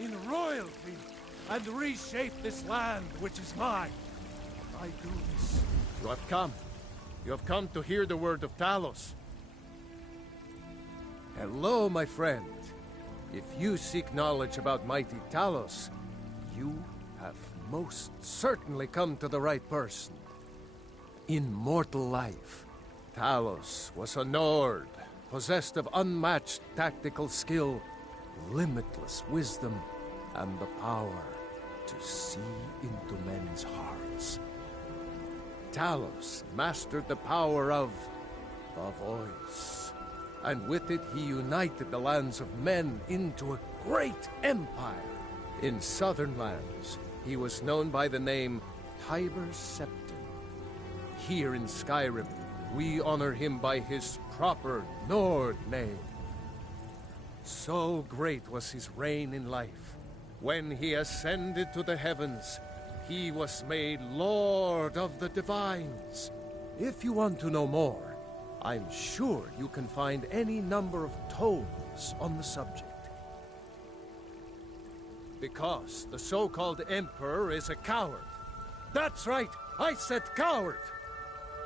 in royalty and reshape this land which is mine. I do this. You have come. You have come to hear the word of Talos. Hello, my friend. If you seek knowledge about mighty Talos, you have most certainly come to the right person. In mortal life, Talos was a Nord, possessed of unmatched tactical skill, limitless wisdom, and the power to see into men's hearts. Talos mastered the power of the voice, and with it he united the lands of men into a great empire. In southern lands, he was known by the name Tiber Septim. Here in Skyrim, we honor him by his proper Nord name. So great was his reign in life. When he ascended to the heavens, he was made Lord of the Divines. If you want to know more, I'm sure you can find any number of tomes on the subject. Because the so-called Emperor is a coward. That's right, I said coward!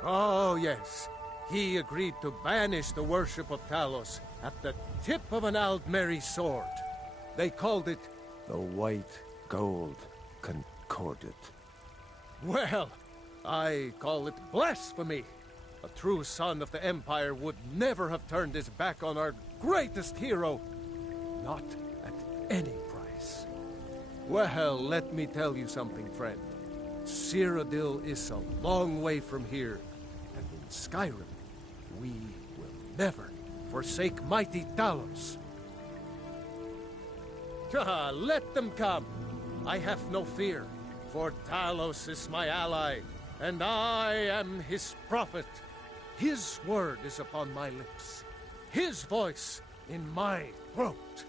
Oh yes, he agreed to banish the worship of Talos at the tip of an Aldmeri sword. They called it the White Gold Concordat. Well, I call it blasphemy. A true son of the Empire would never have turned his back on our greatest hero. Not at any price. Well, let me tell you something, friend. Cyrodiil is a long way from here, and in Skyrim, we will never forsake mighty Talos. Let them come. I have no fear, for Talos is my ally, and I am his prophet. His word is upon my lips, his voice in my throat.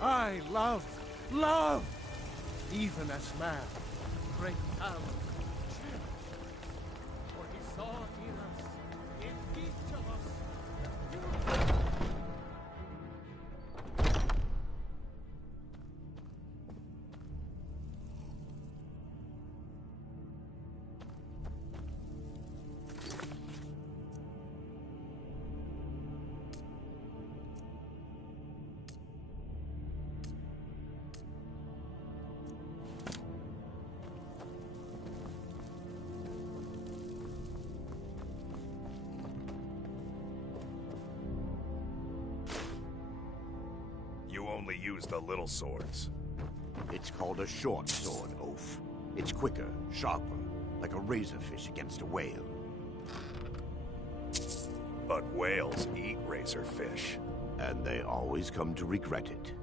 I love, even as man, great Talos. For he saw in us, in each of us. You only use the little swords. It's called a short sword, Oaf. It's quicker, sharper, like a razorfish against a whale. But whales eat razorfish. And they always come to regret it.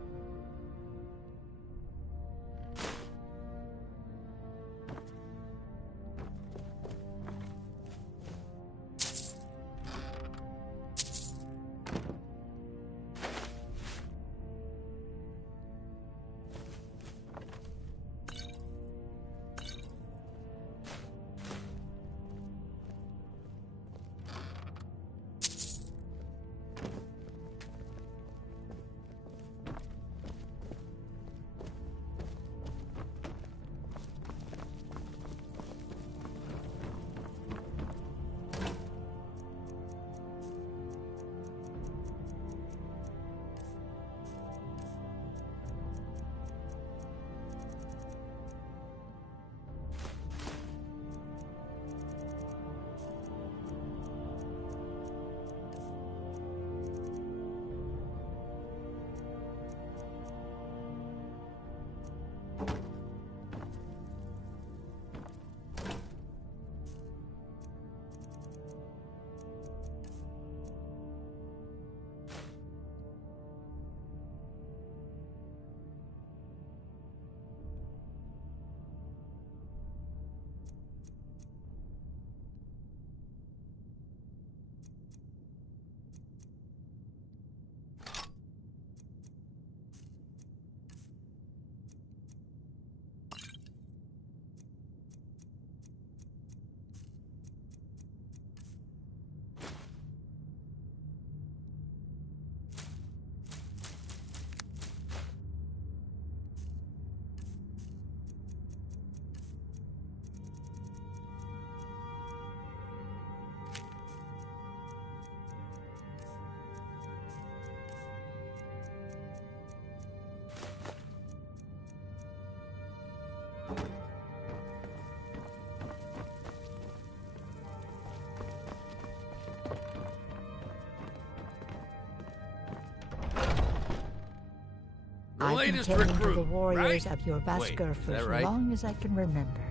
I've been latest tending to the recruit, warriors right? of your Vasker Wait, is for that as right? long as I can remember.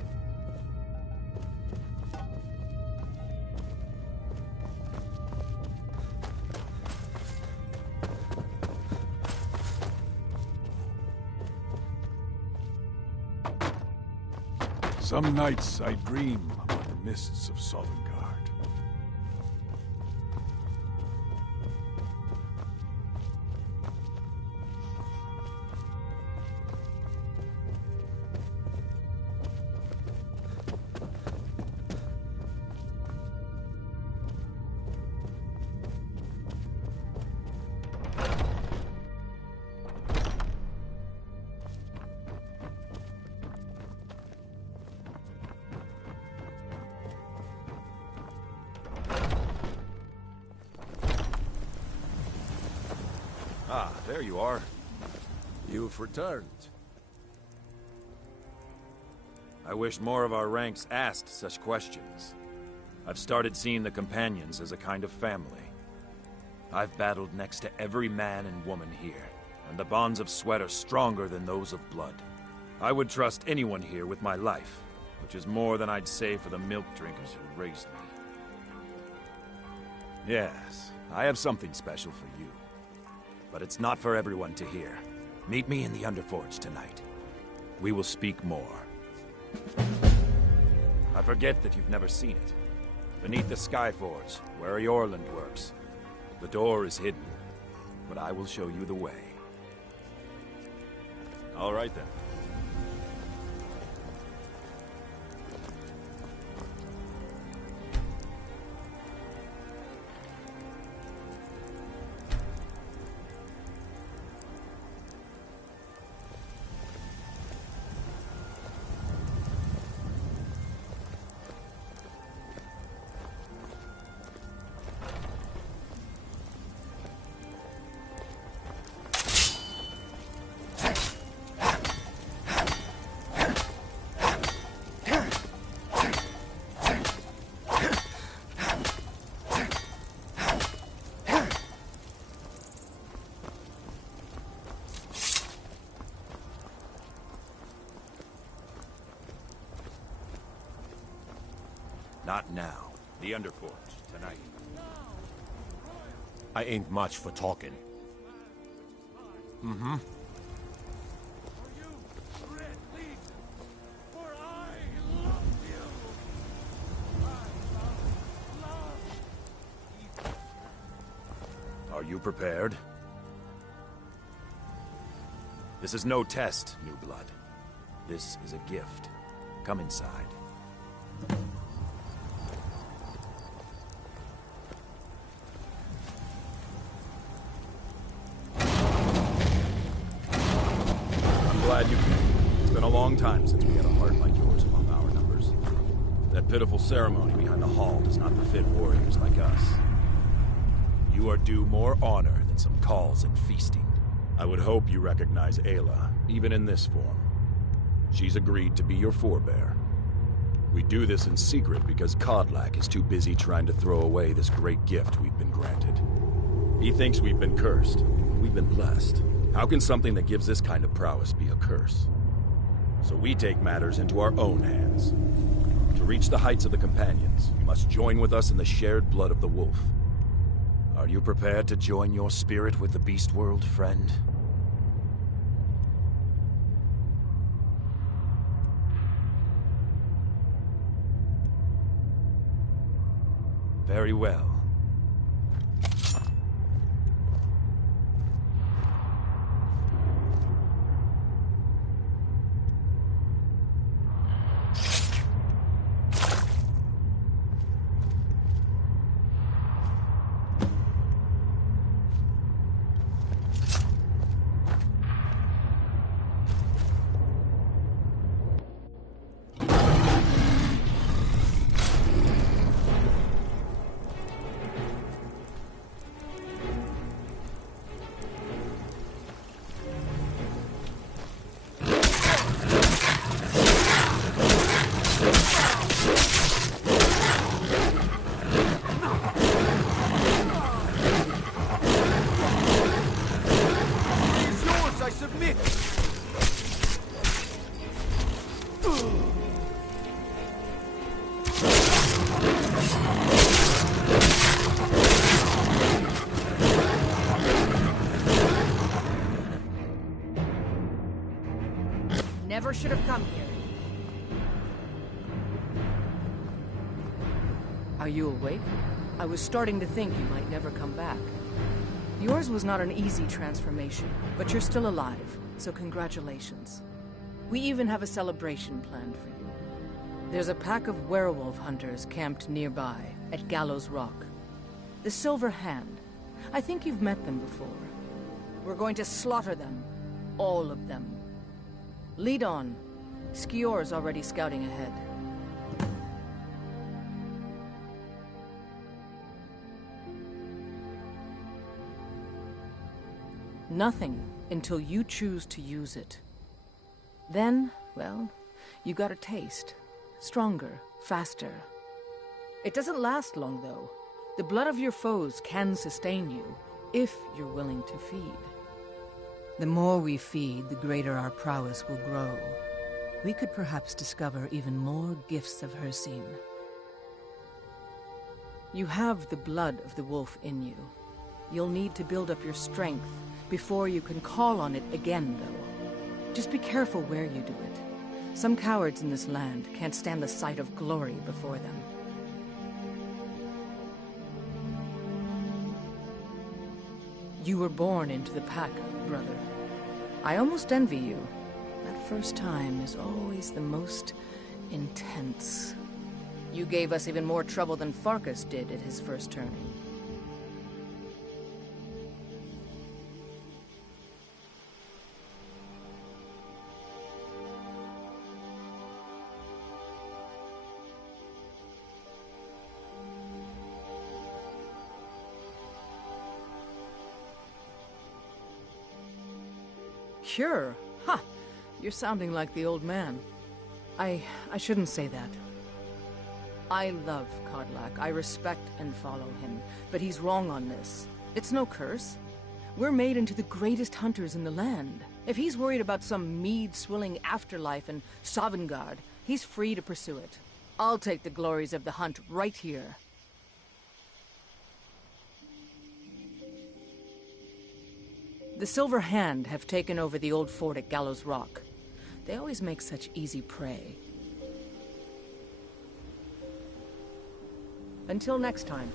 Some nights I dream about the mists of Sovngarde. Ah, there you are. You've returned. I wish more of our ranks asked such questions. I've started seeing the companions as a kind of family. I've battled next to every man and woman here, and the bonds of sweat are stronger than those of blood. I would trust anyone here with my life, which is more than I'd say for the milk drinkers who raised me. Yes, I have something special for you. But it's not for everyone to hear. Meet me in the Underforge tonight. We will speak more. I forget that you've never seen it. Beneath the Skyforge, where Eorland works. The door is hidden, but I will show you the way. All right then. Not now. The Underforge, tonight. I ain't much for talking. Mm-hmm. For you, Red Legion, for I love you. I love Are you prepared? This is no test, New Blood. This is a gift. Come inside. I'm glad you came. It's been a long time since we had a heart like yours among our numbers. That pitiful ceremony behind the hall does not befit warriors like us. You are due more honor than some calls and feasting. I would hope you recognize Ayla, even in this form. She's agreed to be your forebear. We do this in secret because Kodlak is too busy trying to throw away this great gift we've been granted. He thinks we've been cursed. We've been blessed. How can something that gives this kind of prowess be a curse? So we take matters into our own hands. To reach the heights of the Companions, you must join with us in the shared blood of the wolf. Are you prepared to join your spirit with the beast world, friend? Very well. I submit! Never should have come here. Are you awake? I was starting to think you might never come back. Yours was not an easy transformation, but you're still alive, so congratulations. We even have a celebration planned for you. There's a pack of werewolf hunters camped nearby, at Gallows Rock. The Silver Hand. I think you've met them before. We're going to slaughter them. All of them. Lead on. Skior's already scouting ahead. Nothing until you choose to use it. Then, well, you got a taste. Stronger, faster. It doesn't last long, though. The blood of your foes can sustain you, if you're willing to feed. The more we feed, the greater our prowess will grow. We could perhaps discover even more gifts of Hircine. You have the blood of the wolf in you. You'll need to build up your strength before you can call on it again, though. Just be careful where you do it. Some cowards in this land can't stand the sight of glory before them. You were born into the pack, brother. I almost envy you. That first time is always the most intense. You gave us even more trouble than Farkas did at his first turning. Cure? Ha! You're sounding like the old man. I shouldn't say that. I love Kodlak. I respect and follow him. But he's wrong on this. It's no curse. We're made into the greatest hunters in the land. If he's worried about some mead-swilling afterlife in Sovngarde, he's free to pursue it. I'll take the glories of the hunt right here. The Silver Hand have taken over the old fort at Gallows Rock. They always make such easy prey. Until next time.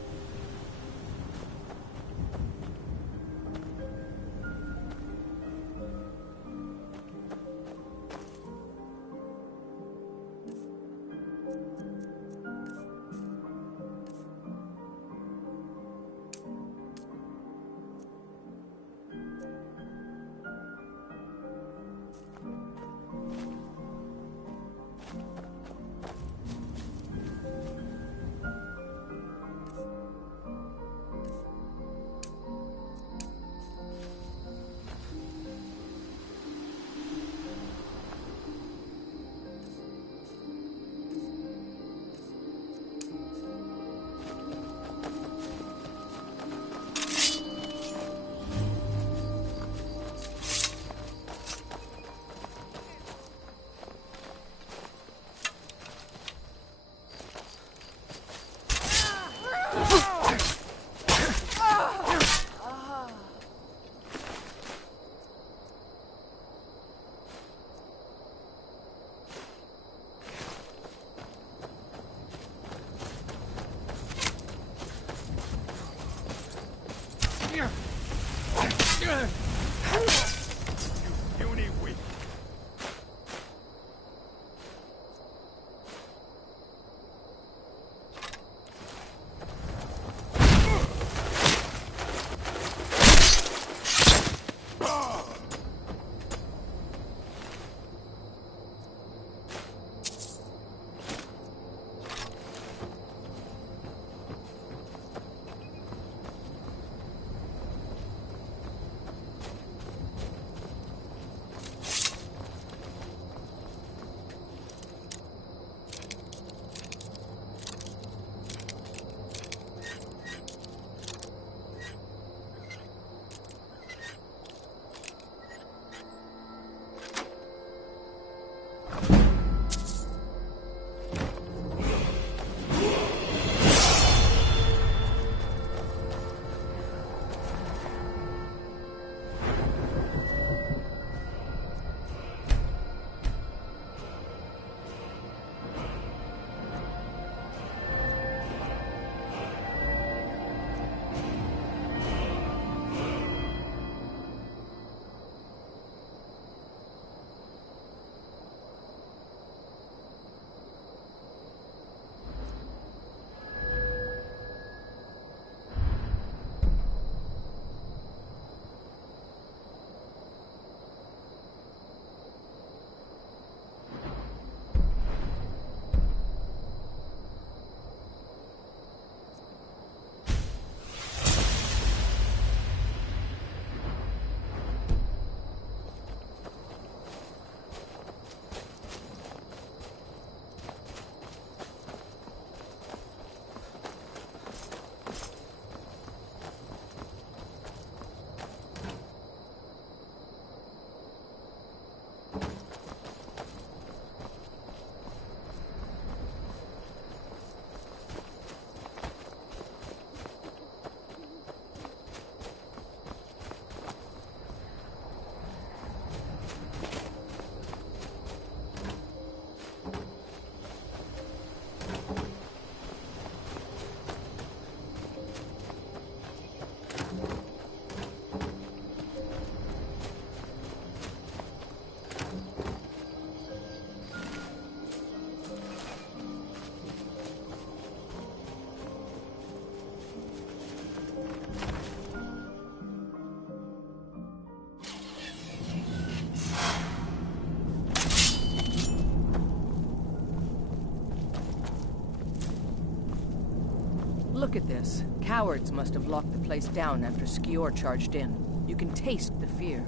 Look at this. Cowards must have locked the place down after Skior charged in. You can taste the fear.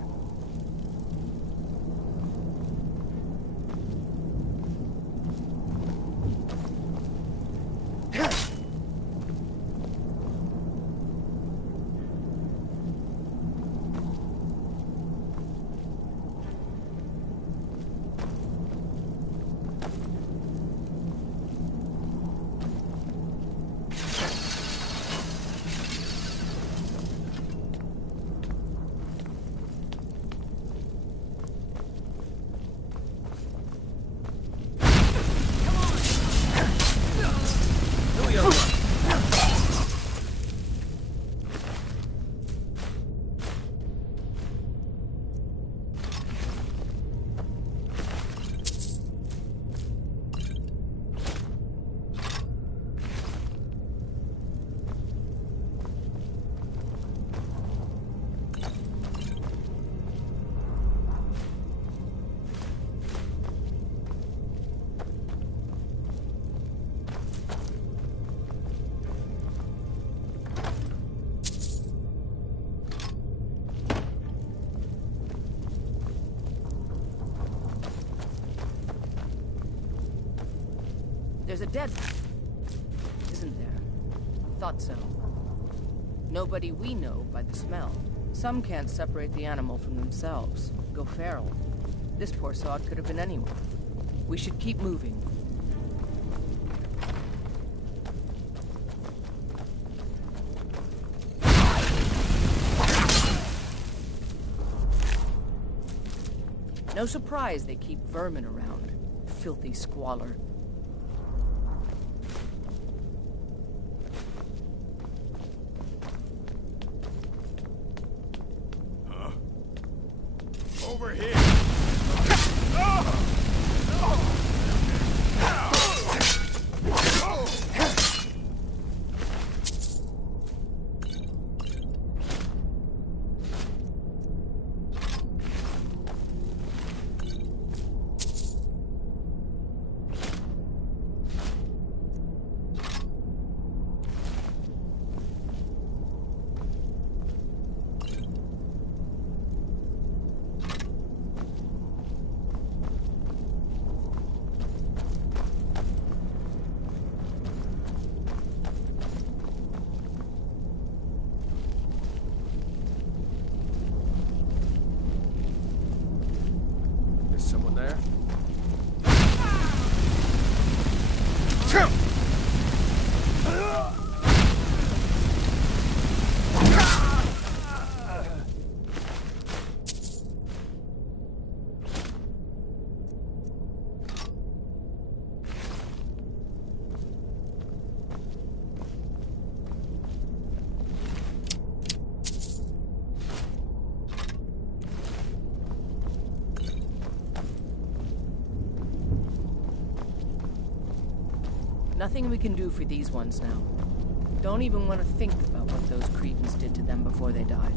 There's a dead... isn't there? Thought so. Nobody we know by the smell. Some can't separate the animal from themselves. Go feral. This poor sod could have been anyone. We should keep moving. No surprise they keep vermin around. Filthy squalor. Over here! Someone there? Nothing we can do for these ones now. Don't even want to think about what those cretins did to them before they died.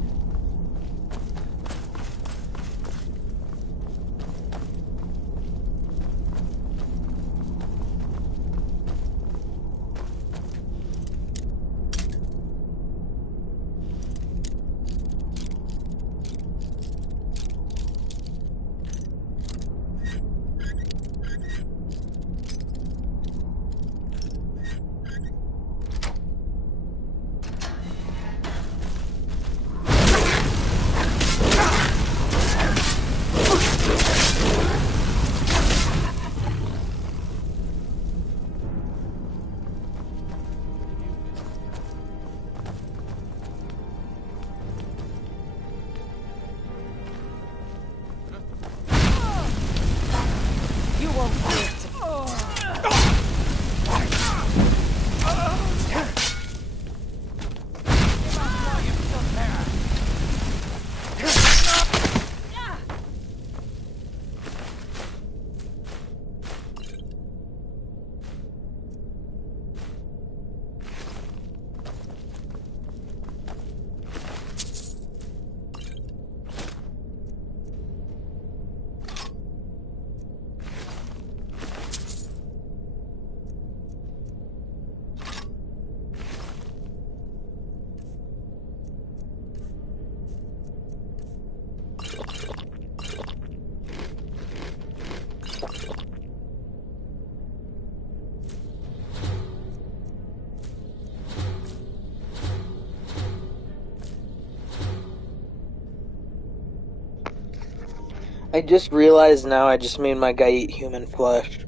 I just realized now I just made my guy eat human flesh.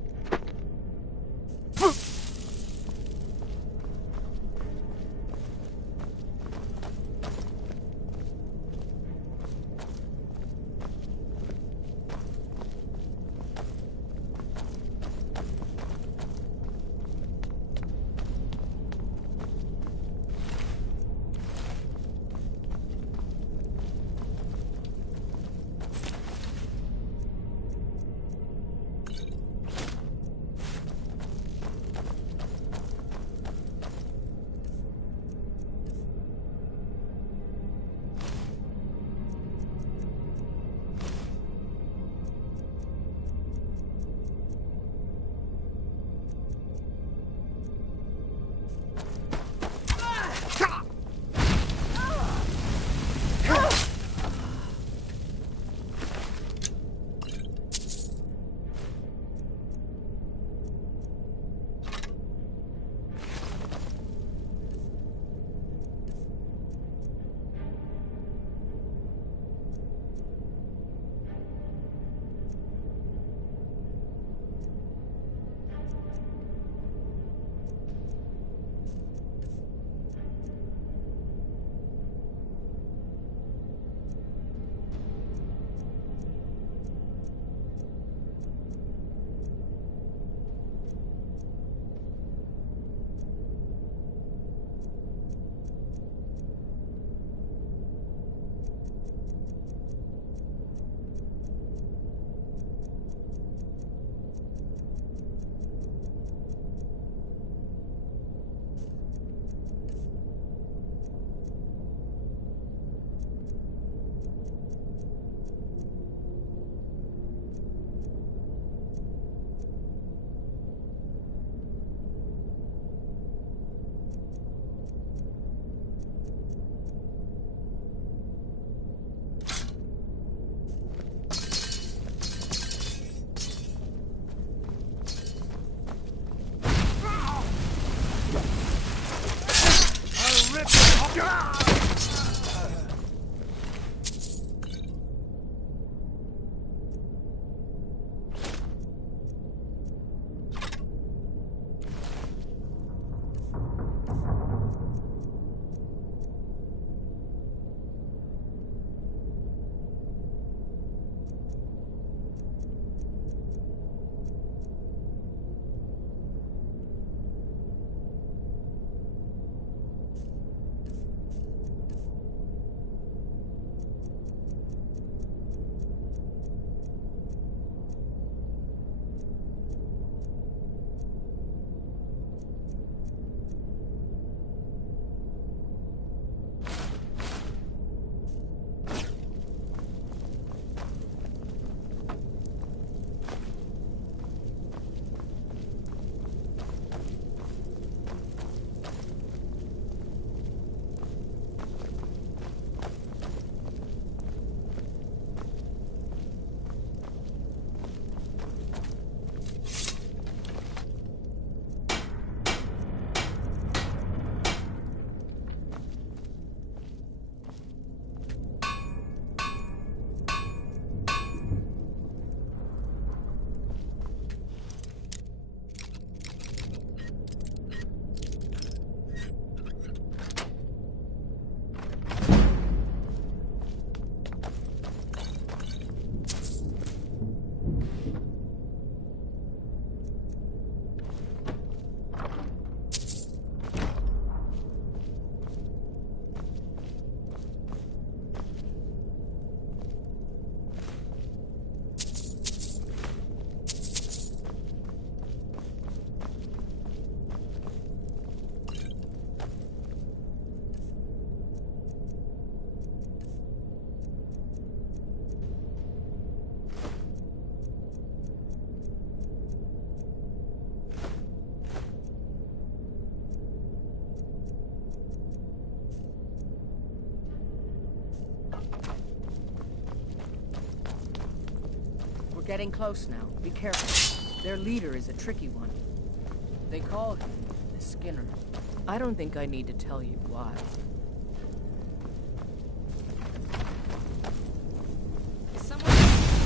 Getting close now. Be careful. Their leader is a tricky one. They call him the Skinner. I don't think I need to tell you why.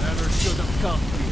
Never back up here.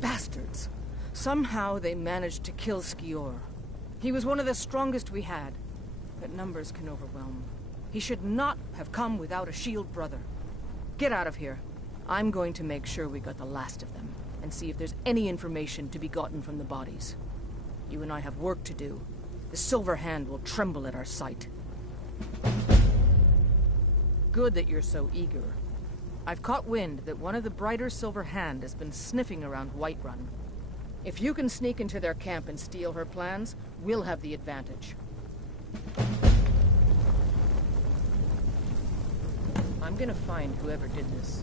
Bastards. Somehow they managed to kill Skior. He was one of the strongest we had, but numbers can overwhelm. He should not have come without a shield brother. Get out of here. I'm going to make sure we got the last of them, and see if there's any information to be gotten from the bodies. You and I have work to do. The Silver Hand will tremble at our sight. Good that you're so eager. I've caught wind that one of the Brighter Silver Hand has been sniffing around Whiterun. If you can sneak into their camp and steal her plans, we'll have the advantage. I'm gonna find whoever did this.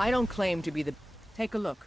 I don't claim to be the... Take a look.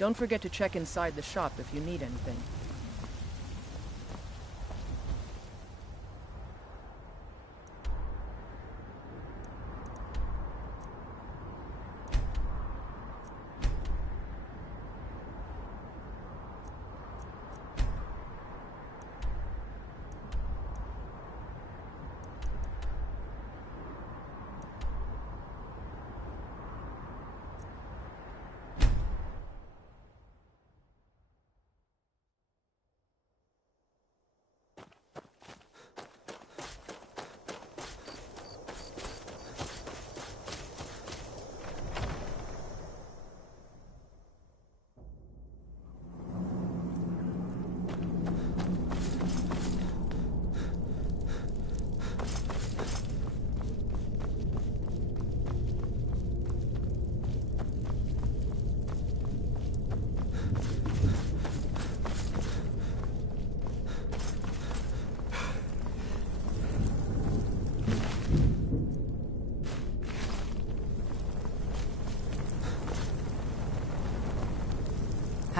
Don't forget to check inside the shop if you need anything.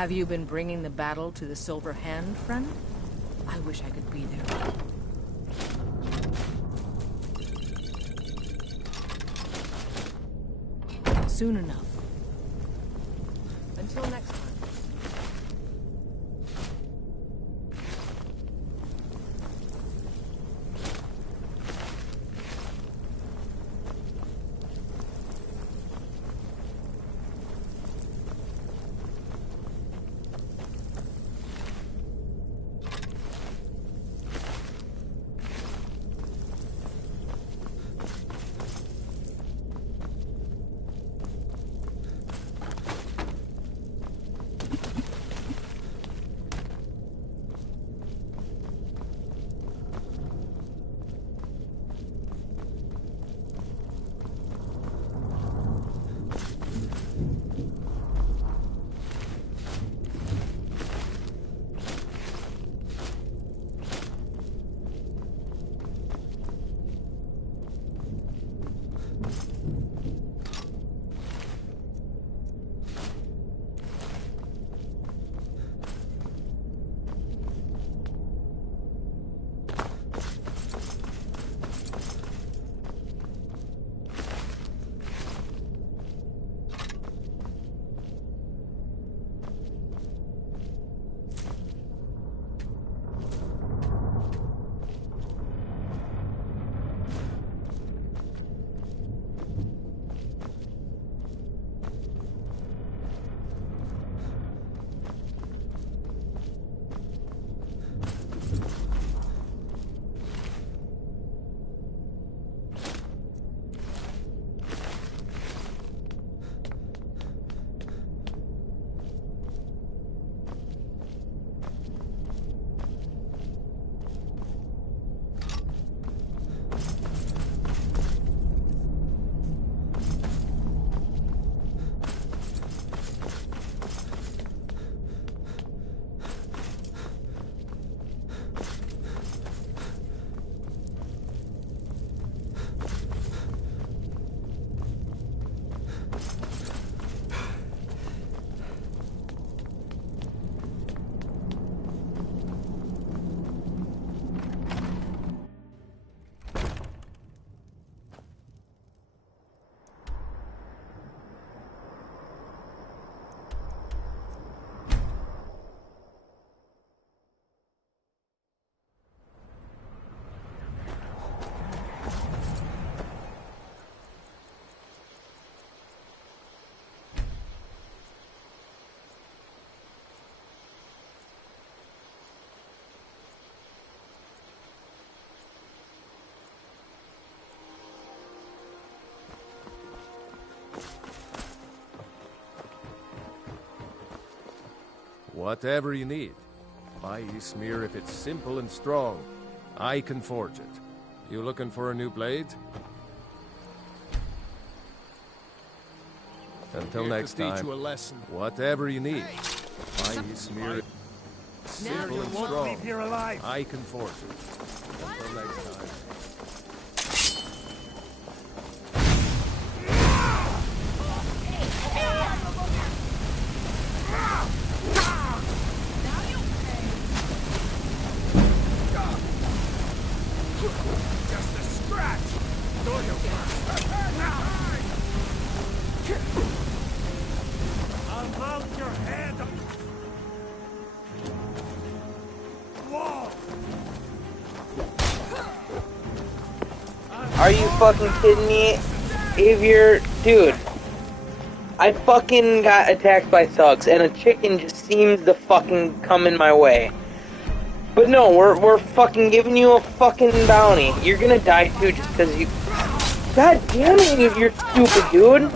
Have you been bringing the battle to the Silver Hand, friend? I wish I could be there. Soon enough. Until next time. Whatever you need. My smear, if it's simple and strong, I can forge it. You looking for a new blade? Until next time, teach you a lesson. whatever you need. My smear, simple You and won't strong, leave here alive. I can forge it. Until next time. Just a scratch. Do you? I'll mount your head. Whoa. Are you fucking kidding me? Xavier, dude. I fucking got attacked by thugs, and a chicken just seems to fucking come in my way. But no, we're fucking giving you a fucking bounty. You're gonna die too just because you... God damn it, you're stupid, dude.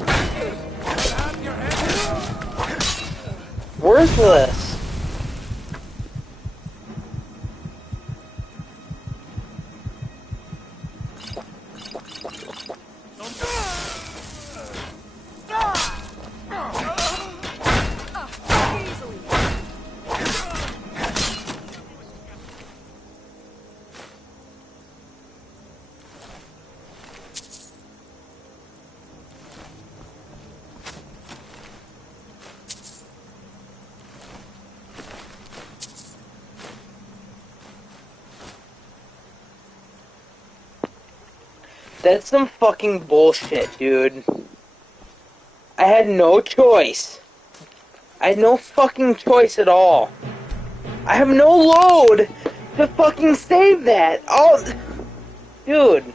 Worthless. That's some fucking bullshit, dude. I had no choice. I had no fucking choice at all. I have no load to fucking save that. Oh, dude.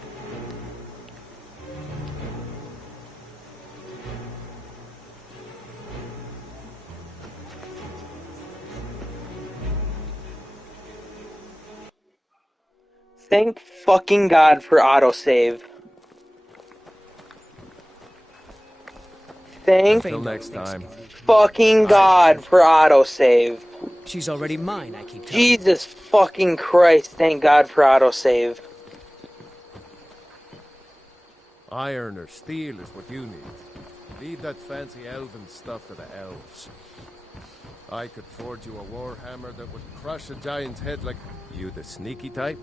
Thank fucking God for autosave. Thank Till next time. fucking God for autosave. She's already mine, I keep telling you. Jesus fucking Christ, thank God for autosave. Iron or steel is what you need. Leave that fancy elven stuff to the elves. I could forge you a warhammer that would crush a giant's head like... You the sneaky type?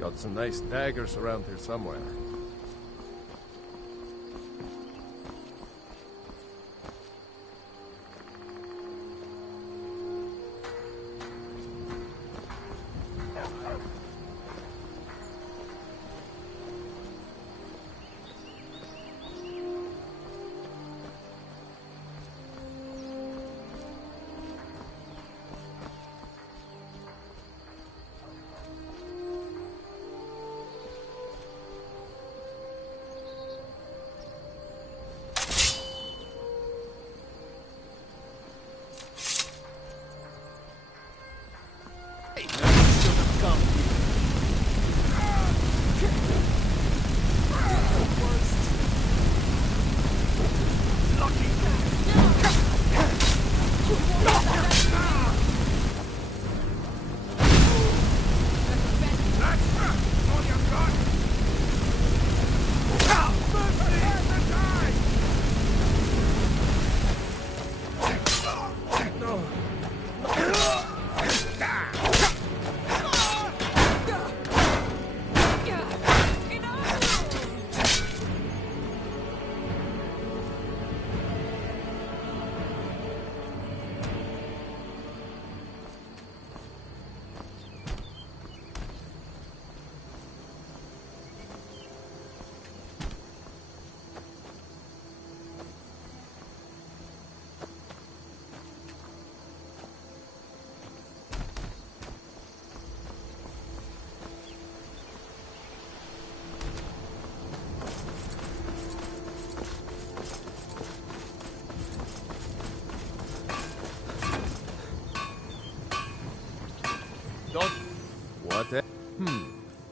Got some nice daggers around here somewhere.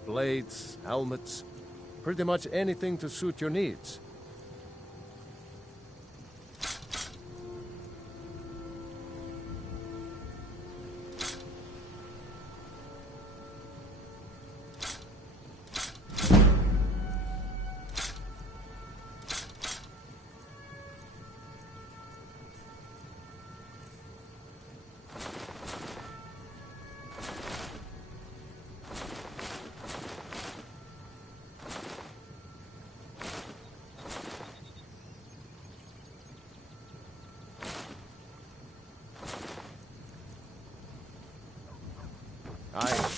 Blades, helmets, pretty much anything to suit your needs. I...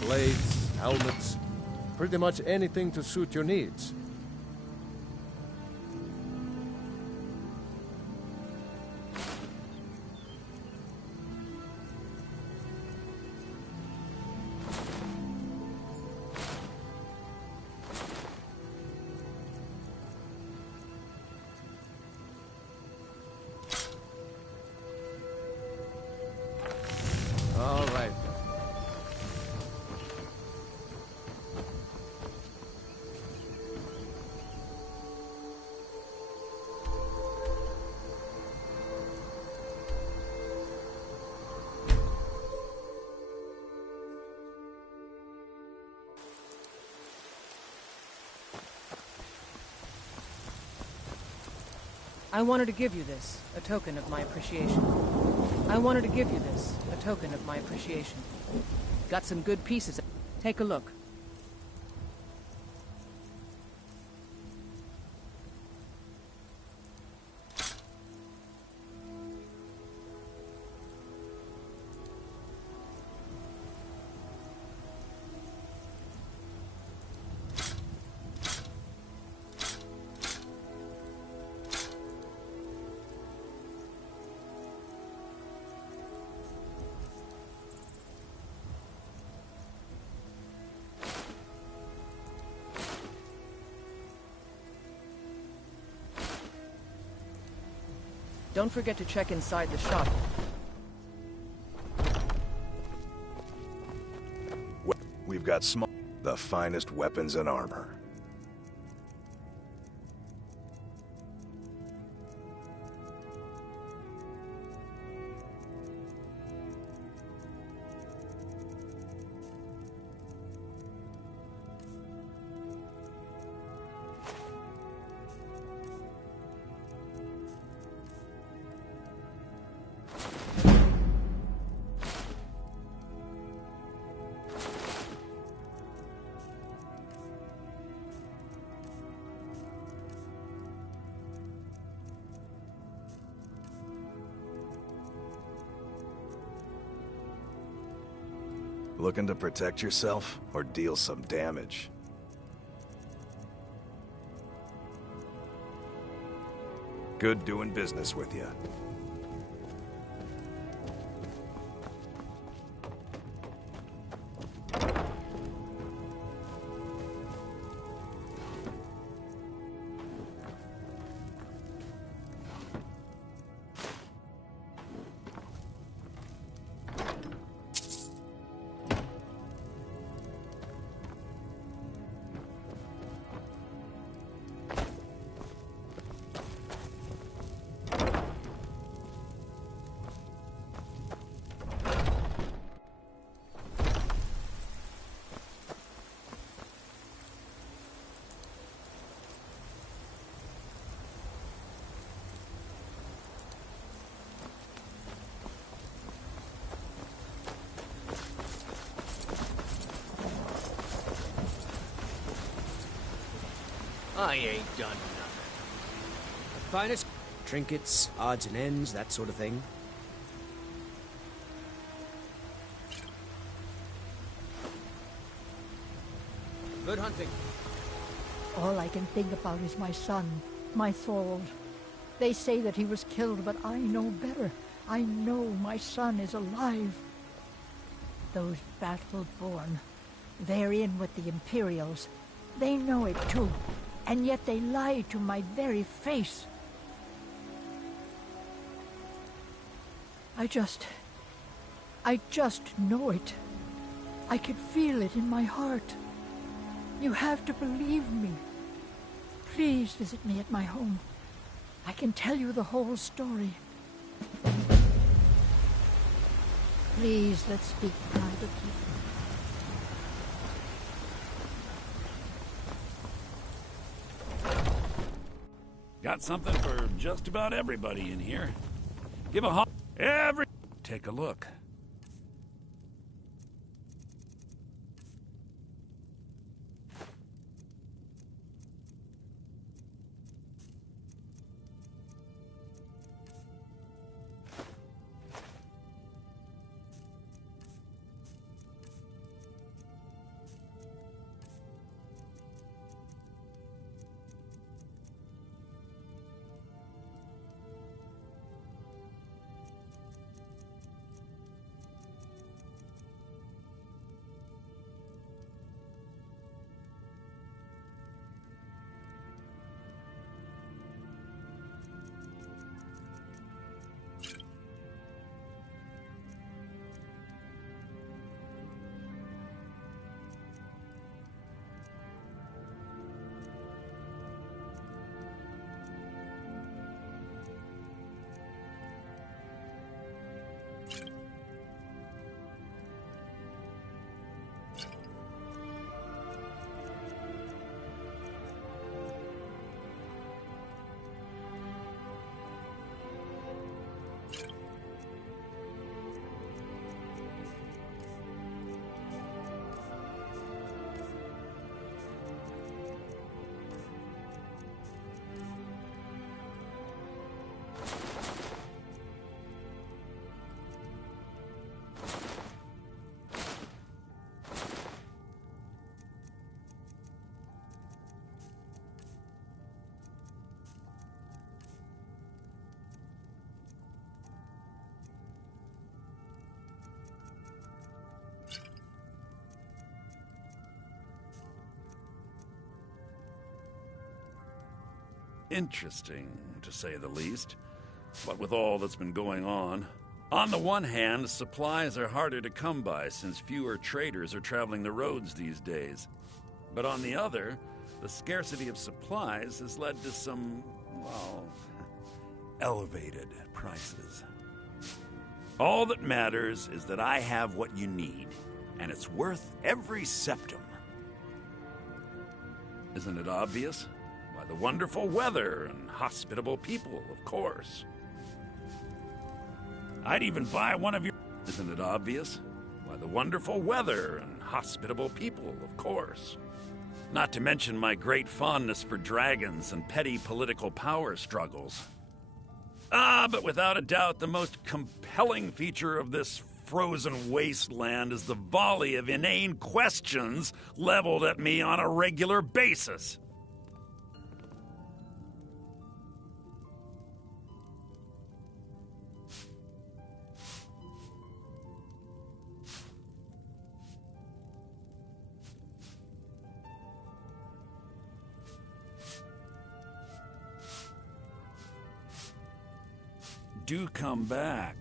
Blades, helmets, pretty much anything to suit your needs. All right. I wanted to give you this, a token of my appreciation. I wanted to give you this, a token of my appreciation. Got some good pieces. Take a look. Don't forget to check inside the shop. We've got the finest weapons and armor. Looking to protect yourself or deal some damage? Good doing business with you. I ain't done nothing. The finest trinkets, odds and ends, that sort of thing. Good hunting. All I can think about is my son, my Thord. They say that he was killed, but I know better. I know my son is alive. Those battle-born, they're in with the Imperials. They know it too, and yet they lie to my very face. I just know it. I can feel it in my heart. You have to believe me. Please visit me at my home. I can tell you the whole story. Please, let's speak privately. Got something for just about everybody in here. Give a Take a look. Interesting, to say the least. What with all that's been going on. On the one hand, supplies are harder to come by since fewer traders are traveling the roads these days. But on the other, the scarcity of supplies has led to some, well, elevated prices. All that matters is that I have what you need, and it's worth every septum. Isn't it obvious? Why, the wonderful weather and hospitable people, of course. I'd even buy one of your... Isn't it obvious? Why, the wonderful weather and hospitable people, of course. Not to mention my great fondness for dragons and petty political power struggles. But without a doubt, the most compelling feature of this frozen wasteland is the volley of inane questions leveled at me on a regular basis. Do come back.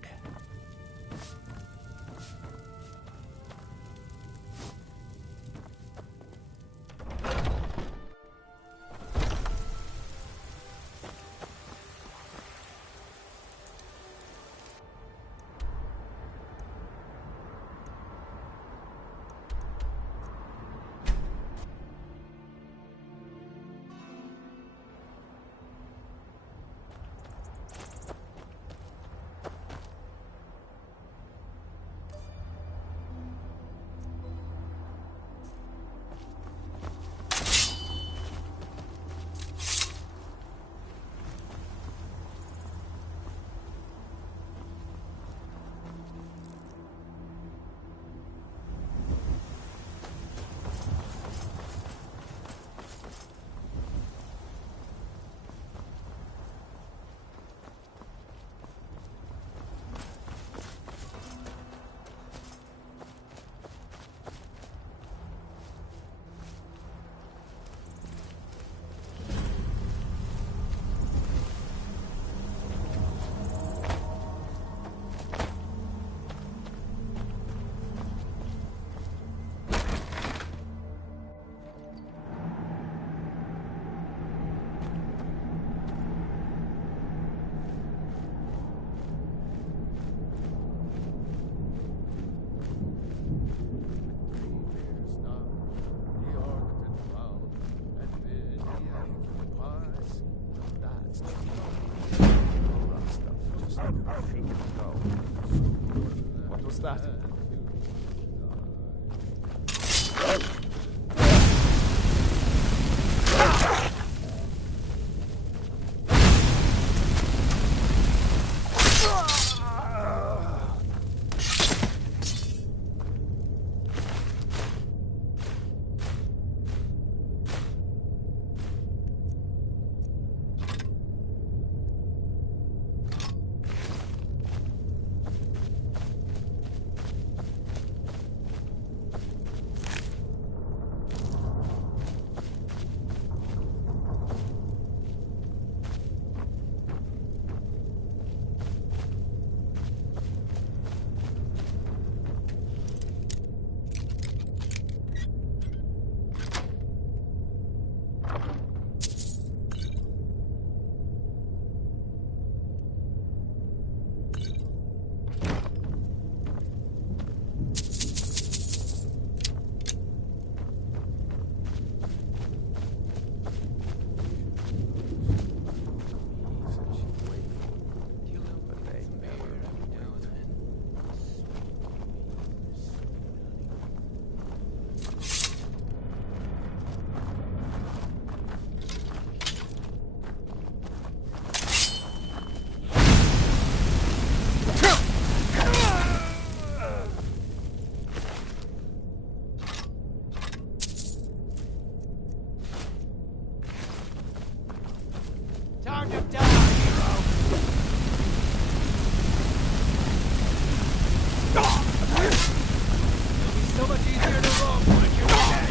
What was that? Time to die, hero! It'll be so much easier to roll when you're dead.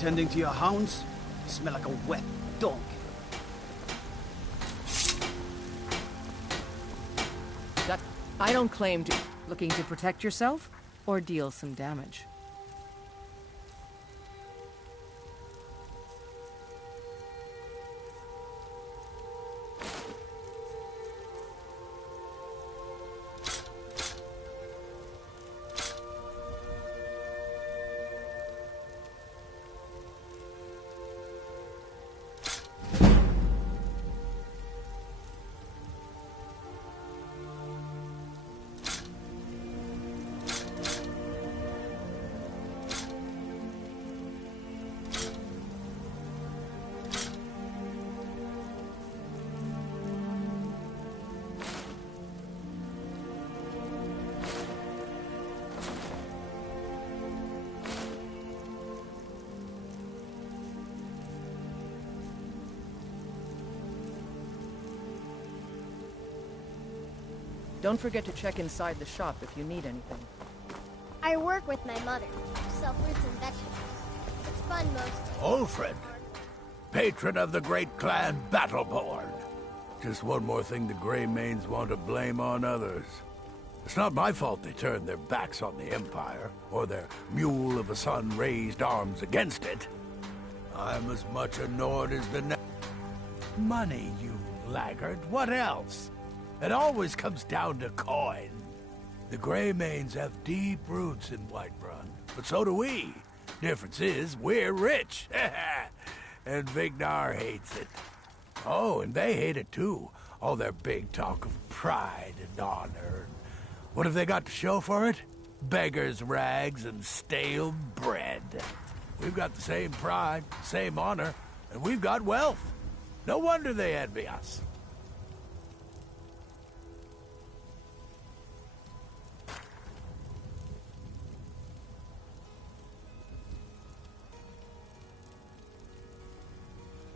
tending to your hounds? You smell like a wet dog. I don't claim to... Looking to protect yourself, or deal some damage? Don't forget to check inside the shop if you need anything. I work with my mother. Sell fruits and vegetables. It's fun most. Ulfred, patron of the great clan Battleborn. Just one more thing the Greymanes want to blame on others. It's not my fault they turned their backs on the Empire, or their mule of a son raised arms against it. I'm as much a Nord as the money, you laggard. What else? It always comes down to coin. The Greymanes have deep roots in Whiterun, but so do we. Difference is, we're rich. And Vignar hates it. Oh, and they hate it too. All their big talk of pride and honor. What have they got to show for it? Beggars' rags and stale bread. We've got the same pride, same honor, and we've got wealth. No wonder they envy us.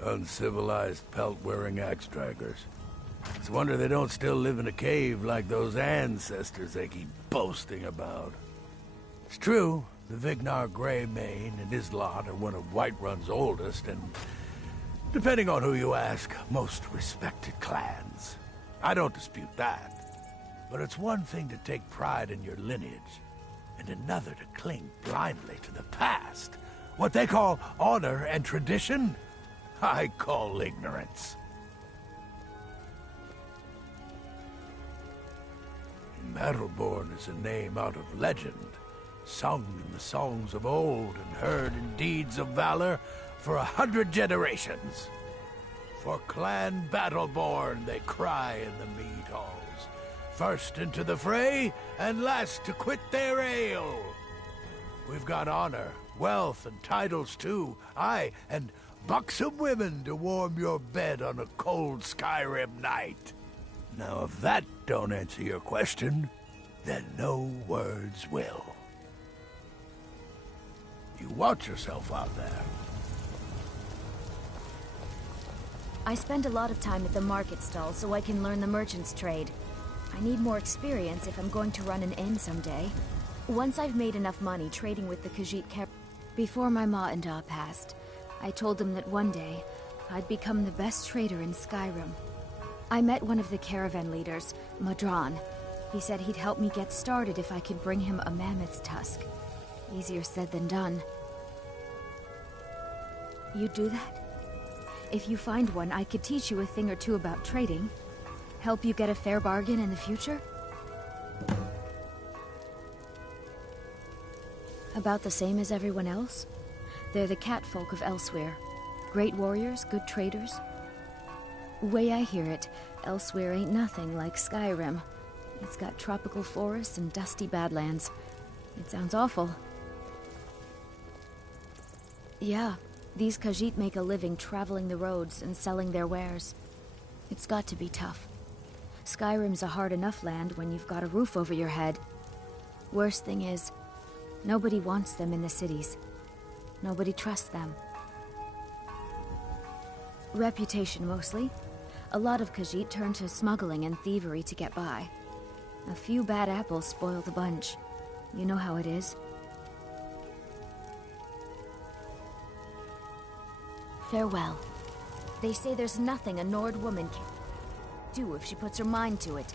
Uncivilized pelt-wearing axe-draggers. It's a wonder they don't still live in a cave like those ancestors they keep boasting about. It's true, the Vignar Greymane and his lot are one of Whiterun's oldest and, depending on who you ask, most respected clans. I don't dispute that. But it's one thing to take pride in your lineage, and another to cling blindly to the past. What they call honor and tradition, I call ignorance. Battleborn is a name out of legend, sung in the songs of old and heard in deeds of valor for 100 generations. For Clan Battleborn they cry in the mead halls, first into the fray and last to quit their ale. We've got honor, wealth, and titles too, aye, and buxom women to warm your bed on a cold Skyrim night. Now, if that don't answer your question, then no words will. You watch yourself out there. I spend a lot of time at the market stall so I can learn the merchant's trade. I need more experience if I'm going to run an inn someday. Once I've made enough money trading with the Khajiit Before my ma and Da passed, I told them that one day, I'd become the best trader in Skyrim. I met one of the caravan leaders, Madran. He said he'd help me get started if I could bring him a mammoth's tusk. Easier said than done. You'd do that? If you find one, I could teach you a thing or two about trading. Help you get a fair bargain in the future? About the same as everyone else? They're the catfolk of Elsewhere. Great warriors, good traders. Way I hear it, Elsewhere ain't nothing like Skyrim. It's got tropical forests and dusty badlands. It sounds awful. Yeah, these Khajiit make a living traveling the roads and selling their wares. It's got to be tough. Skyrim's a hard enough land when you've got a roof over your head. Worst thing is, nobody wants them in the cities. Nobody trusts them. Reputation, mostly. A lot of Khajiit turn to smuggling and thievery to get by. A few bad apples spoil the bunch. You know how it is. Farewell. They say there's nothing a Nord woman can do if she puts her mind to it.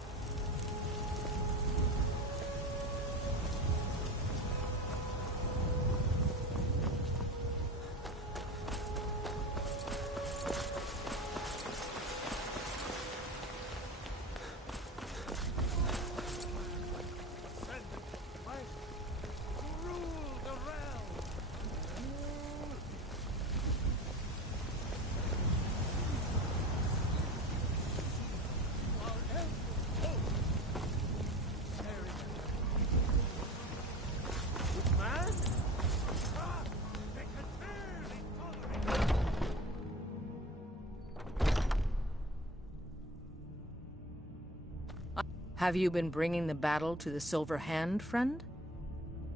Have you been bringing the battle to the Silver Hand, friend?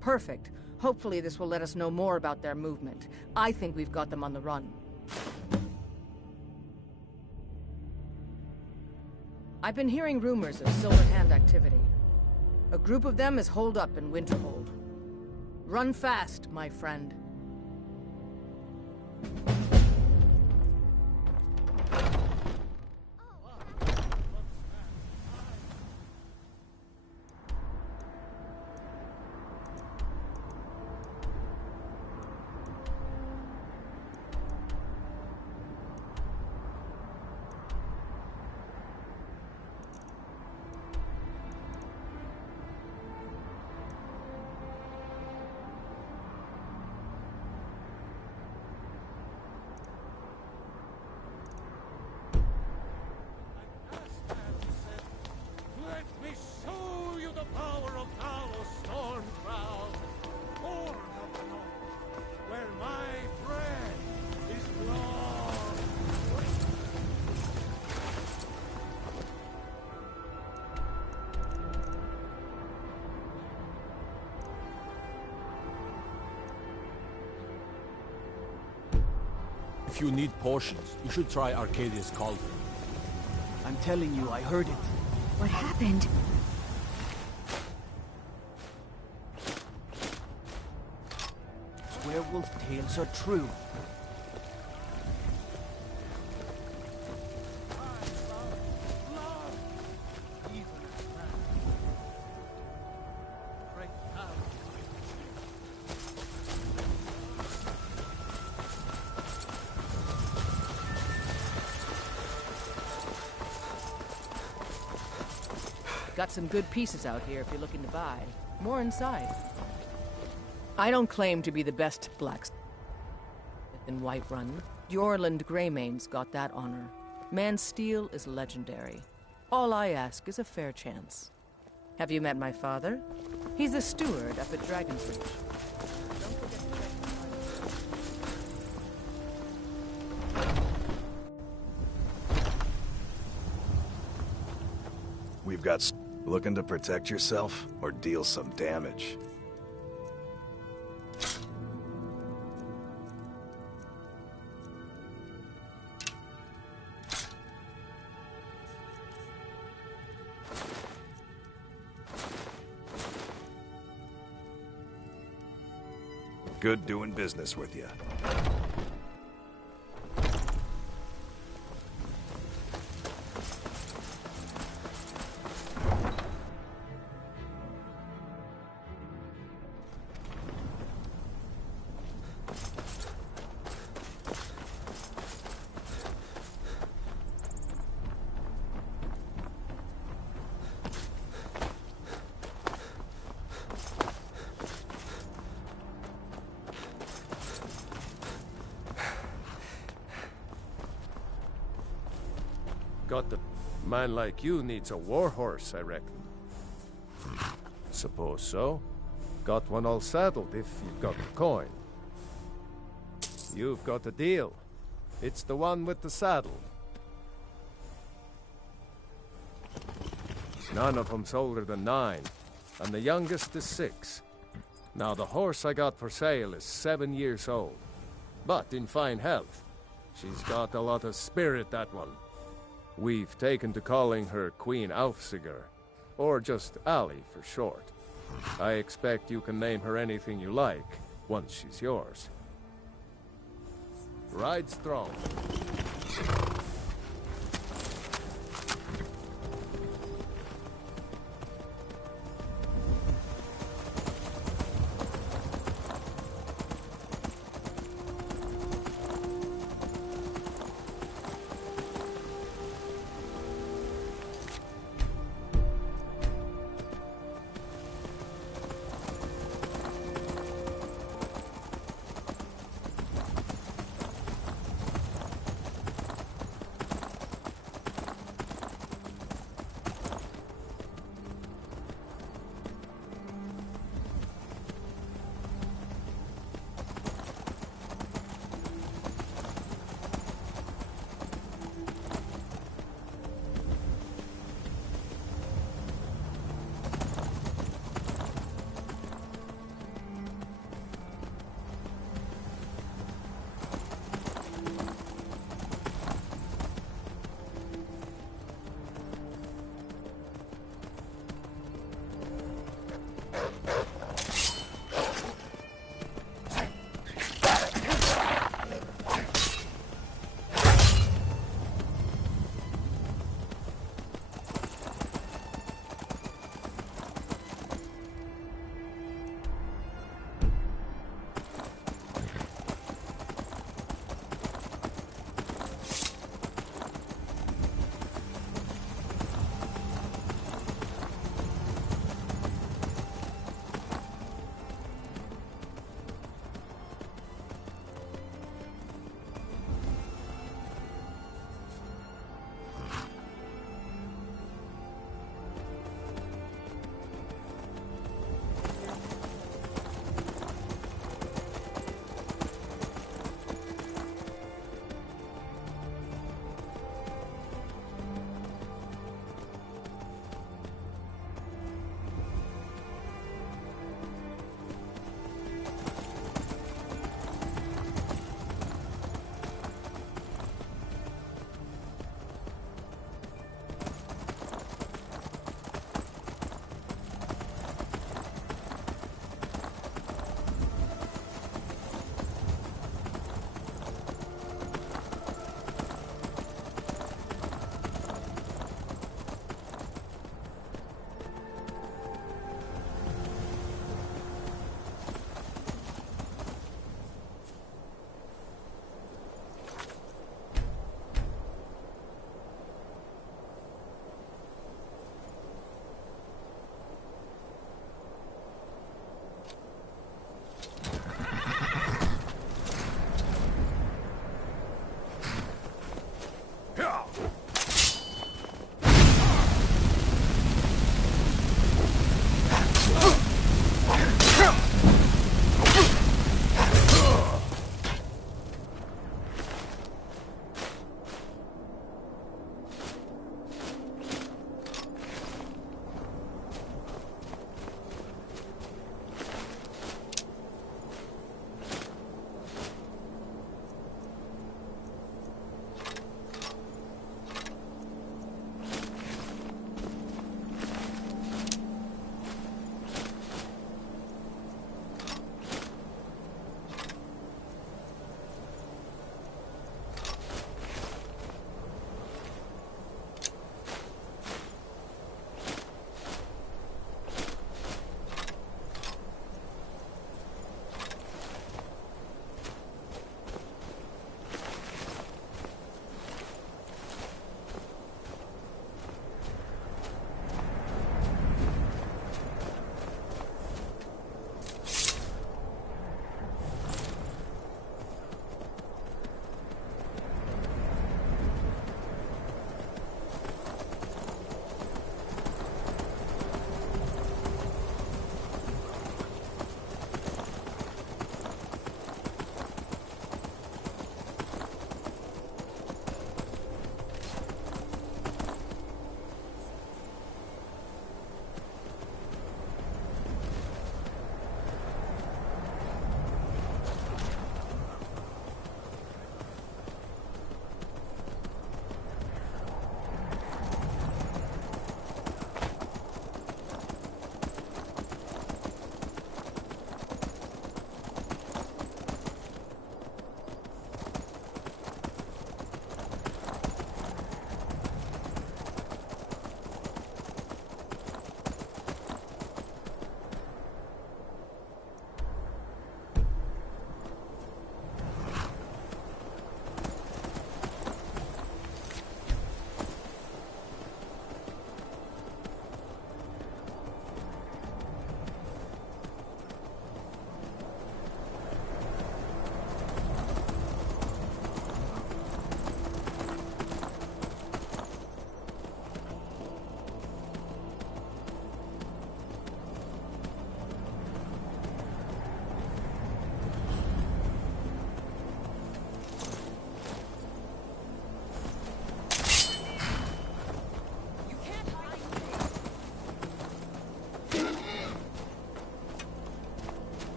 Perfect. Hopefully this will let us know more about their movement. I think we've got them on the run. I've been hearing rumors of Silver Hand activity. A group of them is holed up in Winterhold. Run fast, my friend. If you need potions, you should try Arcadia's cauldron. I'm telling you, I heard it. What happened? Werewolf tales are true. Got some good pieces out here if you're looking to buy. More inside. I don't claim to be the best blacksmith in Whiterun. Jorland Greymane's got that honor. Man's steel is legendary. All I ask is a fair chance. Have you met my father? He's a steward up at Dragon's Reach. We've got... Looking to protect yourself or deal some damage? Good doing business with you. Got the man like you needs a warhorse, I reckon. Suppose so. Got one all saddled if you've got the coin. You've got a deal. It's the one with the saddle. None of them's older than 9, and the youngest is 6. Now the horse I got for sale is 7 years old, but in fine health. She's got a lot of spirit, that one. We've taken to calling her Queen Aufsiger, or just Ali for short. I expect you can name her anything you like, once she's yours. Ride strong.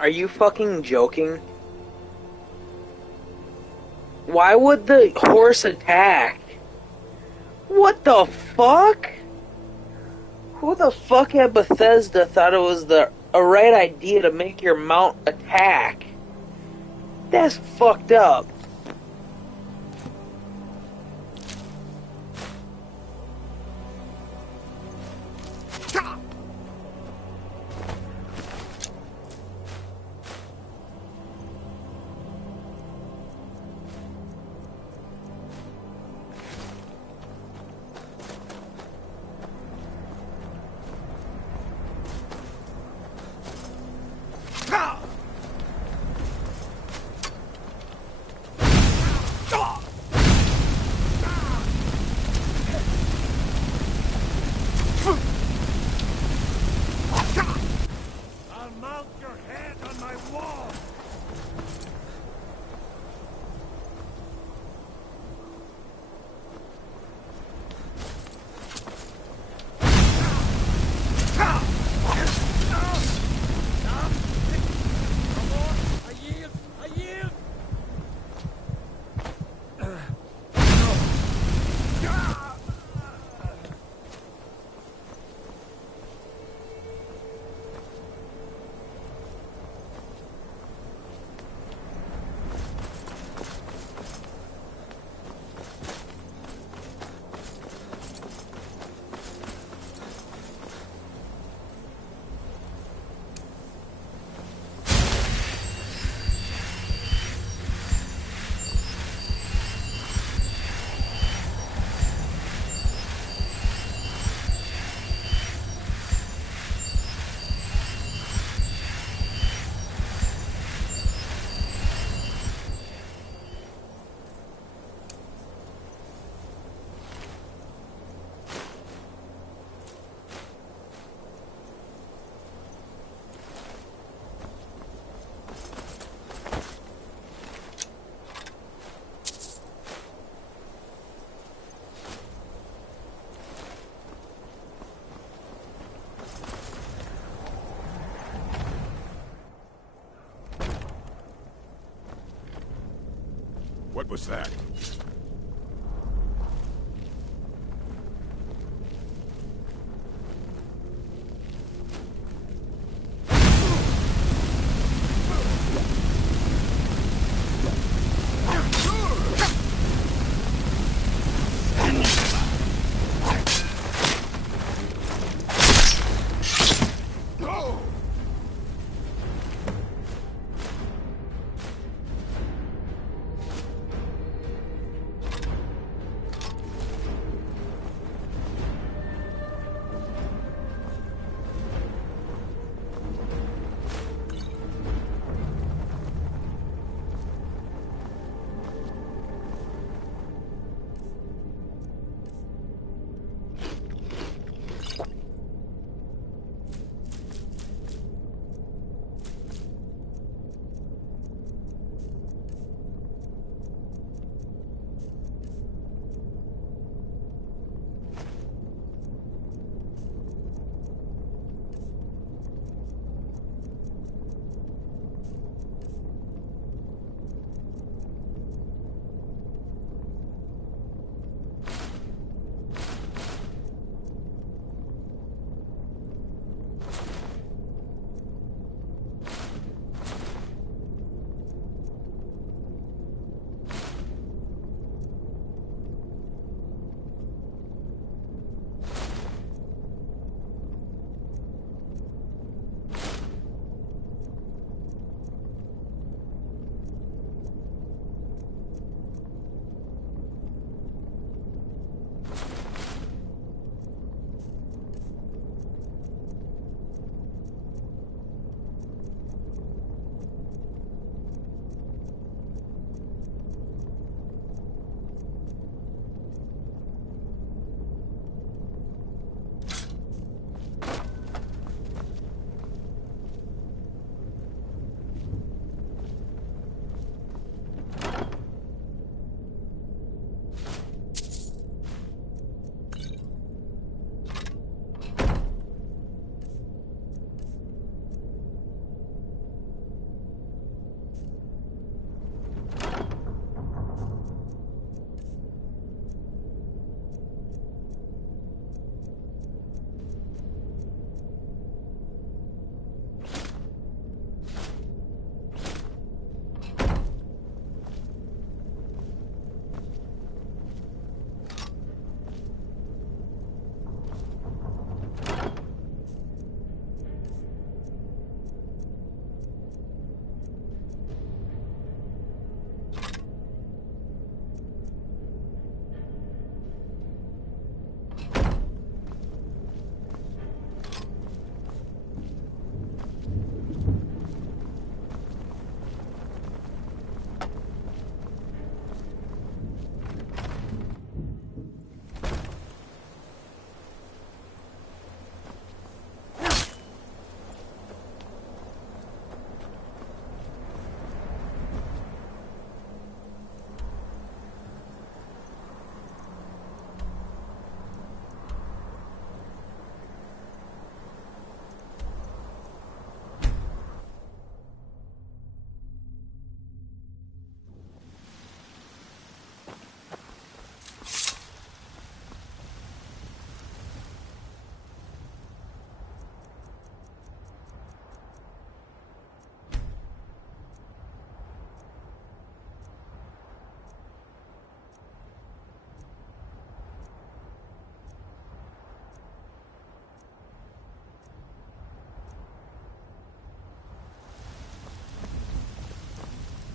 Are you fucking joking? Why would the horse attack? What the fuck? Who the fuck at Bethesda thought it was a right idea to make your mount attack? That's fucked up. I'll mount your head on my wall! What was that?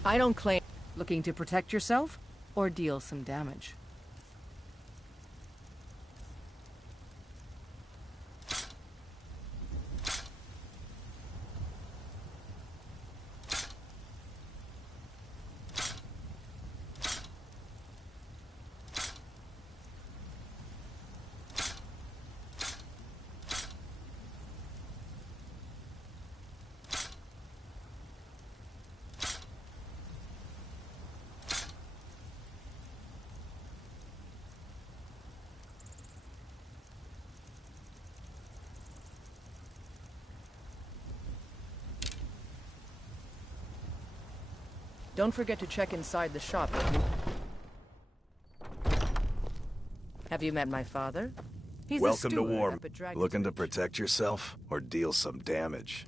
I don't claim looking to protect yourself or deal some damage. Don't forget to check inside the shop. Have you met my father? He's Welcome a to steward war. up at Dragon's Looking to Reach. protect yourself or deal some damage?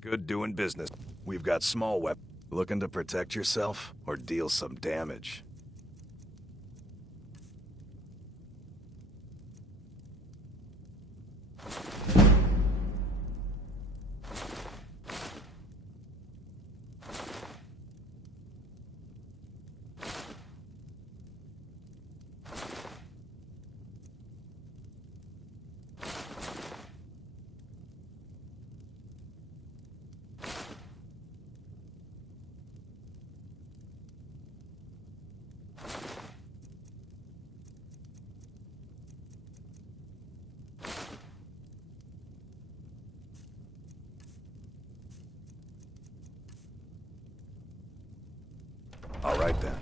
Good doing business. We've got small weapons. Looking to protect yourself or deal some damage? All right then.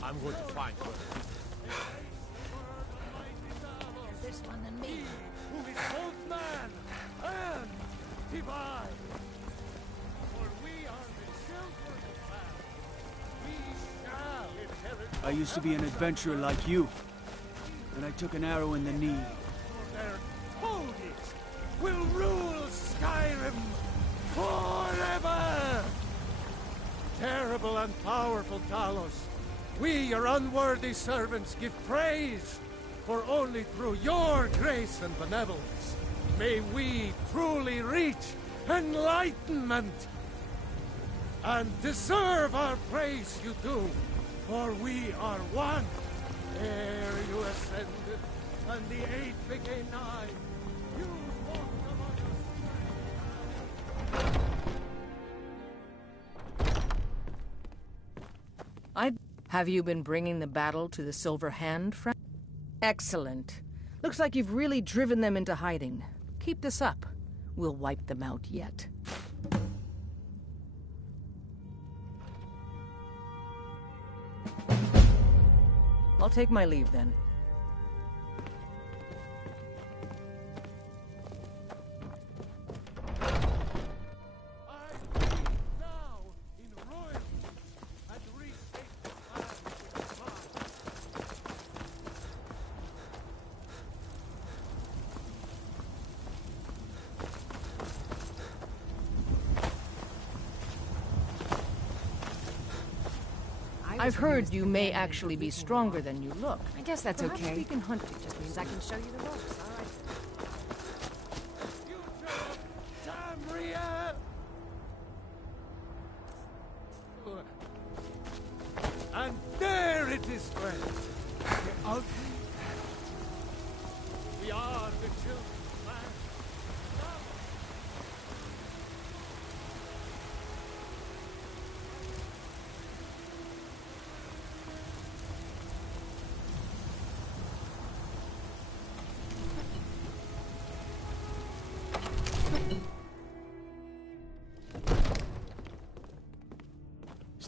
I'm going to find her. This one than me. Who is both man and divine. For we are the children of man. We shall inherit. I used to be an adventurer like you. Then I took an arrow in the knee. Their toadies will rule Skyrim forever. Terrible and powerful Talos, we, your unworthy servants, give praise. For only through your grace and benevolence may we truly reach enlightenment. And deserve our praise you do, for we are one. Ere you ascended, and the 8 became 9, you walked among us. Have you been bringing the battle to the Silver Hand, friend? Excellent. Looks like you've really driven them into hiding. Keep this up. We'll wipe them out yet. I'll take my leave then. I've heard you may actually be stronger than you look. I guess that's Perhaps okay. we can hunt you. Just means I can show you the ropes. All right. And there it is, friend. The ugly. We are the children of man.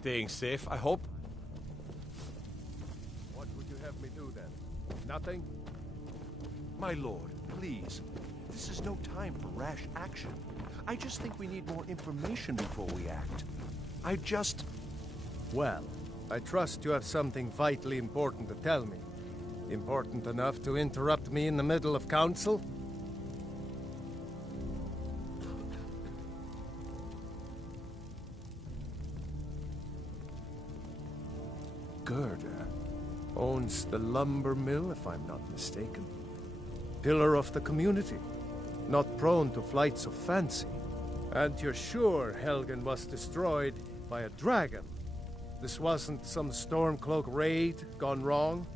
Staying safe, I hope? What would you have me do then? Nothing? My lord, please. This is no time for rash action. I just think we need more information before we act. Well, I trust you have something vitally important to tell me. Important enough to interrupt me in the middle of council? Gerda owns the lumber mill, if I'm not mistaken. Pillar of the community. Not prone to flights of fancy. And you're sure Helgen was destroyed by a dragon? This wasn't some Stormcloak raid gone wrong?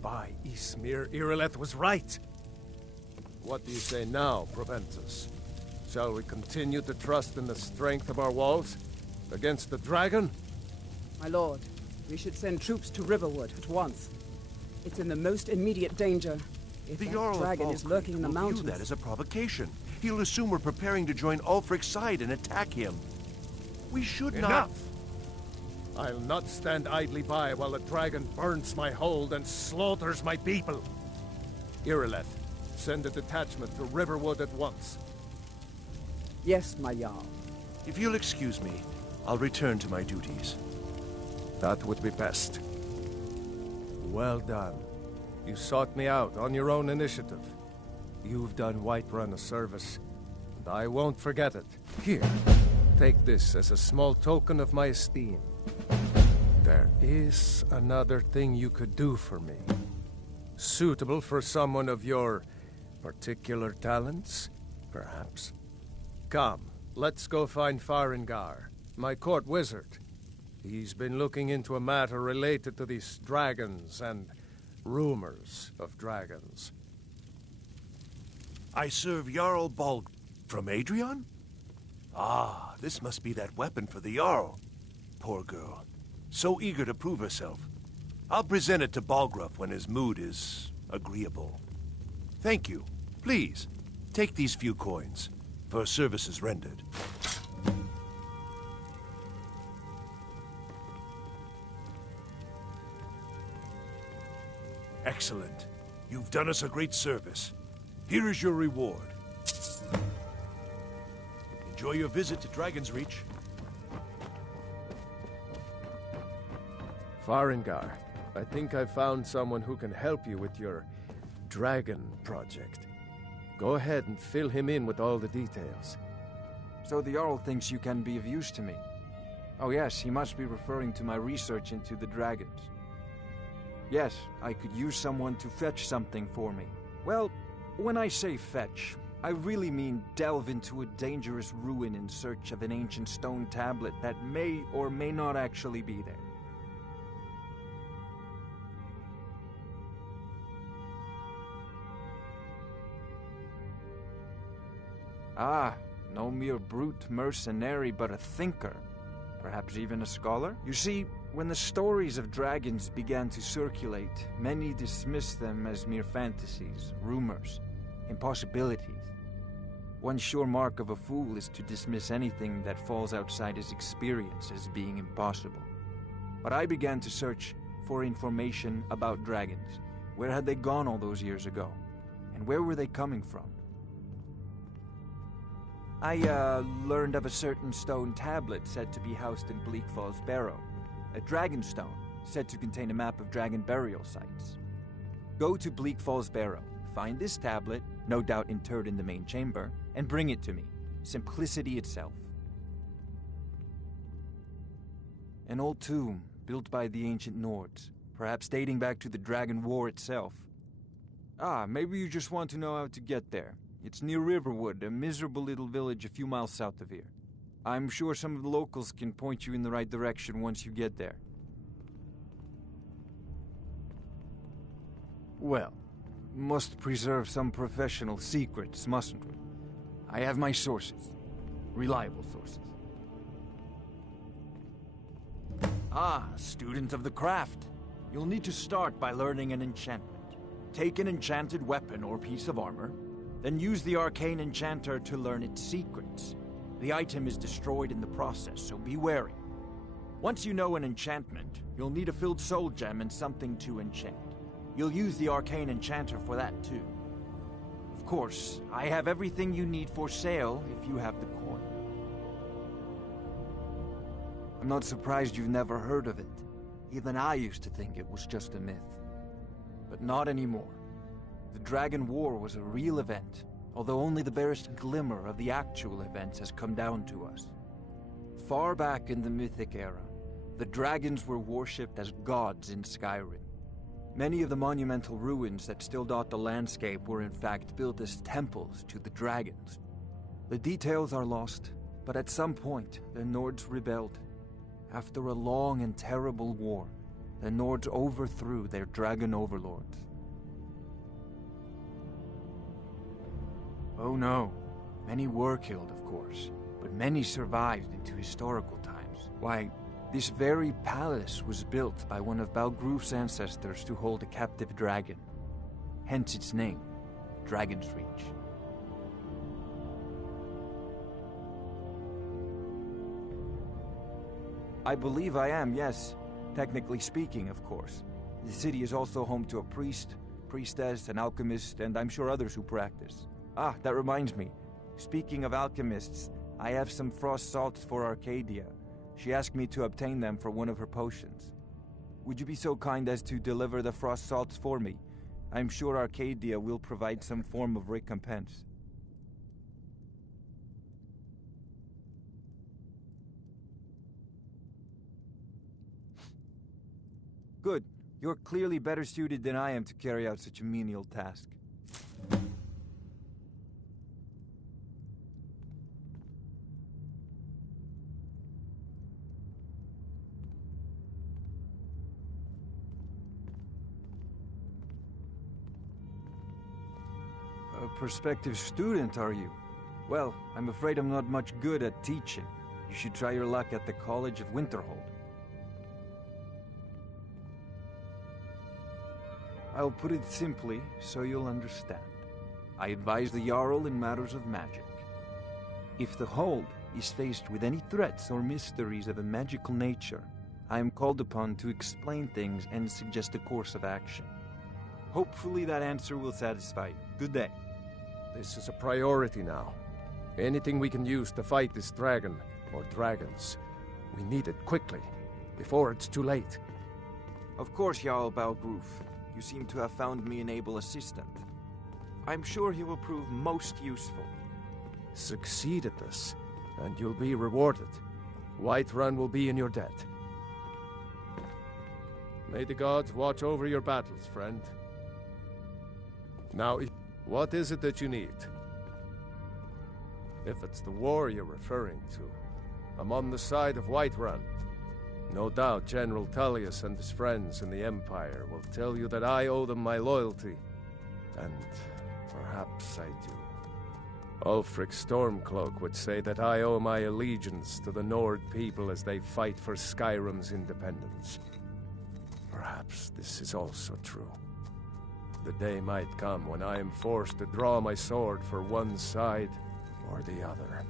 By Ysmir, Irileth was right! What do you say now, Proventus? Shall we continue to trust in the strength of our walls? Against the dragon? My lord, we should send troops to Riverwood at once. It's in the most immediate danger. If The that Jarl dragon of is lurking in the will mountains... view that as a provocation. He'll assume we're preparing to join Ulfric's side and attack him. We should not... Enough! I'll not stand idly by while the dragon burns my hold and slaughters my people. Irileth, send a detachment to Riverwood at once. Yes, my Jarl. If you'll excuse me, I'll return to my duties. That would be best. Well done. You sought me out on your own initiative. You've done Whiterun a service, and I won't forget it. Here, take this as a small token of my esteem. There is another thing you could do for me. Suitable for someone of your particular talents, perhaps. Come, let's go find Farengar, my court wizard. He's been looking into a matter related to these dragons and rumors of dragons. I serve Jarl Balg from Adrian? Ah, this must be that weapon for the Jarl. Poor girl. So eager to prove herself. I'll present it to Balgruuf when his mood is agreeable. Thank you. Please, take these few coins for services rendered. Excellent. You've done us a great service. Here is your reward. Enjoy your visit to Dragon's Reach. Farengar, I think I've found someone who can help you with your dragon project. Go ahead and fill him in with all the details. So the Jarl thinks you can be of use to me. Oh yes, he must be referring to my research into the dragons. Yes, I could use someone to fetch something for me. Well, when I say fetch, I really mean delve into a dangerous ruin in search of an ancient stone tablet that may or may not actually be there. Ah, no mere brute mercenary, but a thinker. Perhaps even a scholar? You see, when the stories of dragons began to circulate, many dismissed them as mere fantasies, rumors, impossibilities. One sure mark of a fool is to dismiss anything that falls outside his experience as being impossible. But I began to search for information about dragons. Where had they gone all those years ago? And where were they coming from? I learned of a certain stone tablet said to be housed in Bleak Falls Barrow. A dragon stone, said to contain a map of dragon burial sites. Go to Bleak Falls Barrow, find this tablet, no doubt interred in the main chamber, and bring it to me. Simplicity itself. An old tomb, built by the ancient Nords, perhaps dating back to the Dragon War itself. Ah, maybe you just want to know how to get there. It's near Riverwood, a miserable little village a few miles south of here. I'm sure some of the locals can point you in the right direction once you get there. Well, must preserve some professional secrets, mustn't we? I have my sources. Reliable sources. Ah, student of the craft. You'll need to start by learning an enchantment. Take an enchanted weapon or piece of armor, Then use the arcane enchanter to learn its secrets. The item is destroyed in the process, so be wary. Once you know an enchantment, you'll need a filled soul gem and something to enchant. You'll use the arcane enchanter for that too. Of course, I have everything you need for sale if you have the coin. I'm not surprised you've never heard of it. Even I used to think it was just a myth. But not anymore. The Dragon War was a real event, although only the barest glimmer of the actual events has come down to us. Far back in the Mythic era, the dragons were worshipped as gods in Skyrim. Many of the monumental ruins that still dot the landscape were in fact built as temples to the dragons. The details are lost, but at some point, the Nords rebelled. After a long and terrible war, the Nords overthrew their dragon overlords. Oh no, many were killed, of course, but many survived into historical times. Why, this very palace was built by one of Balgruf's ancestors to hold a captive dragon. Hence its name, Dragon's Reach. I believe I am, yes. Technically speaking, of course. The city is also home to a priest, priestess, an alchemist, and I'm sure others who practice. Ah, that reminds me. Speaking of alchemists, I have some frost salts for Arcadia. She asked me to obtain them for one of her potions. Would you be so kind as to deliver the frost salts for me? I'm sure Arcadia will provide some form of recompense. Good. You're clearly better suited than I am to carry out such a menial task. A prospective student, are you? Well, I'm afraid I'm not much good at teaching. You should try your luck at the College of Winterhold. I'll put it simply so you'll understand. I advise the Jarl in matters of magic. If the Hold is faced with any threats or mysteries of a magical nature, I am called upon to explain things and suggest a course of action. Hopefully that answer will satisfy you. Good day. This is a priority now. Anything we can use to fight this dragon, or dragons, we need it quickly, before it's too late. Of course, Jarl Balgruf. You seem to have found me an able assistant. I'm sure he will prove most useful. Succeed at this, and you'll be rewarded. Whiterun will be in your debt. May the gods watch over your battles, friend. Now, what is it that you need? If it's the war you're referring to, I'm on the side of Whiterun. No doubt General Tullius and his friends in the Empire will tell you that I owe them my loyalty. And perhaps I do. Ulfric Stormcloak would say that I owe my allegiance to the Nord people as they fight for Skyrim's independence. Perhaps this is also true. The day might come when I am forced to draw my sword for one side or the other.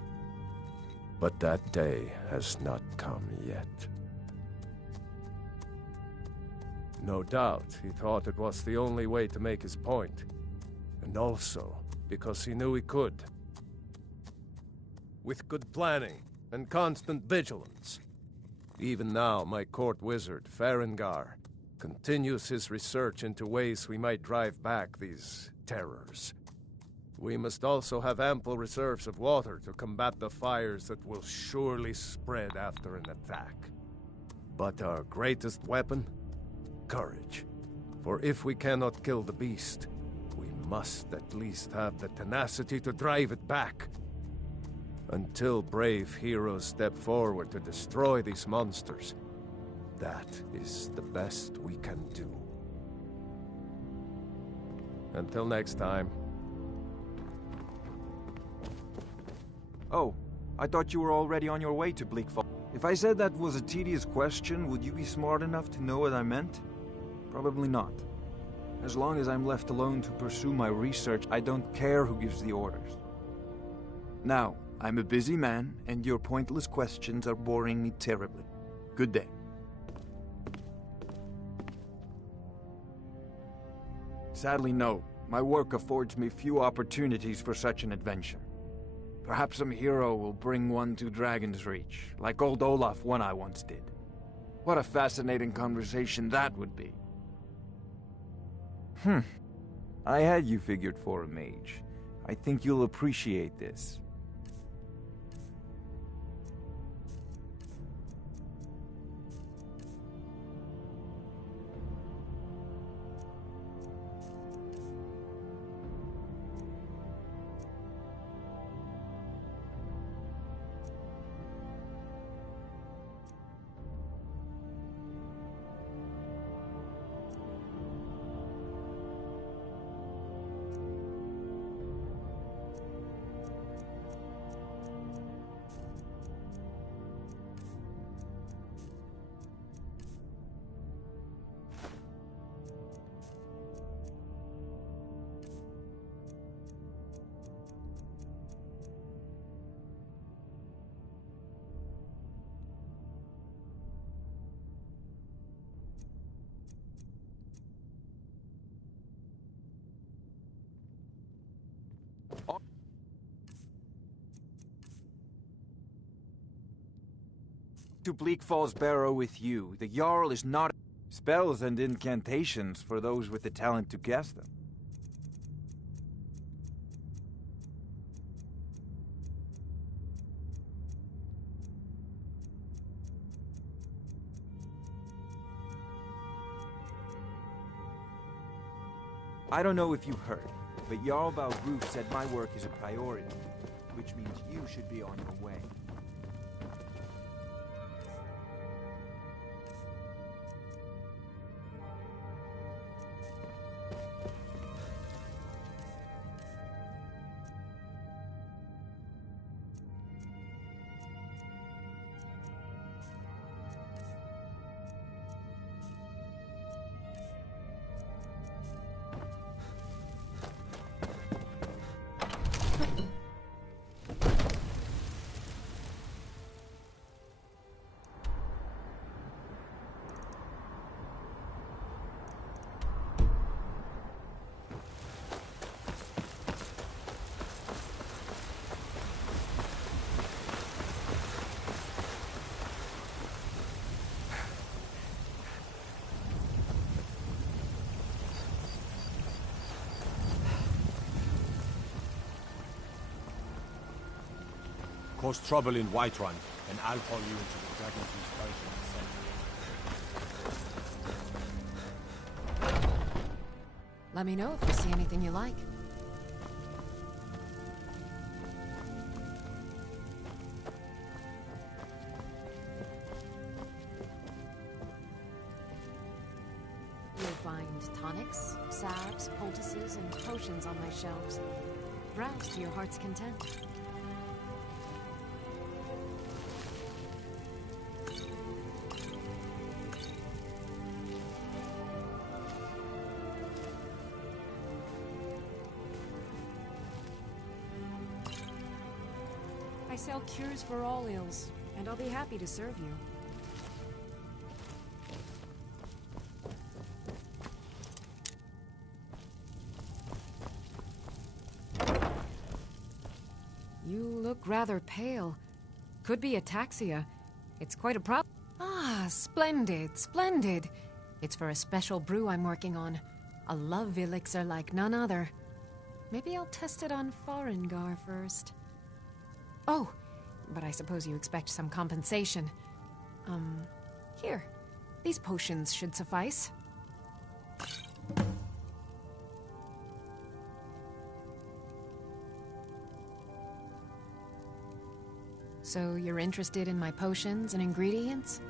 But that day has not come yet. No doubt he thought it was the only way to make his point. And also because he knew he could. With good planning and constant vigilance. Even now, my court wizard, Farengar, continues his research into ways we might drive back these terrors. We must also have ample reserves of water to combat the fires that will surely spread after an attack. But our greatest weapon? Courage. For if we cannot kill the beast, we must at least have the tenacity to drive it back. Until brave heroes step forward to destroy these monsters, that is the best we can do. Until next time. Oh, I thought you were already on your way to Bleakfall. If I said that was a tedious question, would you be smart enough to know what I meant? Probably not. As long as I'm left alone to pursue my research, I don't care who gives the orders. Now, I'm a busy man, and your pointless questions are boring me terribly. Good day. Sadly, no. My work affords me few opportunities for such an adventure. Perhaps some hero will bring one to Dragon's Reach, like old Olaf one I once did. What a fascinating conversation that would be. I had you figured for a mage. I think you'll appreciate this. To Bleak Falls Barrow with you. The Jarl is not... Spells and incantations for those with the talent to cast them. I don't know if you heard, but Jarl Balgruf said my work is a priority, which means you should be on your way. Cause trouble in Whiterun, and I'll haul you into the Dragon's Dungeon. Let me know if you see anything you like. You'll find tonics, salves, poultices, and potions on my shelves. Browse to your heart's content. I sell cures for all ills, and I'll be happy to serve you. You look rather pale. Could be ataxia. It's quite a problem. Ah, splendid, splendid. It's for a special brew I'm working on. A love elixir like none other. Maybe I'll test it on Farengar first. Oh, but I suppose you expect some compensation. Here. These potions should suffice. So you're interested in my potions and ingredients?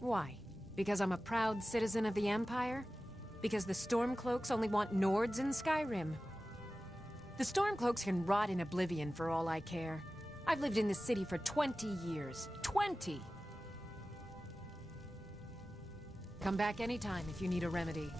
Why? Because I'm a proud citizen of the Empire? Because the Stormcloaks only want Nords in Skyrim? The Stormcloaks can rot in oblivion for all I care. I've lived in this city for 20 years. 20! Come back anytime if you need a remedy.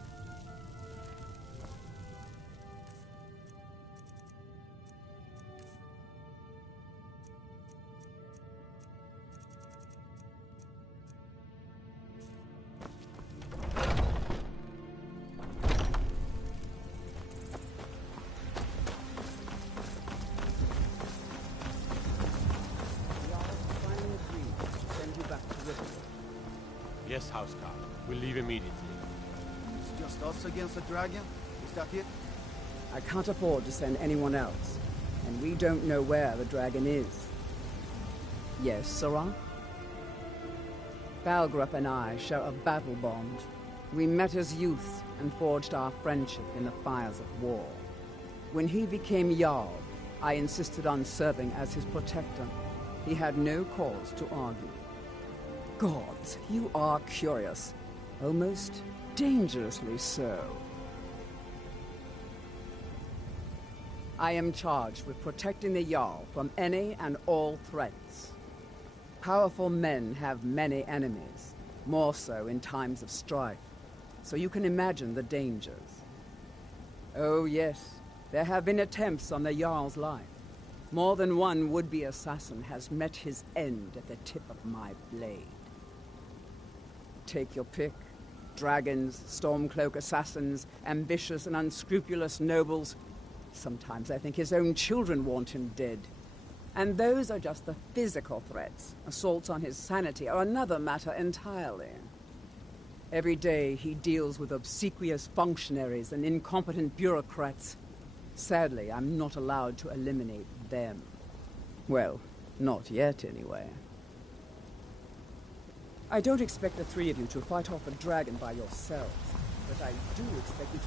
Yes, Housecarl. We'll leave immediately. It's just us against the dragon? Is that it? I can't afford to send anyone else, and we don't know where the dragon is. Yes, Sarah? Balgrup and I share a battle bond. We met as youths and forged our friendship in the fires of war. When he became Jarl, I insisted on serving as his protector. He had no cause to argue. Gods, you are curious. Almost dangerously so. I am charged with protecting the Jarl from any and all threats. Powerful men have many enemies, more so in times of strife, so you can imagine the dangers. Oh yes, there have been attempts on the Jarl's life. More than one would-be assassin has met his end at the tip of my blade. Take your pick. Dragons, Stormcloak assassins, ambitious and unscrupulous nobles. Sometimes I think his own children want him dead. And those are just the physical threats. Assaults on his sanity are another matter entirely. Every day he deals with obsequious functionaries and incompetent bureaucrats. Sadly, I'm not allowed to eliminate them. Well, not yet anyway. I don't expect the three of you to fight off a dragon by yourselves, but I do expect you to...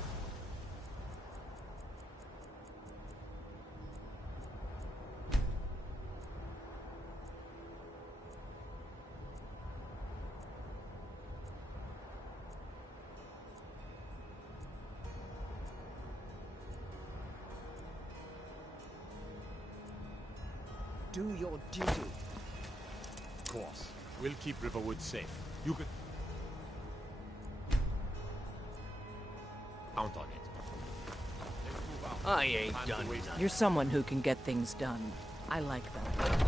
do your duty. Of course. We'll keep Riverwood safe. You can... count on it. Let's move out. I ain't done nothing. You're someone who can get things done. I like that.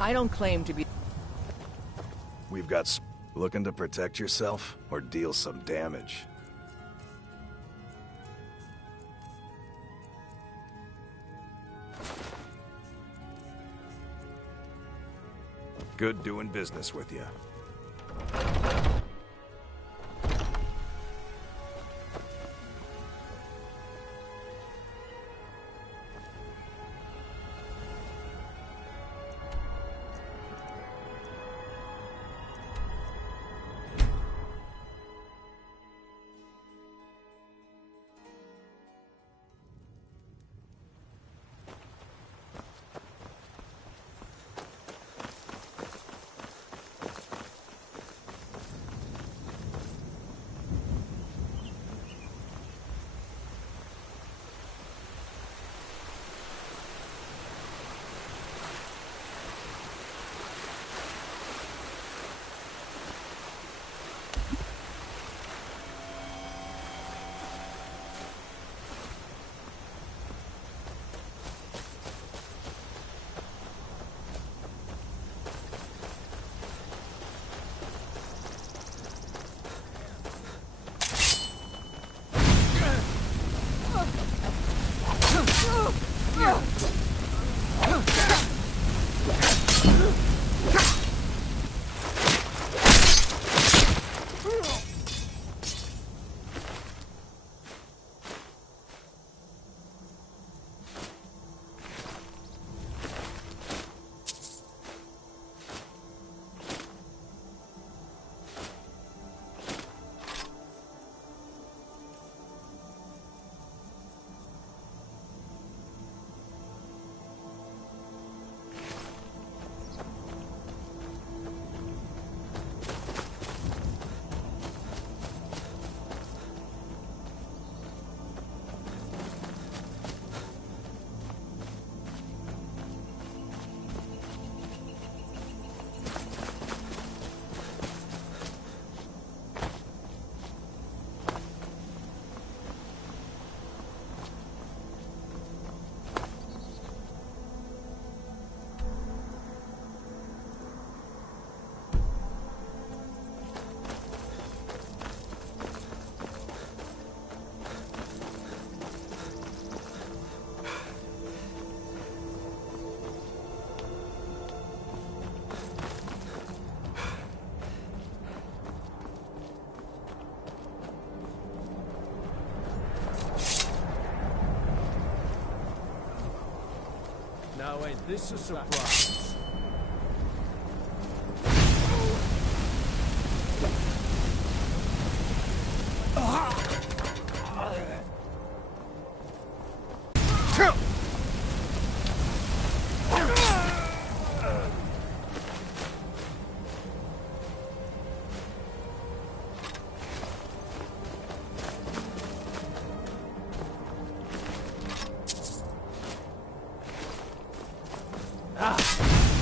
I don't claim to be... We've got looking to protect yourself or deal some damage. Good doing business with you. Ain't this a surprise? Ah!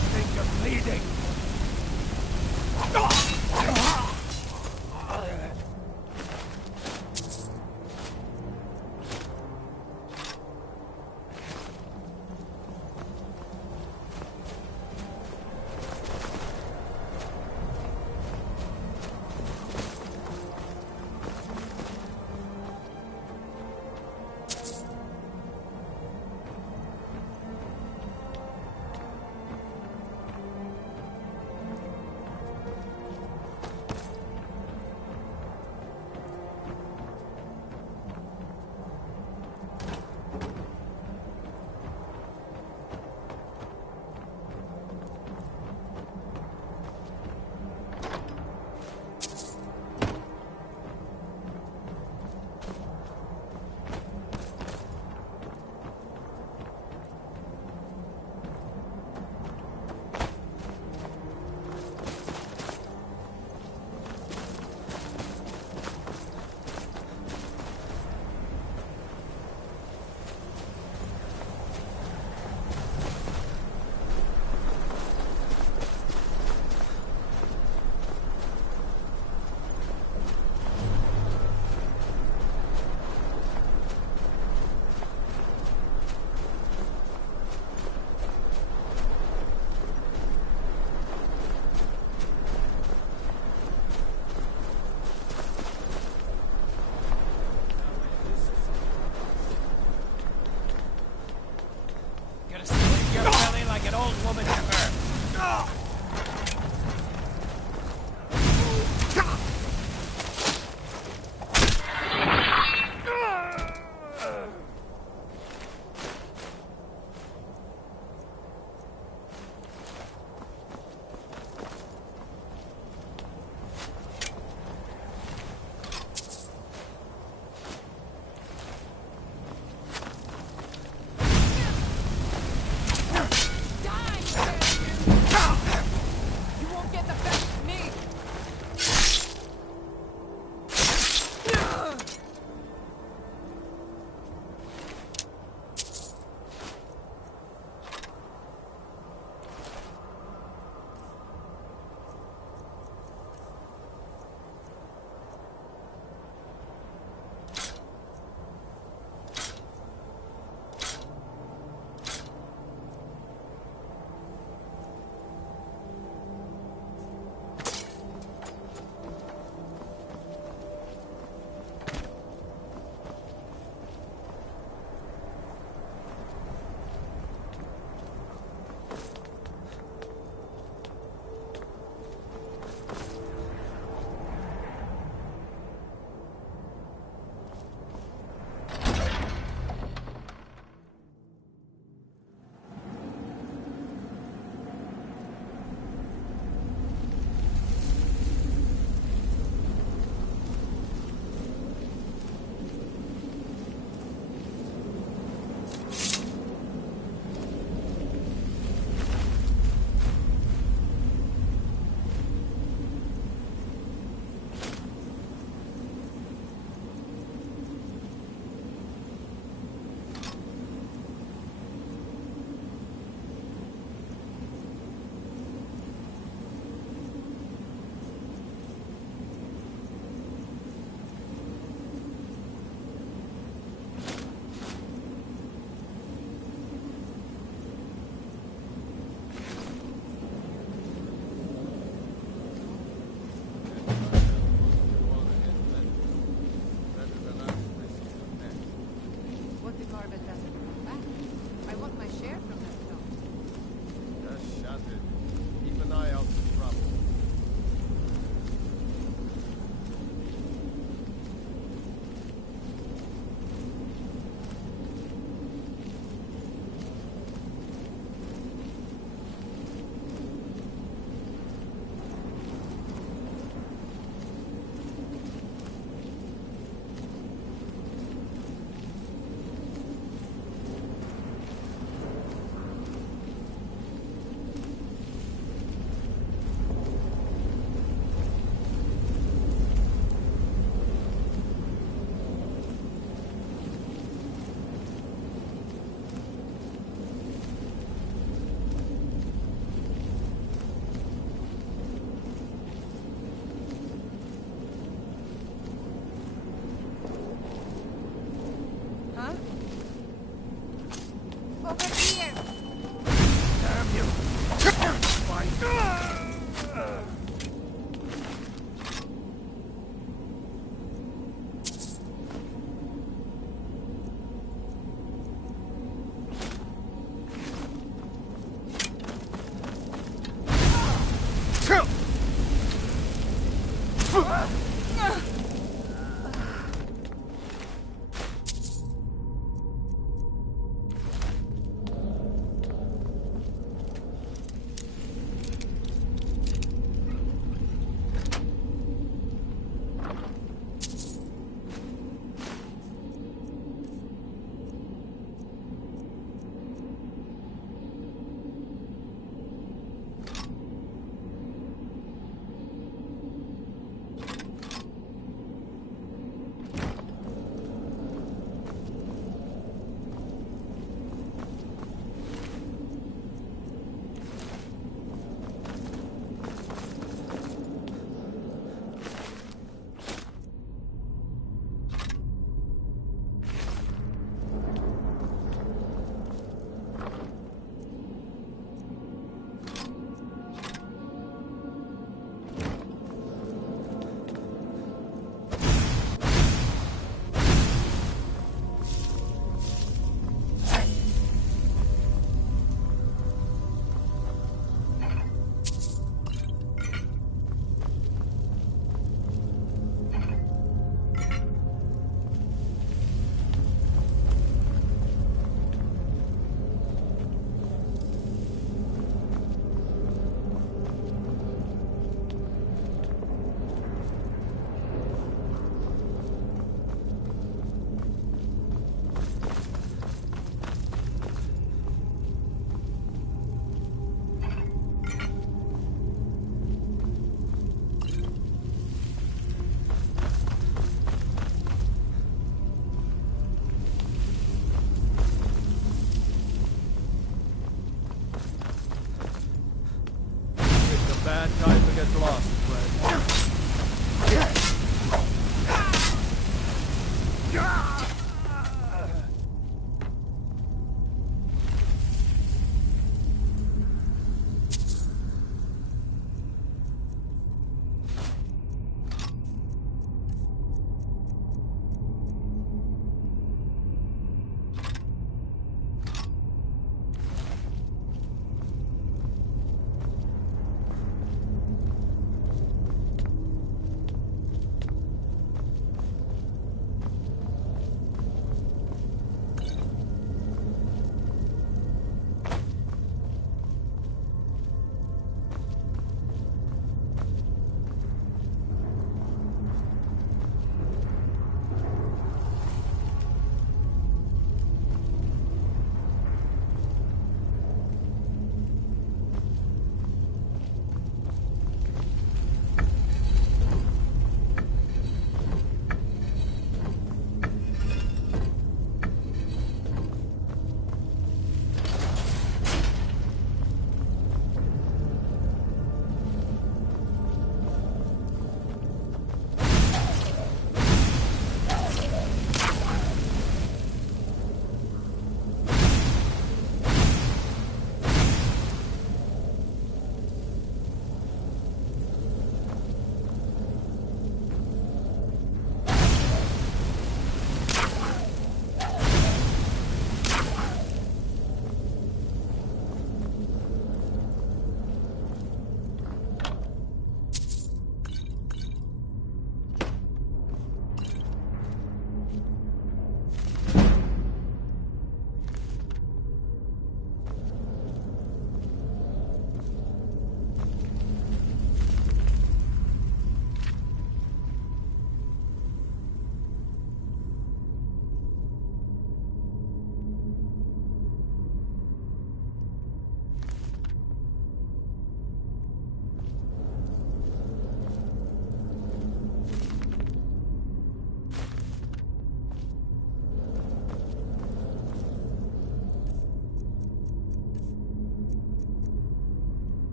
Bad time to get lost, friend.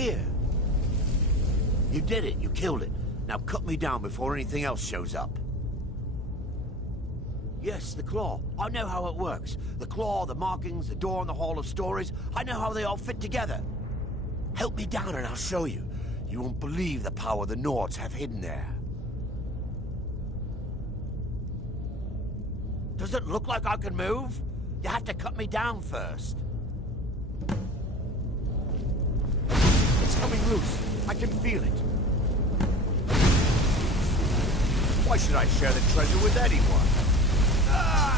Here. You did it. You killed it. Now cut me down before anything else shows up. Yes, the claw. I know how it works. The claw, the markings, the door in the Hall of Stories. I know how they all fit together. Help me down and I'll show you. You won't believe the power the Nords have hidden there. Does it look like I can move? You have to cut me down first. It's coming loose. I can feel it. Why should I share the treasure with anyone? Ah!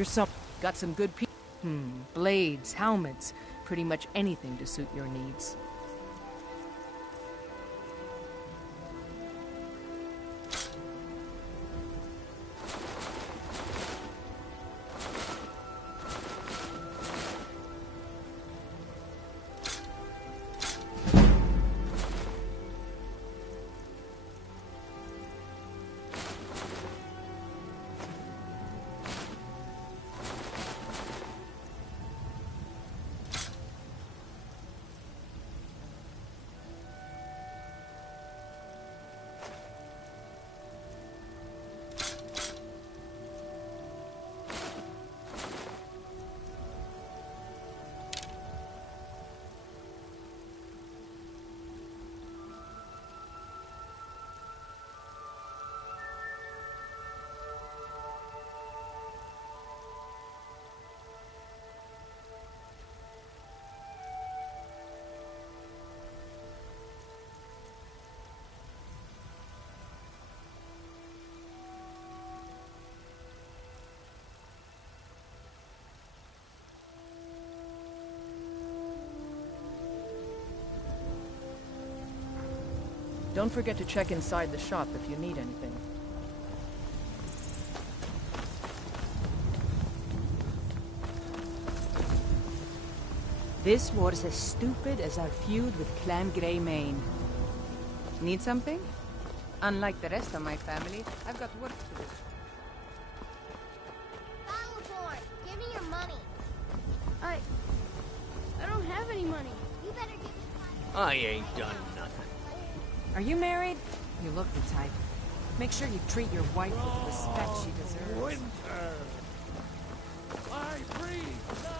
You're got some good blades, helmets, pretty much anything to suit your needs. Don't forget to check inside the shop if you need anything. This war's as stupid as our feud with Clan Greymane. Need something? Unlike the rest of my family, I've got work to do. Battleborn, give me your money. I don't have any money. You better give me I ain't done nothing. Are you married? You look the type. Make sure you treat your wife with the respect she deserves. Winter! I breathe now!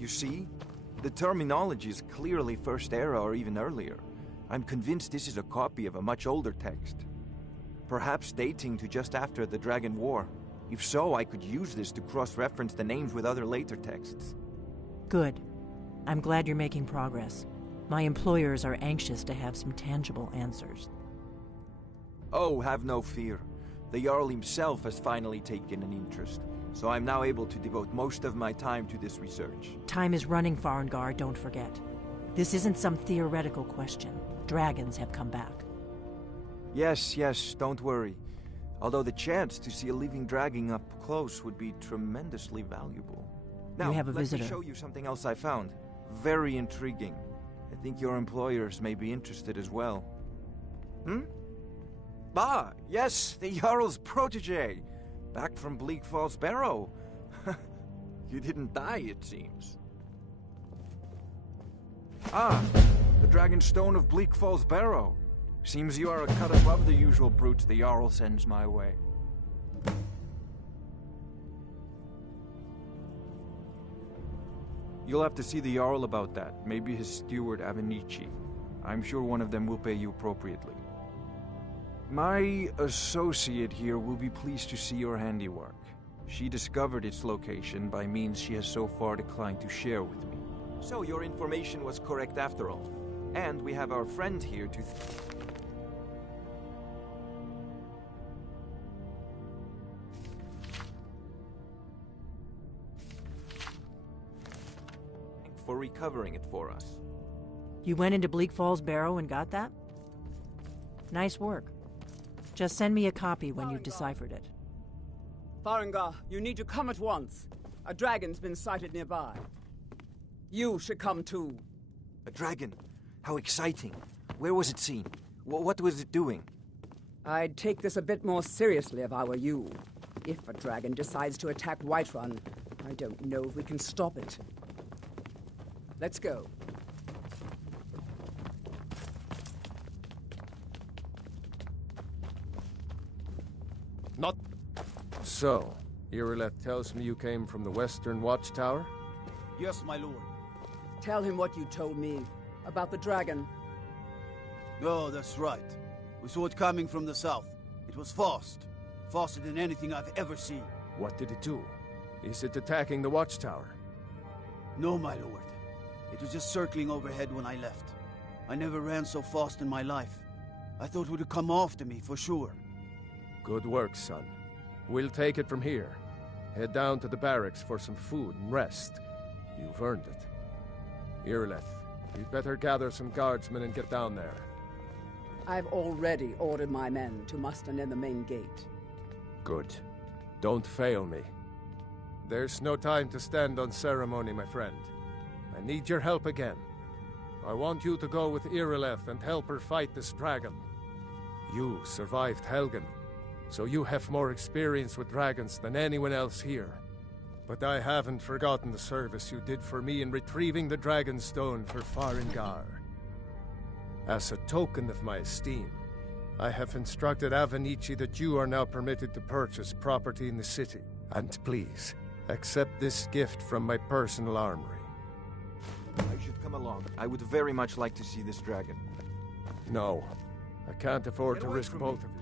You see? The terminology is clearly First Era or even earlier. I'm convinced this is a copy of a much older text. Perhaps dating to just after the Dragon War. If so, I could use this to cross-reference the names with other later texts. Good. I'm glad you're making progress. My employers are anxious to have some tangible answers. Oh, have no fear. The Jarl himself has finally taken an interest, so I'm now able to devote most of my time to this research. Time is running, Farengar, don't forget. This isn't some theoretical question. Dragons have come back. Yes, don't worry. Although the chance to see a living dragon up close would be tremendously valuable. Now, You have a visitor. Let me show you something else I found. Very intriguing. I think your employers may be interested as well. Ah, yes, the Jarl's protege. Back from Bleak Falls Barrow. You didn't die, it seems. Ah, the Dragon Stone of Bleak Falls Barrow. Seems you are a cut above the usual brutes the Jarl sends my way. You'll have to see the Jarl about that. Maybe his steward, Avenici. I'm sure one of them will pay you appropriately. My associate here will be pleased to see your handiwork. She discovered its location by means she has so far declined to share with me. So your information was correct after all. And we have our friend here to... for recovering it for us. You went into Bleak Falls Barrow and got that? Nice work. Just send me a copy when you've deciphered it. Farengar, you need to come at once. A dragon's been sighted nearby. You should come too. A dragon? How exciting. Where was it seen? What was it doing? I'd take this a bit more seriously if I were you. If a dragon decides to attack Whiterun, I don't know if we can stop it. Let's go. Not... So, Irileth tells me you came from the Western Watchtower? Yes, my lord. Tell him what you told me about the dragon. Oh, that's right. We We saw it coming from the south. It was fast. Faster than anything I've ever seen. What did it do? Is it attacking the watchtower? No, my lord. It was just circling overhead when I left. I never ran so fast in my life. I thought it would come after me, for sure. Good work, son. We'll take it from here. Head down to the barracks for some food and rest. You've earned it. Irileth, you'd better gather some guardsmen and get down there. I've already ordered my men to muster near the main gate. Good. Don't fail me. There's no time to stand on ceremony, my friend. I need your help again. I want you to go with Irileth and help her fight this dragon. You survived Helgen, so you have more experience with dragons than anyone else here. But I haven't forgotten the service you did for me in retrieving the Dragon Stone for Farengar. As a token of my esteem, I have instructed Avenici that you are now permitted to purchase property in the city. And please, accept this gift from my personal armory. I should come along. I would very much like to see this dragon. No, I can't afford to risk both of you.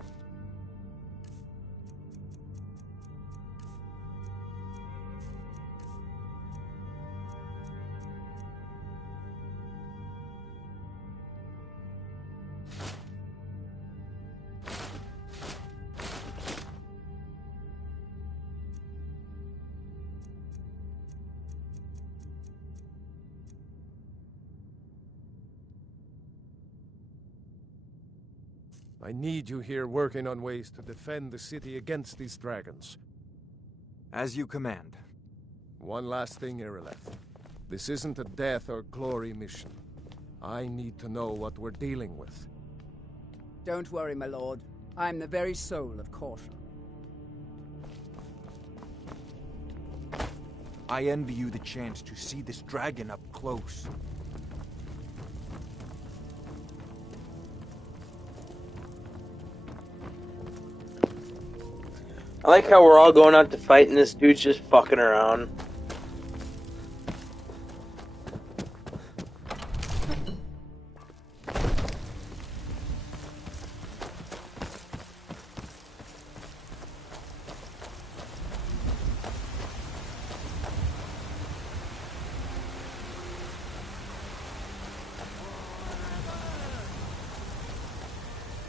I need you here working on ways to defend the city against these dragons. As you command. One last thing, Irileth. This isn't a death or glory mission. I need to know what we're dealing with. Don't worry, my lord. I'm the very soul of caution. I envy you the chance to see this dragon up close. I like how we're all going out to fight and this dude's just fucking around.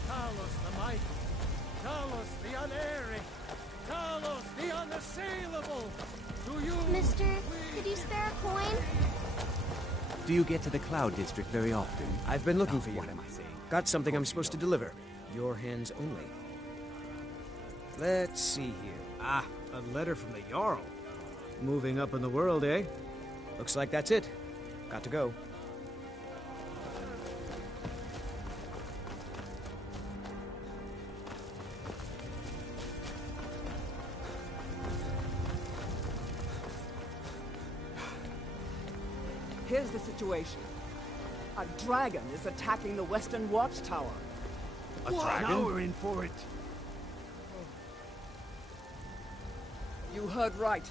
Talos the mighty, Talos the unerring, Talos the unassailable! Do you... Mister, could you spare a coin? Do you get to the Cloud District very often? I've been looking for you. What am I saying? Got something I'm supposed to deliver. Your hands only. Let's see here. Ah, a letter from the Jarl. Moving up in the world, eh? Looks like that's it. Got to go. Here's the situation. A dragon is attacking the Western Watchtower. A dragon? Now we're in for it. You heard right.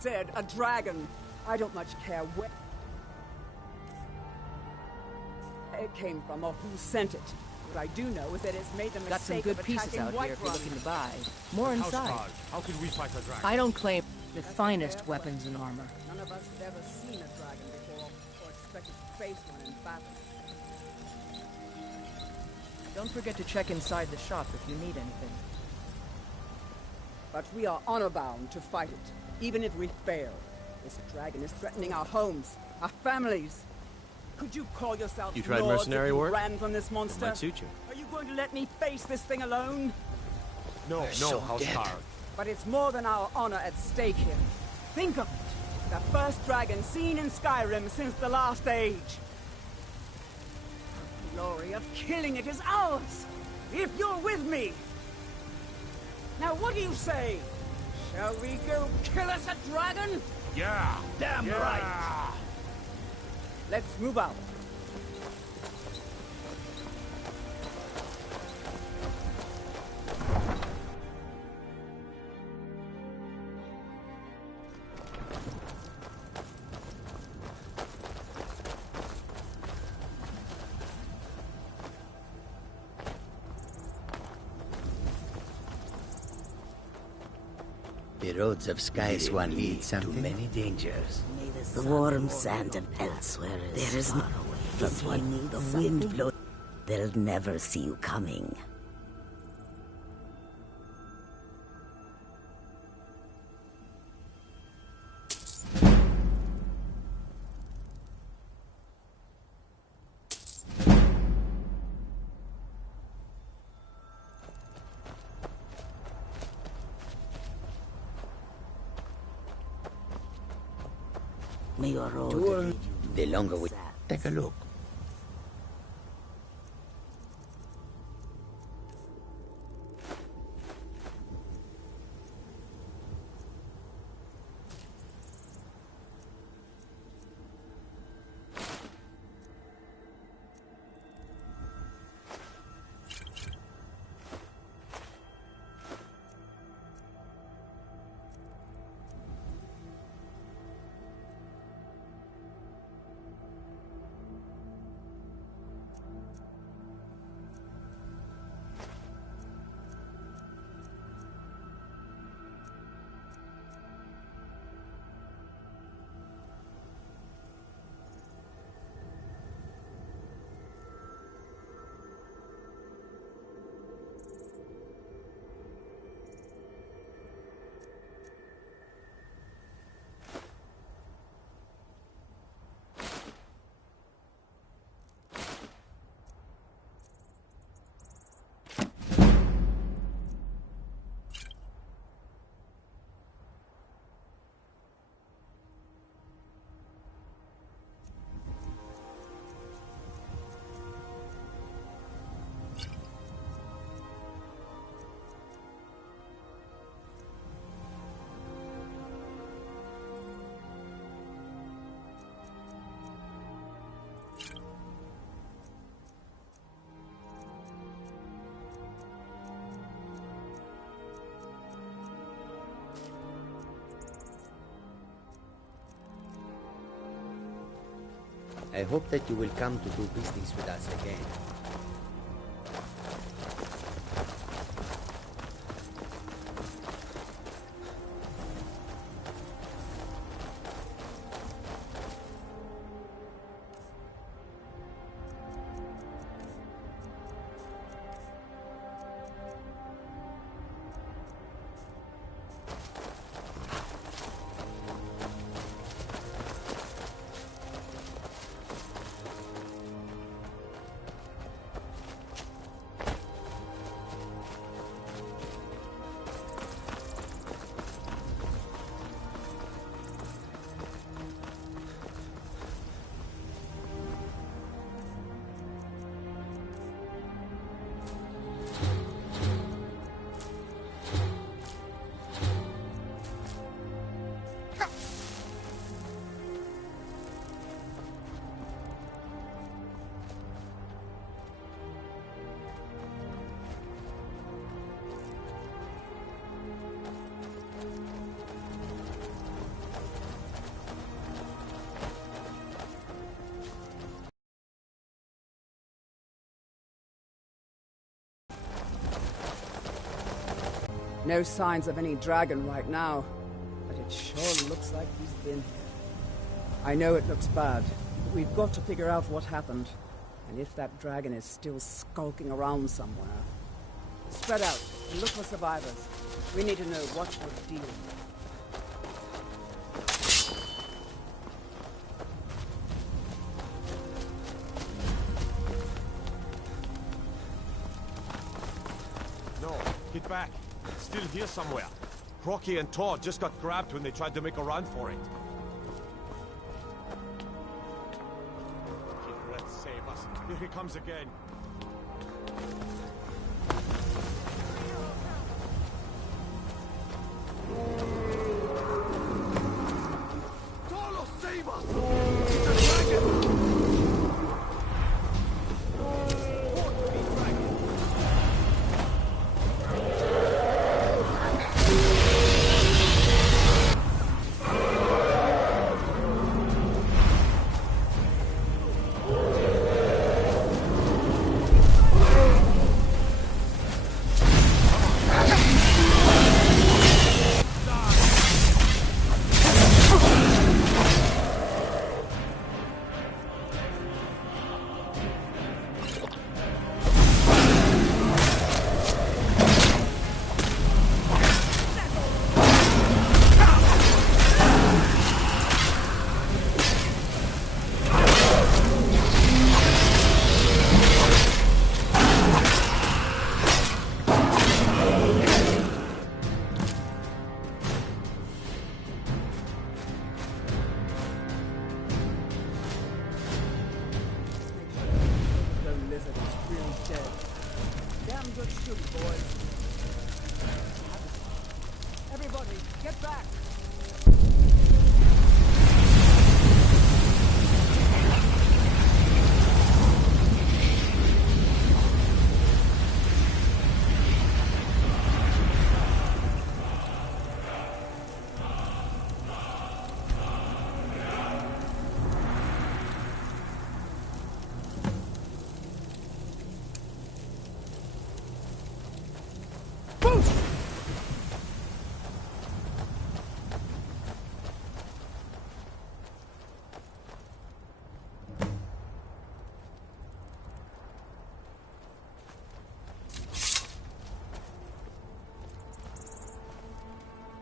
Said a dragon. I don't much care where it came from or who sent it. What I do know is that it's made the mistake Got some good of pieces attacking out here if you're Whiterun. looking to buy. More inside. How can we fight a dragon? I don't claim the finest weapons and armor. None of us have ever seen a dragon before or expected to face one in battle. Don't forget to check inside the shop if you need anything. But we are honor-bound to fight it, even if we fail. This dragon is threatening our homes, our families. Could you call yourself You tried lords mercenary if you work? ran from this monster? It might suit you. Are you going to let me face this thing alone? No, House Targ. But it's more than our honor at stake here. Think of it. The first dragon seen in Skyrim since the last age. The glory of killing it is ours, if you're with me. Now what do you say? Shall we go kill us a dragon? Yeah, damn right. Let's move out. The roads of Skyrim lead to many dangers. The warm sand of elsewhere there is no from what the wind blows. They'll never see you coming. May your road the longer we take a look. I hope that you will come to do business with us again. No signs of any dragon right now, but it sure looks like he's been here. I know it looks bad, but we've got to figure out what happened, and if that dragon is still skulking around somewhere. Spread out. and look for survivors. We need to know what we're dealing with. No, get back. It's still here somewhere. Crocky and Todd just got grabbed when they tried to make a run for it. Let's save us. Here he comes again. Talos, save us! It's a dragon! Everybody, get back!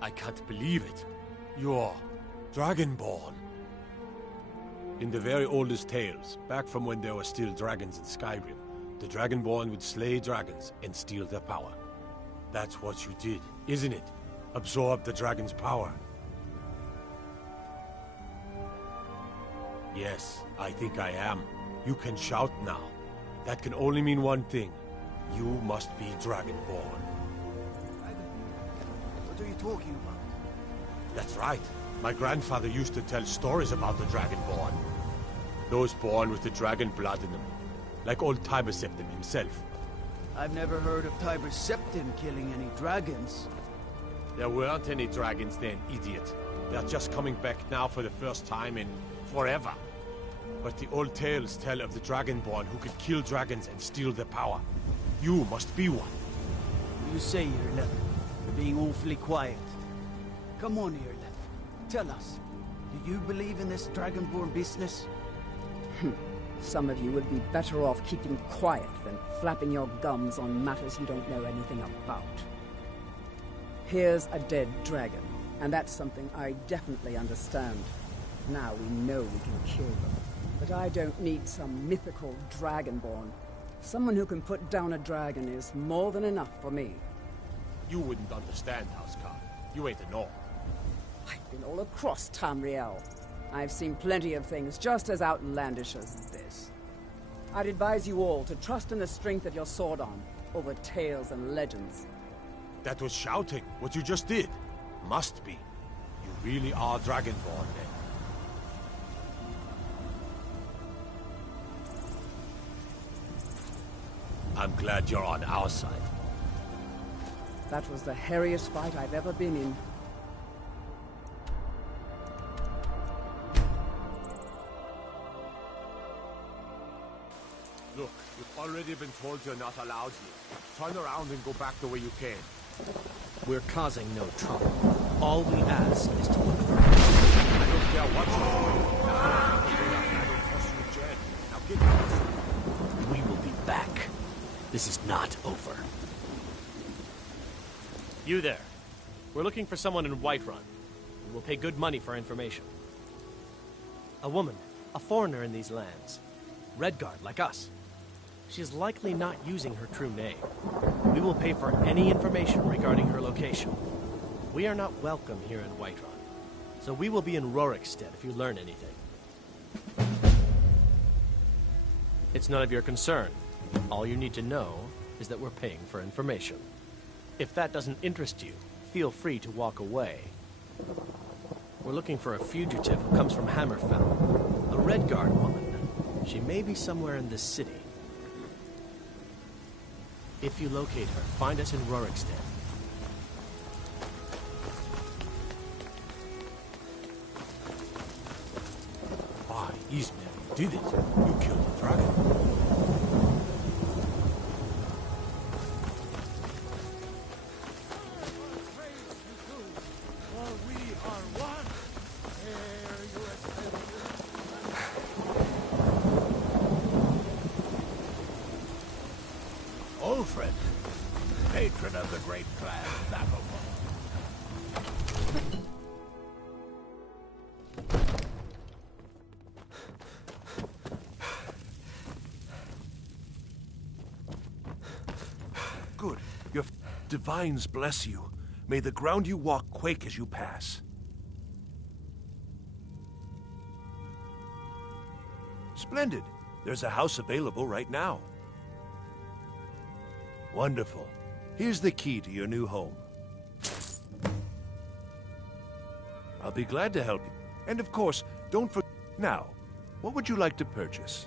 I can't believe it. You're Dragonborn. In the very oldest tales, back from when there were still dragons in Skyrim, the Dragonborn would slay dragons and steal their power. That's what you did, isn't it? Absorb the dragon's power. Yes, I think I am. You can shout now. That can only mean one thing. You must be Dragonborn. What are you talking about? That's right. My grandfather used to tell stories about the Dragonborn. Those born with the dragon blood in them. Like old Tiber Septim himself. I've never heard of Tiber Septim killing any dragons. There weren't any dragons then, idiot. They're just coming back now for the first time in forever. But the old tales tell of the Dragonborn who could kill dragons and steal their power. You must be one. You say you're left. You're being awfully quiet. Come on here, Leth. Tell us. Do you believe in this Dragonborn business? Some of you would be better off keeping quiet than flapping your gums on matters you don't know anything about. Here's a dead dragon, and that's something I definitely understand. Now we know we can kill them. But I don't need some mythical Dragonborn. Someone who can put down a dragon is more than enough for me. You wouldn't understand, Housecarl. You ain't a North. I've been all across Tamriel. I've seen plenty of things just as outlandish as this. I'd advise you all to trust in the strength of your sword arm over tales and legends. That was shouting, what you just did. Must be. You really are Dragonborn, then. I'm glad you're on our side. That was the hairiest fight I've ever been in. Look, you've already been told you're not allowed here. Turn around and go back the way you came. We're causing no trouble. All we ask is to look for I don't care what you're doing. I don't trust you, Jen. Now get out. We will be back. This is not over. You there. We're looking for someone in Whiterun. We will pay good money for information. A woman, a foreigner in these lands. Redguard, like us. She is likely not using her true name. We will pay for any information regarding her location. We are not welcome here in Whiterun, so we will be in Rorikstead if you learn anything. It's none of your concern. All you need to know is that we're paying for information. If that doesn't interest you, feel free to walk away. We're looking for a fugitive who comes from Hammerfell. A Redguard woman. She may be somewhere in this city. If you locate her, find us in Rorikstead. Why, Ismail, you did it. You killed the dragon. Ulfred, patron of the great clan Battle. Good. Your divines bless you. May the ground you walk quake as you pass. Splendid. There's a house available right now. Wonderful. Here's the key to your new home. I'll be glad to help you. And of course, don't forget. Now, what would you like to purchase?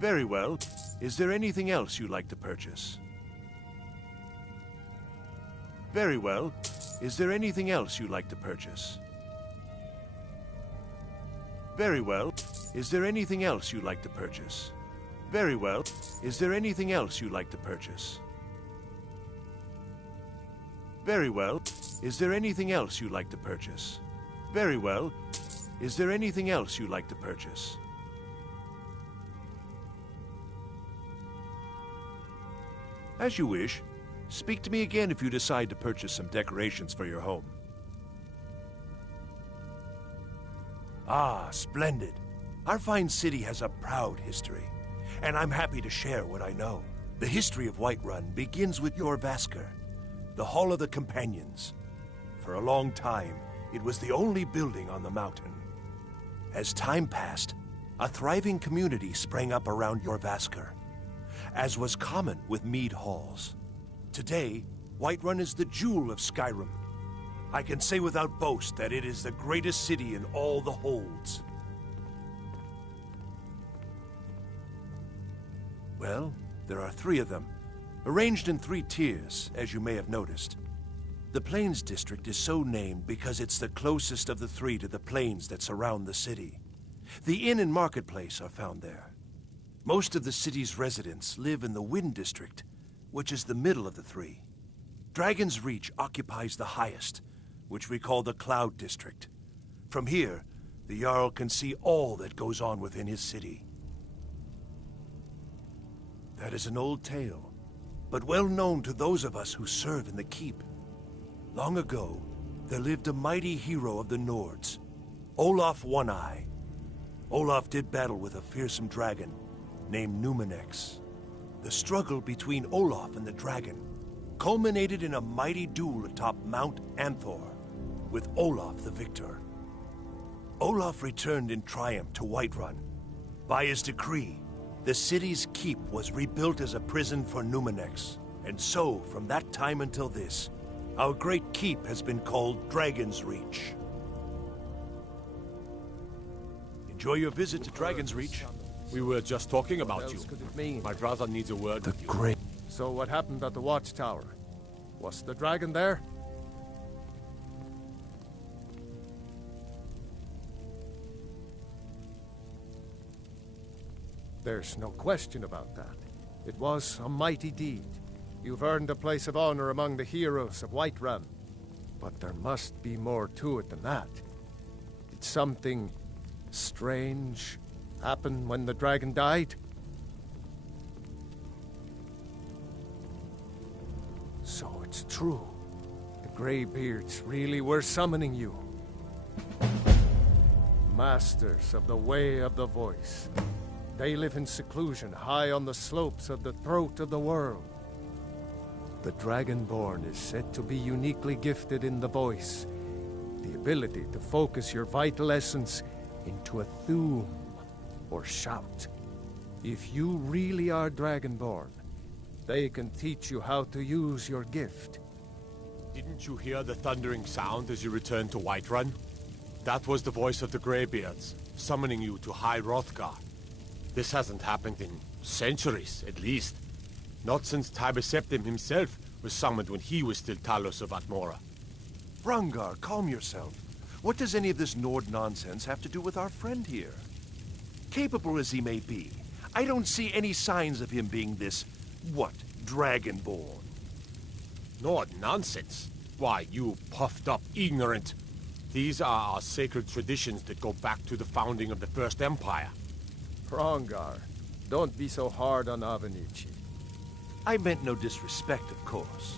Very well. Is there anything else you'd like to purchase? Very well. Is there anything else you'd like to purchase? Very well. Is there anything else you'd like to purchase? Very well. Is there anything else you'd like to purchase? Very well. Is there anything else you'd like to purchase? Very well. Is there anything else you'd like to purchase? As you wish. Speak to me again if you decide to purchase some decorations for your home. Ah, splendid. Our fine city has a proud history, and I'm happy to share what I know. The history of Whiterun begins with your Vasker, the Hall of the Companions. For a long time, it was the only building on the mountain. As time passed, a thriving community sprang up around your Vasker, as was common with mead halls. Today, Whiterun is the jewel of Skyrim. I can say without boast that it is the greatest city in all the holds. Well, there are 3 of them, arranged in 3 tiers, as you may have noticed. The Plains District is so named because it's the closest of the 3 to the plains that surround the city. The inn and marketplace are found there. Most of the city's residents live in the Wind District, which is the middle of the 3. Dragon's Reach occupies the highest, which we call the Cloud District. From here, the Jarl can see all that goes on within his city. That is an old tale, but well known to those of us who serve in the keep. Long ago, there lived a mighty hero of the Nords, Olaf One-Eye. Olaf did battle with a fearsome dragon named Numenex. The struggle between Olaf and the dragon culminated in a mighty duel atop Mount Anthor, with Olaf the victor. Olaf returned in triumph to Whiterun. By his decree, the city's keep was rebuilt as a prison for Numenex, and so, from that time until this, our great keep has been called Dragon's Reach. Enjoy your visit to Dragon's Reach. We were just talking about What you. else could it mean? My brother needs a word with you. So what happened at the watchtower? Was the dragon there? There's no question about that. It was a mighty deed. You've earned a place of honor among the heroes of Whiterun. But there must be more to it than that. Did something strange happen when the dragon died? So it's true. The Greybeards really were summoning you. Masters of the Way of the Voice. They live in seclusion high on the slopes of the throat of the world. The Dragonborn is said to be uniquely gifted in the voice, the ability to focus your vital essence into a thum, or shout. If you really are Dragonborn, they can teach you how to use your gift. Didn't you hear the thundering sound as you returned to Whiterun? That was the voice of the Greybeards, summoning you to High Hrothgar. This hasn't happened in centuries, at least. Not since Tiber Septim himself was summoned when he was still Talos of Atmora. Hrongar, calm yourself. What does any of this Nord nonsense have to do with our friend here? Capable as he may be, I don't see any signs of him being this, Dragonborn. Nord nonsense? Why, you puffed up ignorant. These are our sacred traditions that go back to the founding of the First Empire. Hrongar, don't be so hard on Avenici. I meant no disrespect, of course.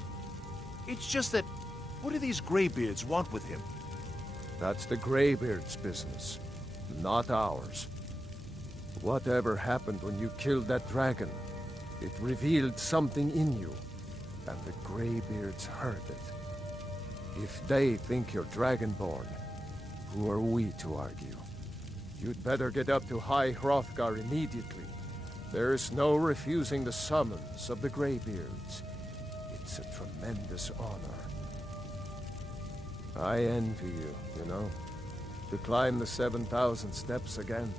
It's just that, what do these Greybeards want with him? That's the Greybeards' business, not ours. Whatever happened when you killed that dragon, it revealed something in you, and the Greybeards heard it. If they think you're Dragonborn, who are we to argue? You'd better get up to High Hrothgar immediately. There's no refusing the summons of the Greybeards. It's a tremendous honor. I envy you, you know, to climb the 7,000 steps again.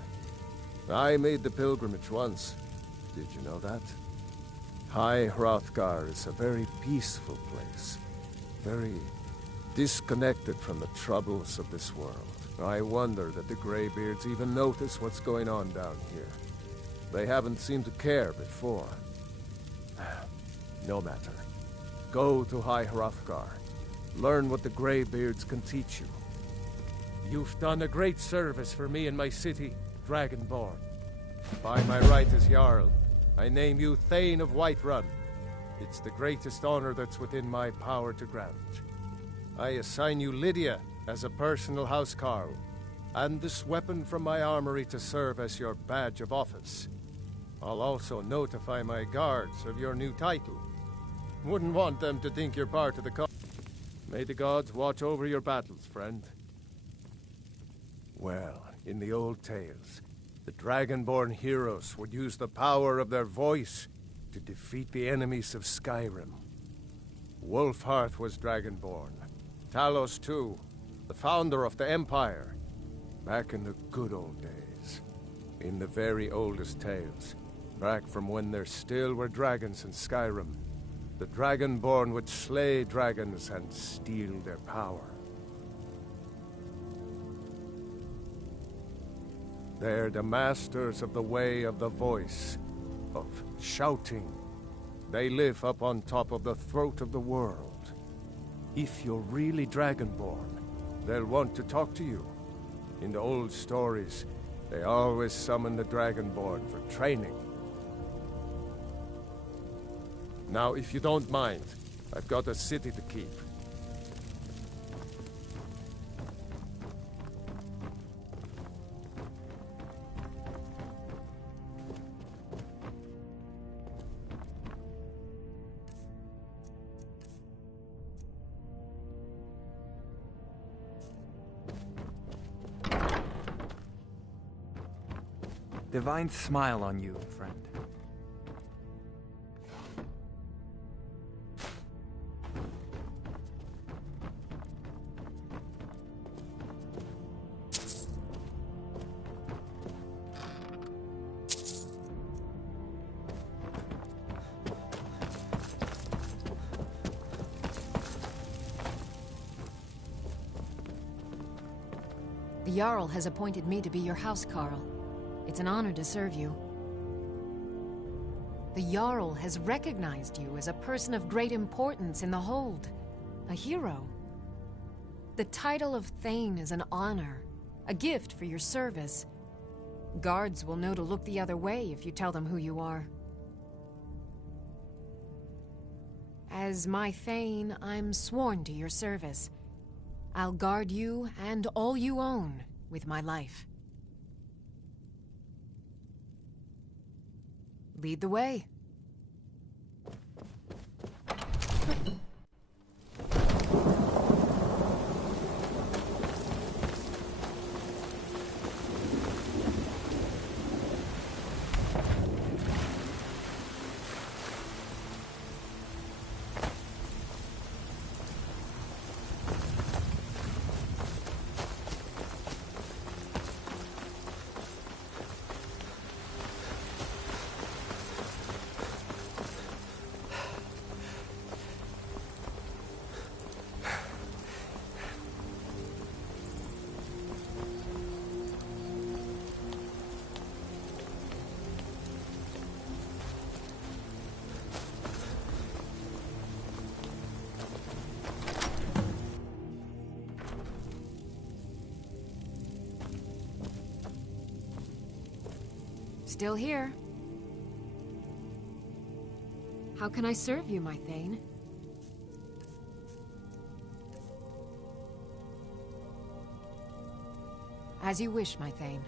I made the pilgrimage once. Did you know that? High Hrothgar is a very peaceful place. Very disconnected from the troubles of this world. I wonder that the Greybeards even notice what's going on down here. They haven't seemed to care before. No matter. Go to High Hrothgar. Learn what the Greybeards can teach you. You've done a great service for me and my city, Dragonborn. By my right as Jarl, I name you Thane of Whiterun. It's the greatest honor that's within my power to grant. I assign you Lydia as a personal housecarl, and this weapon from my armory to serve as your badge of office. I'll also notify my guards of your new title. Wouldn't want them to think you're part of the May the gods watch over your battles, friend. Well, in the old tales, the Dragonborn heroes would use the power of their voice to defeat the enemies of Skyrim. Wolfhearth was Dragonborn. Talos, too, the founder of the Empire. Back in the good old days. In the very oldest tales. Back from when there still were dragons in Skyrim. The Dragonborn would slay dragons and steal their power. They're the masters of the way of the voice, of shouting. They live up on top of the throat of the world. If you're really Dragonborn, they'll want to talk to you. In the old stories, they always summon the Dragonborn for training. Now, if you don't mind, I've got a city to keep. Divine smile on you, friend. The Jarl has appointed me to be your housecarl. It's an honor to serve you. The Jarl has recognized you as a person of great importance in the Hold. A hero. The title of Thane is an honor. A gift for your service. Guards will know to look the other way if you tell them who you are. As my Thane, I'm sworn to your service. I'll guard you and all you own with my life. Lead the way. Still here. How can I serve you, my Thane? As you wish, my Thane.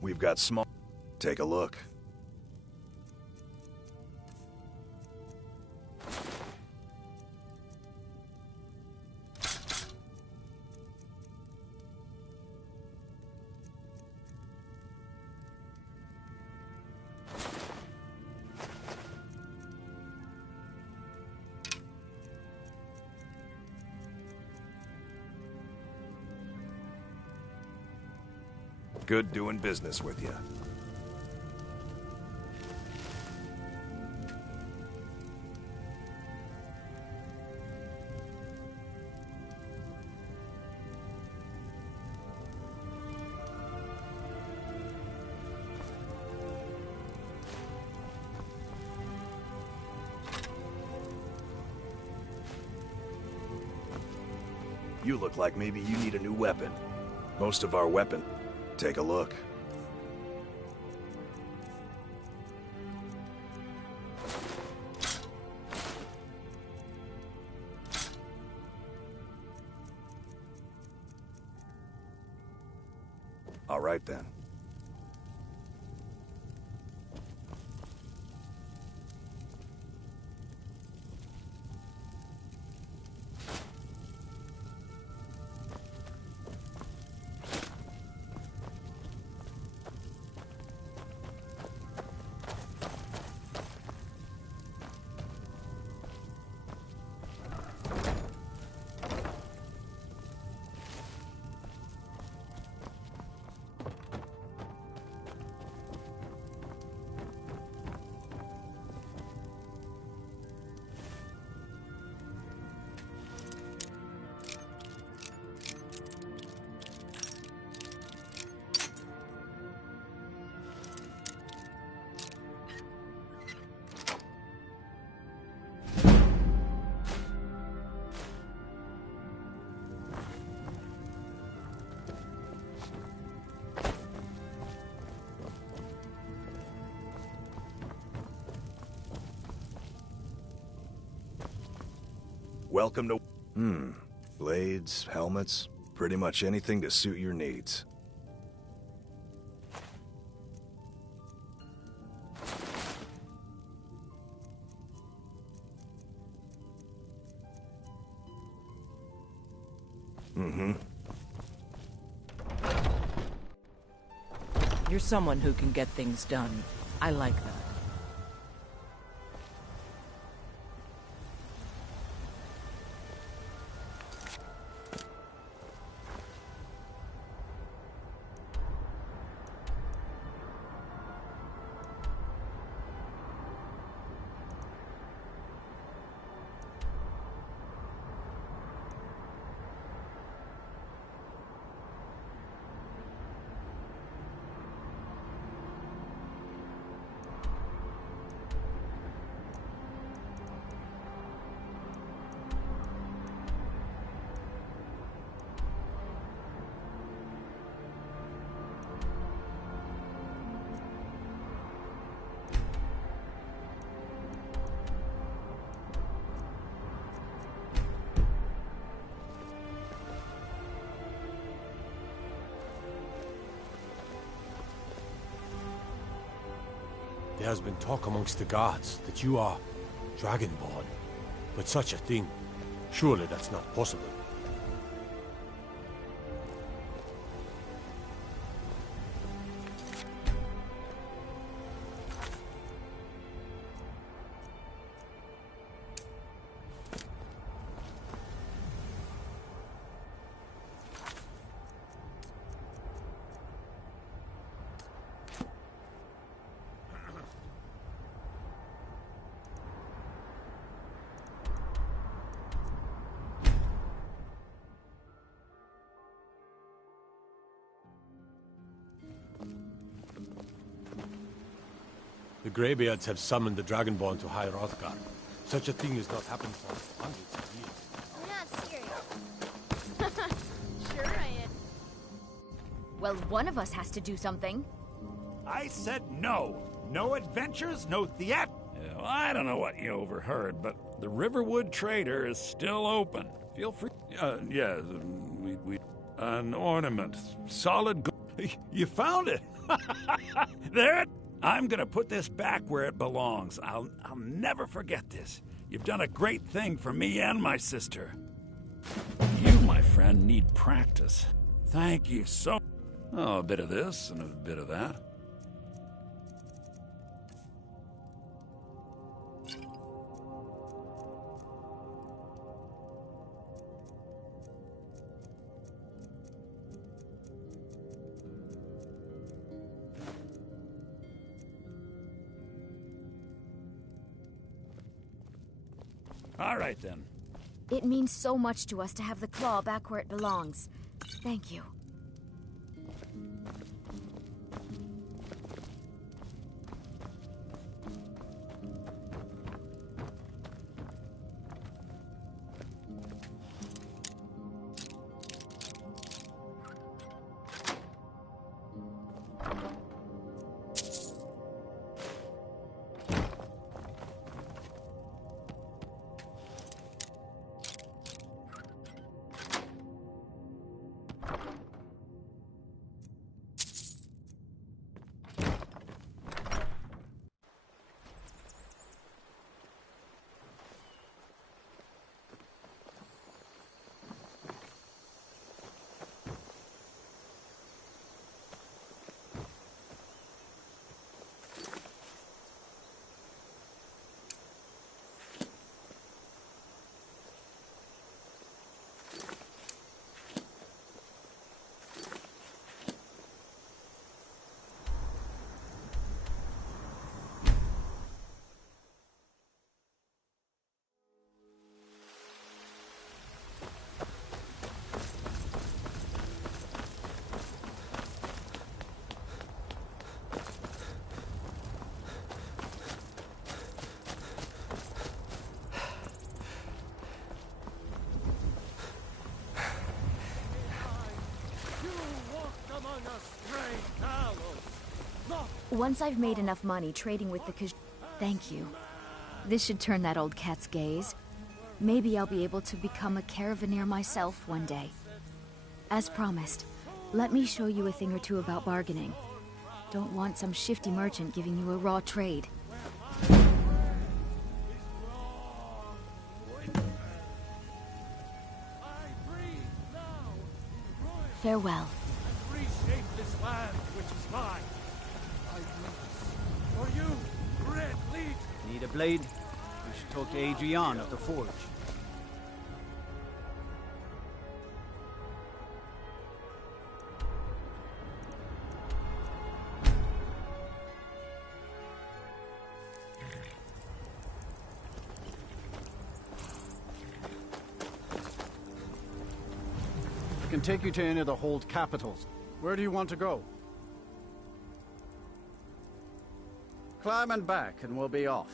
We've got small... Take a look. Good doing business with you. You look like maybe you need a new weapon. Most of our weapon... Take a look. All right then. Welcome to... Blades, helmets, pretty much anything to suit your needs. You're someone who can get things done. I like that. There has been talk amongst the guards that you are Dragonborn. But such a thing, surely that's not possible. The Greybeards have summoned the Dragonborn to High Hrothgar. Such a thing has not happened for hundreds of years. I'm not serious. Sure I am. Well, one of us has to do something. I said no. No adventures, no theat. Well, I don't know what you overheard, but the Riverwood Trader is still open. Feel free. Yeah, we an ornament, solid gold. You found it! There it... I'm gonna put this back where it belongs. I'll never forget this. You've done a great thing for me and my sister. You, my friend, need practice. Thank you so... Oh, a bit of this and a bit of that. All right, then. It means so much to us to have the claw back where it belongs. Thank you. Once I've made enough money trading with the Thank you. This should turn that old cat's gaze. Maybe I'll be able to become a caravaneer myself one day. As promised, let me show you a thing or two about bargaining. Don't want some shifty merchant giving you a raw trade. Farewell. Reshape this land, which is mine. I do this for you, Red Legion. Need a blade? We should talk to Adrian at the forge. I can take you to any of the hold capitals. Where do you want to go? Climb and back, and we'll be off.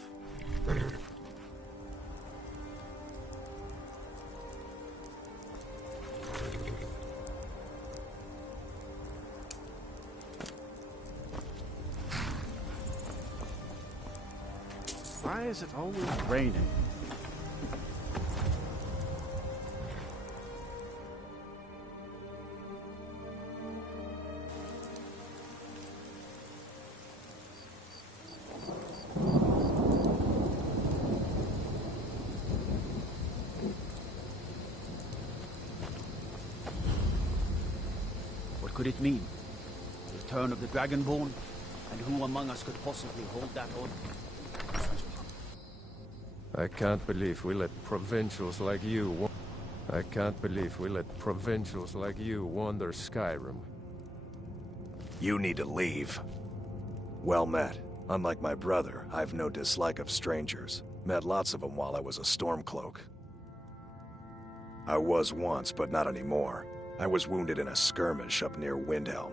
Why is it always raining? What could it mean? The return of the Dragonborn? And who among us could possibly hold that order? I can't believe we let provincials like you I can't believe we let provincials like you wander Skyrim. You need to leave. Well met. Unlike my brother, I've no dislike of strangers. Met lots of them while I was a Stormcloak. I was once, but not anymore. I was wounded in a skirmish up near Windhelm.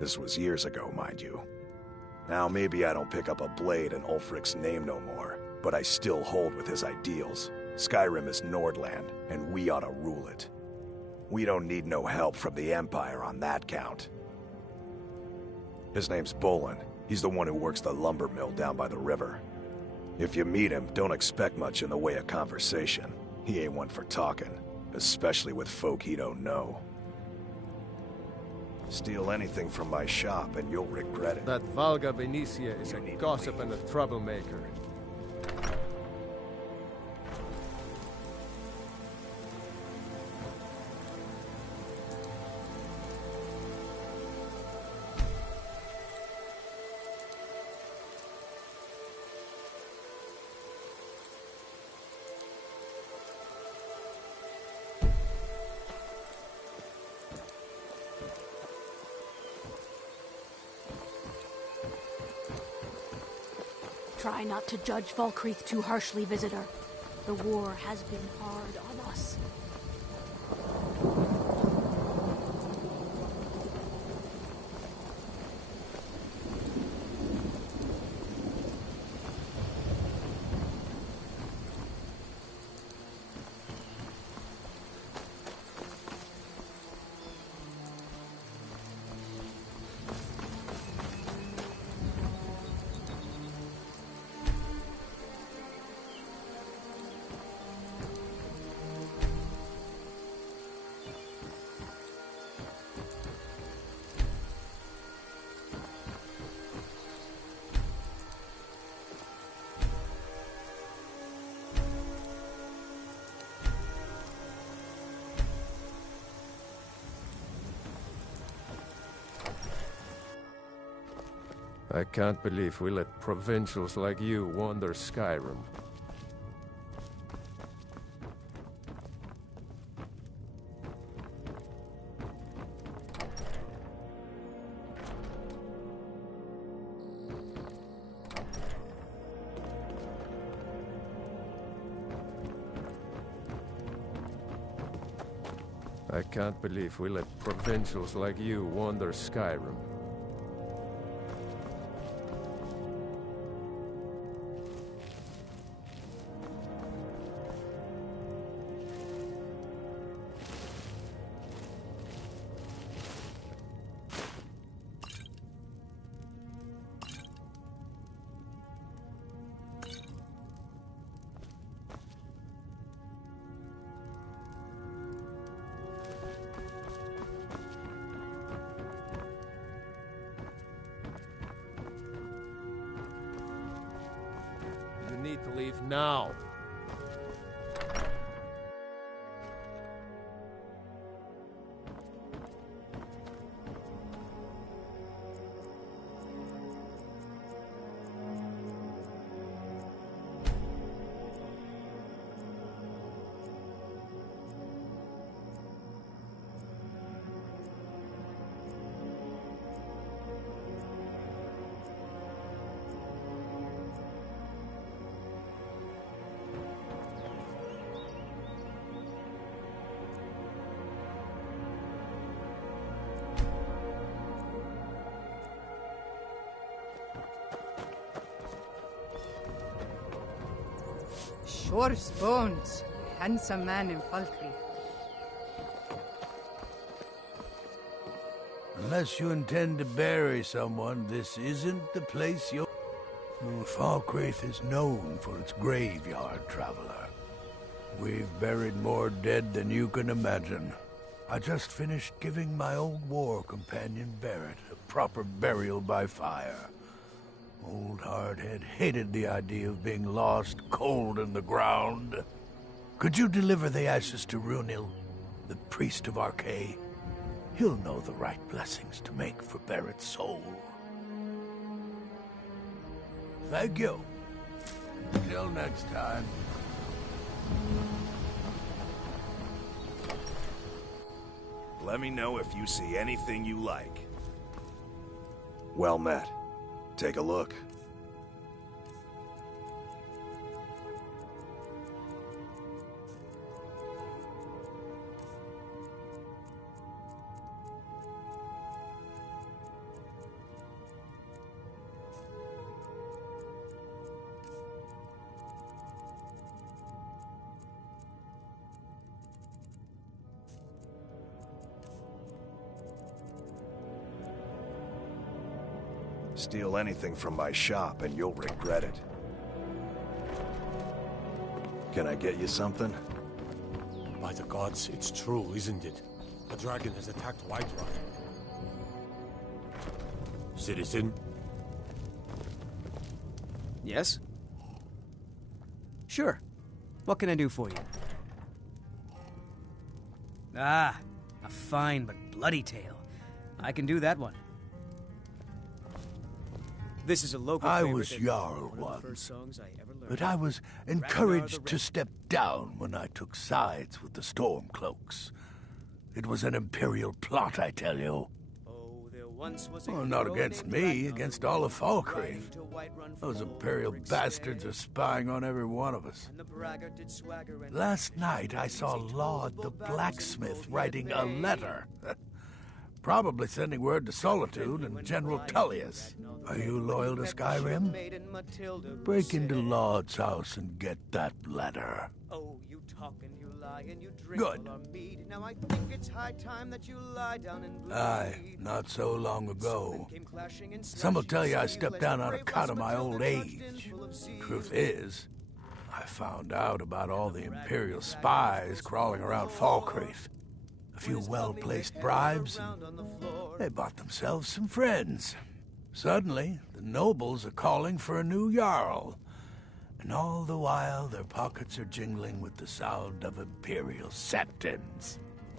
This was years ago, mind you. Now maybe I don't pick up a blade in Ulfric's name no more, but I still hold with his ideals. Skyrim is Nordland, and we ought to rule it. We don't need no help from the Empire on that count. His name's Bolin. He's the one who works the lumber mill down by the river. If you meet him, don't expect much in the way of conversation. He ain't one for talking, especially with folk he don't know. Steal anything from my shop and you'll regret it. That Valga Venetia is a gossip and a troublemaker. Try not to judge Valkreath too harshly, visitor. The war has been hard on us. I can't believe we let provincials like you wander Skyrim. I can't believe we let provincials like you wander Skyrim. You need to leave now. Shor's bones. Handsome man in Valkyrie. Unless you intend to bury someone, this isn't the place you'll... Falkreath is known for its graveyard, traveler. We've buried more dead than you can imagine. I just finished giving my old war companion Barrett a proper burial by fire. Old Hardhead hated the idea of being lost cold in the ground. Could you deliver the ashes to Runil, the priest of Arcay? He'll know the right blessings to make for Barrett's soul. Thank you. Till next time. Let me know if you see anything you like. Well met. Take a look. Steal anything from my shop and you'll regret it. Can I get you something? By the gods, it's true, isn't it? A dragon has attacked Whiterun. Citizen? Yes? Sure. What can I do for you? Ah, a fine but bloody tale. I can do that one. This is a local I favorite was and Jarl one of the first once, songs I ever learned. but I was encouraged to step down when I took sides with the Stormcloaks. It was an Imperial plot, I tell you. Oh, not against me, against all of Falkreath. Those Imperial bastards are spying on every one of us. Last night I saw Laud the blacksmith writing a letter. Probably sending word to Solitude and General Tullius. Are you loyal to Skyrim? Break into Laud's house and get that letter. Oh, you talk and you lie and you drink Good. all our mead. Now I think it's high time that you lie down and bleed. Aye, not so long ago. Some will tell you I stepped down on account of my old age. Truth is, I found out about all the Imperial spies crawling around Falkreath. A few well-placed bribes, and they bought themselves some friends. Suddenly, the nobles are calling for a new Jarl. And all the while, their pockets are jingling with the sound of Imperial septons.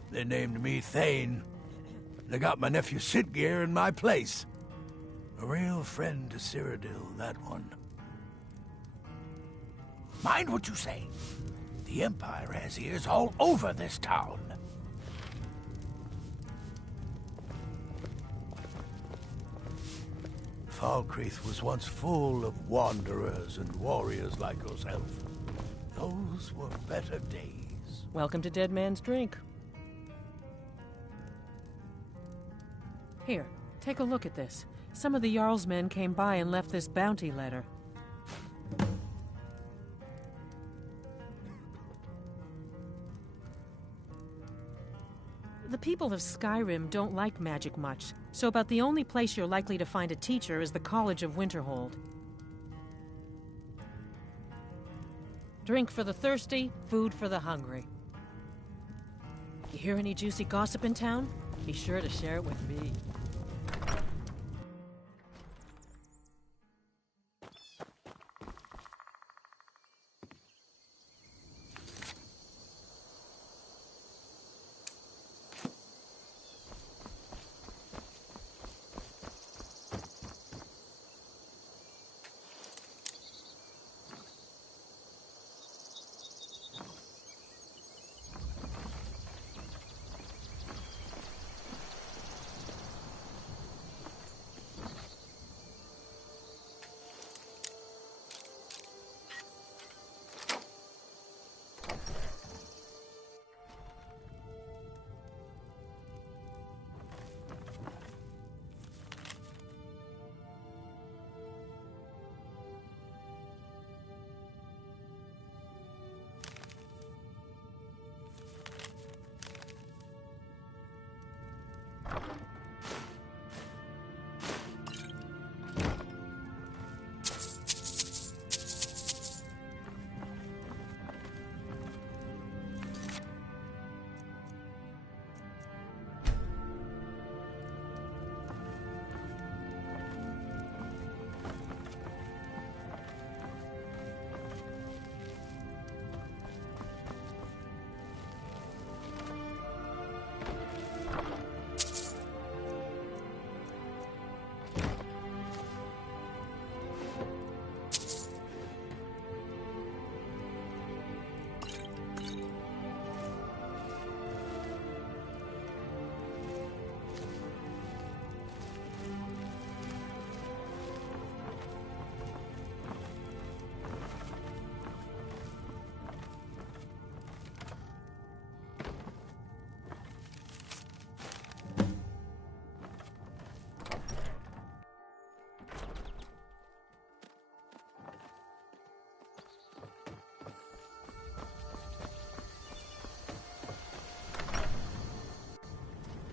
They named me Thane. They got my nephew Sitgeir in my place. A real friend to Cyrodiil, that one. Mind what you say. The Empire has ears all over this town. Falkreath was once full of wanderers and warriors like yourself. Those were better days. Welcome to Dead Man's Drink. Here, take a look at this. Some of the Jarl's men came by and left this bounty letter. The people of Skyrim don't like magic much, so about the only place you're likely to find a teacher is the College of Winterhold. Drink for the thirsty, food for the hungry. You hear any juicy gossip in town? Be sure to share it with me.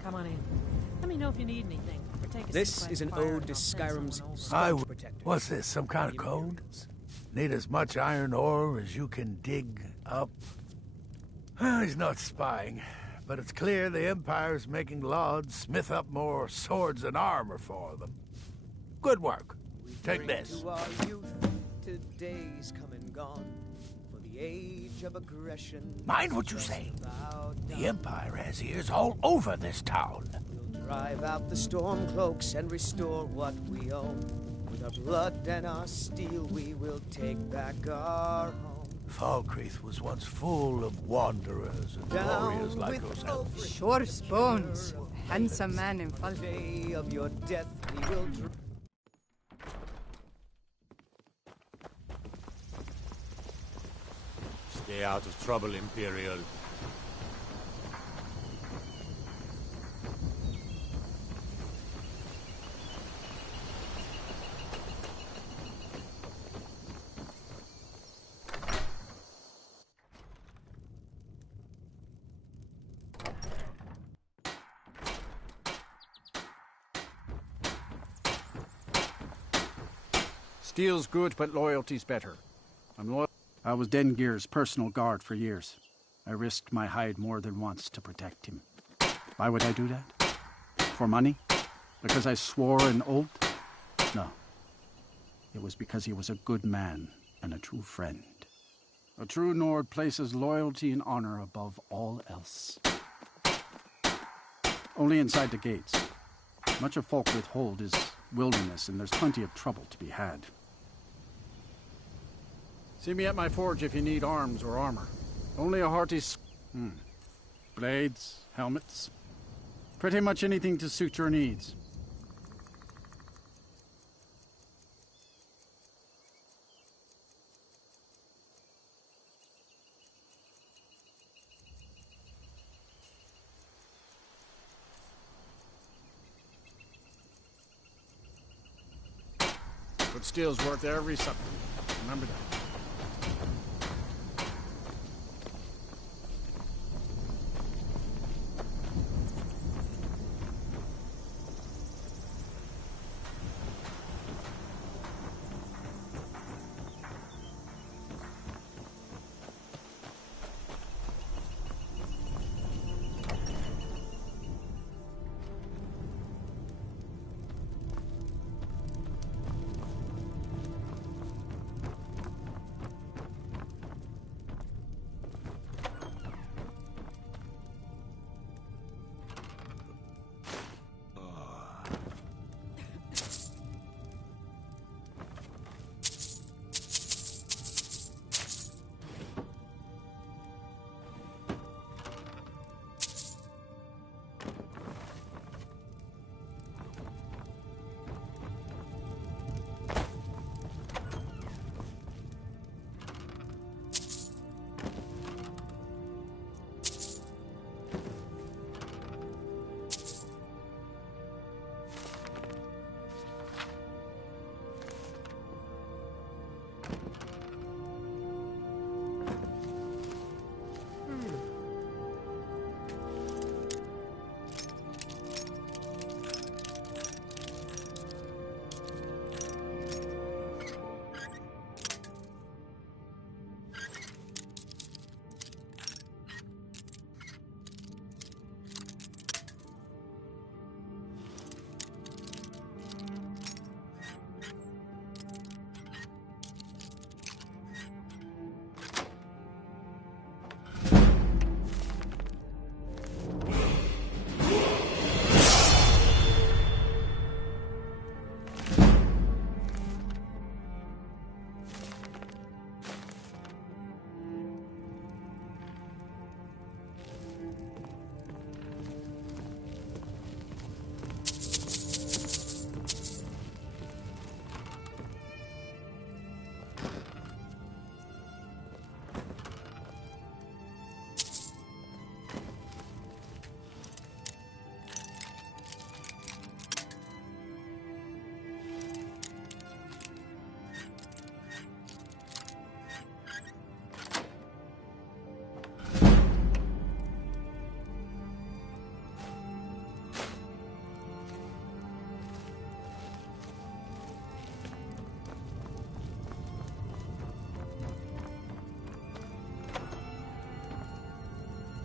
Come on in. Let me know if you need anything. Or take a This sip by is the an fire ode and to I'll send Skyrim's someone over. sponge protector. What's this, some kind of code? Need as much iron ore as you can dig up? Well, he's not spying, but it's clear the Empire's making Laud smith up more swords and armor for them. Good work. Take this. To our youth, today's come and gone. For the age of aggression. Mind what you say. The Empire has ears all over this town. We'll drive out the Stormcloaks and restore what we own. With our blood and our steel, we will take back our home. Falkreath was once full of wanderers and warriors like yourself. Sure bones. Handsome man in Falk. Day of your death, we will. Stay out of trouble, Imperial. Steel's good, but loyalty's better. I'm loyal. I was Dengir's personal guard for years. I risked my hide more than once to protect him. Why would I do that? For money? Because I swore an oath? No. It was because he was a good man and a true friend. A true Nord places loyalty and honor above all else. Only inside the gates. Much of Falkreath Hold is wilderness, and there's plenty of trouble to be had. See me at my forge if you need arms or armor. Only a hearty blades, helmets. Pretty much anything to suit your needs. But steel's worth every something. Remember that.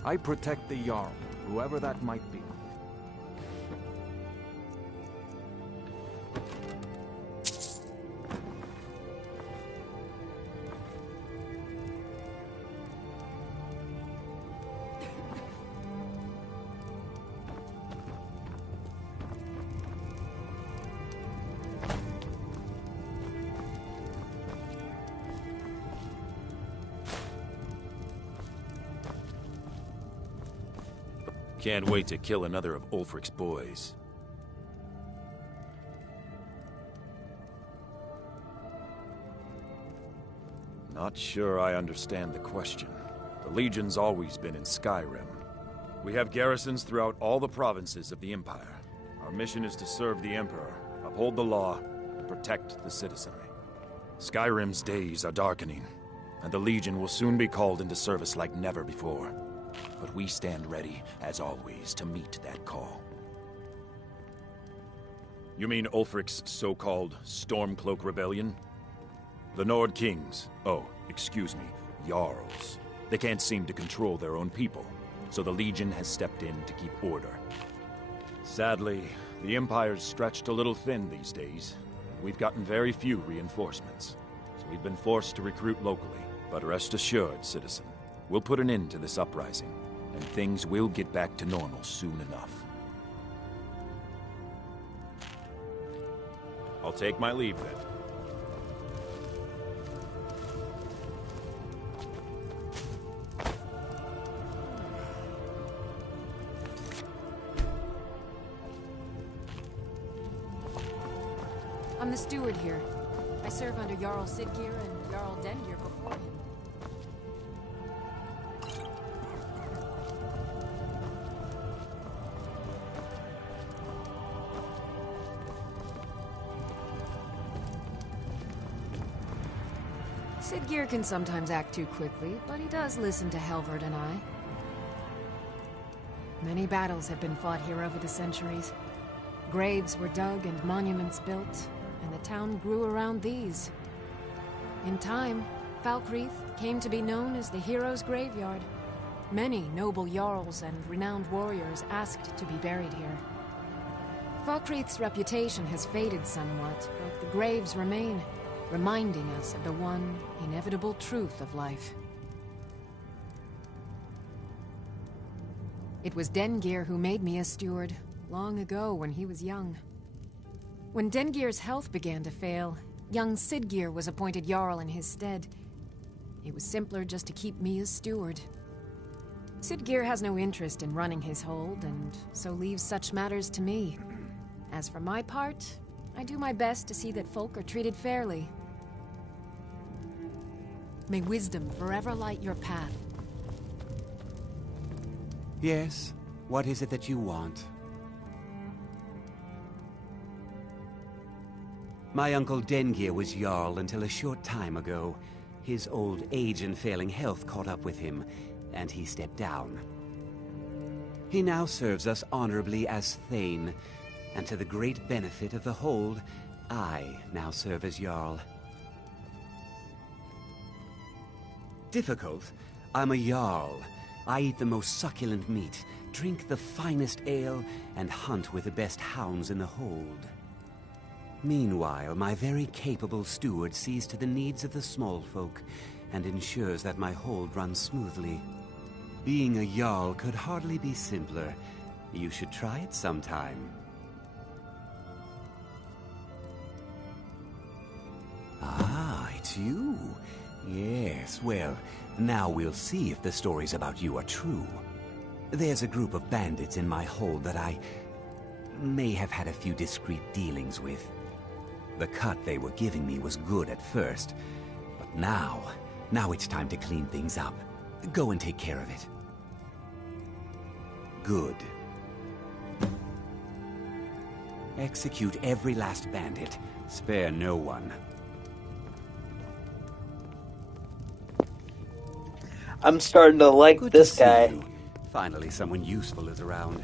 I protect the Jarl, whoever that might be. Can't wait to kill another of Ulfric's boys. Not sure I understand the question. The Legion's always been in Skyrim. We have garrisons throughout all the provinces of the Empire. Our mission is to serve the Emperor, uphold the law, and protect the citizenry. Skyrim's days are darkening, and the Legion will soon be called into service like never before. But we stand ready, as always, to meet that call. You mean Ulfric's so-called Stormcloak Rebellion? The Nord Kings, excuse me, Jarls. They can't seem to control their own people, so the Legion has stepped in to keep order. Sadly, the Empire's stretched a little thin these days, and we've gotten very few reinforcements. So we've been forced to recruit locally. But rest assured, citizen, we'll put an end to this uprising, and things will get back to normal soon enough. I'll take my leave then. I'm the steward here. I serve under Jarl Siggeir and Jarl Dengir before him. Siggeir can sometimes act too quickly, but he does listen to Helvard and I. Many battles have been fought here over the centuries. Graves were dug and monuments built, and the town grew around these. In time, Falkreath came to be known as the Heroes' Graveyard. Many noble jarls and renowned warriors asked to be buried here. Falkreath's reputation has faded somewhat, but the graves remain, reminding us of the one inevitable truth of life. It was Dengir who made me a steward, long ago when he was young. When Dengir's health began to fail, young Siggeir was appointed Jarl in his stead. It was simpler just to keep me as steward. Siggeir has no interest in running his hold, and so leaves such matters to me. As for my part, I do my best to see that folk are treated fairly. May wisdom forever light your path. Yes? What is it that you want? My uncle Dengir was Jarl until a short time ago. His old age and failing health caught up with him, and he stepped down. He now serves us honorably as Thane, and to the great benefit of the Hold, I now serve as Jarl. Difficult? I'm a Jarl. I eat the most succulent meat, drink the finest ale, and hunt with the best hounds in the Hold. Meanwhile, my very capable steward sees to the needs of the small folk and ensures that my hold runs smoothly. Being a Jarl could hardly be simpler. You should try it sometime. Ah, it's you. Yes, well, now we'll see if the stories about you are true. There's a group of bandits in my hold that I may have had a few discreet dealings with. The cut they were giving me was good at first, but now it's time to clean things up. Go and take care of it. Good. Execute every last bandit. Spare no one. I'm starting to like Good this to see guy. you. Finally, someone useful is around.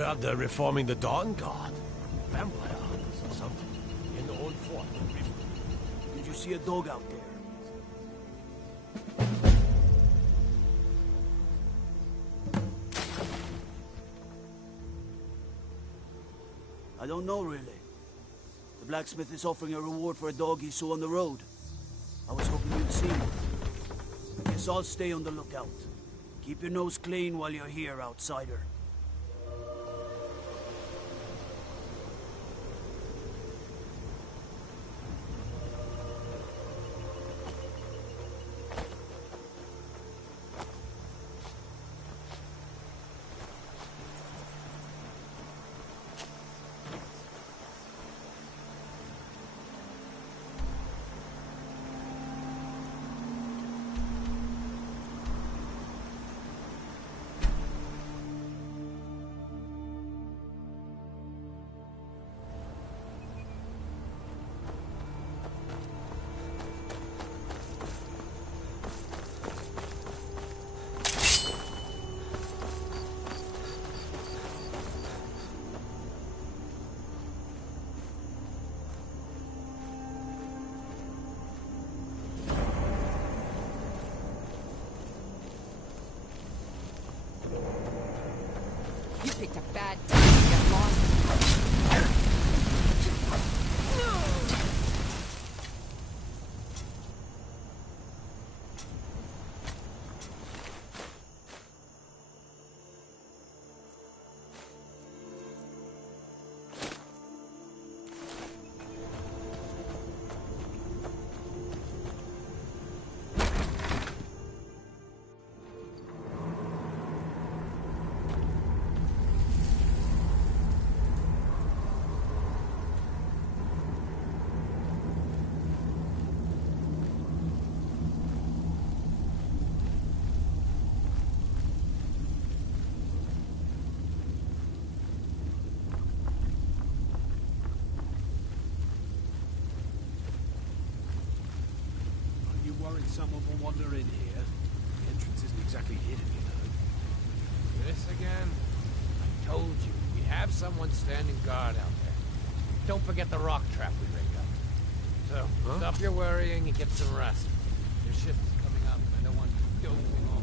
Heard they're reforming the Dawn Guard. Vampire hunters or something. In the old fort on Rift. Did you see a dog out there? I don't know, really. The blacksmith is offering a reward for a dog he saw on the road. I was hoping you'd see one. I guess I'll stay on the lookout. Keep your nose clean while you're here, outsider. You picked a bad time to get lost. Worried someone will wander in here. The entrance isn't exactly hidden, you know. This again? I told you, we have someone standing guard out there. Don't forget the rock trap we rigged up. So, stop your worrying and get some rest. Your shift is coming up, and I don't want you dozing off.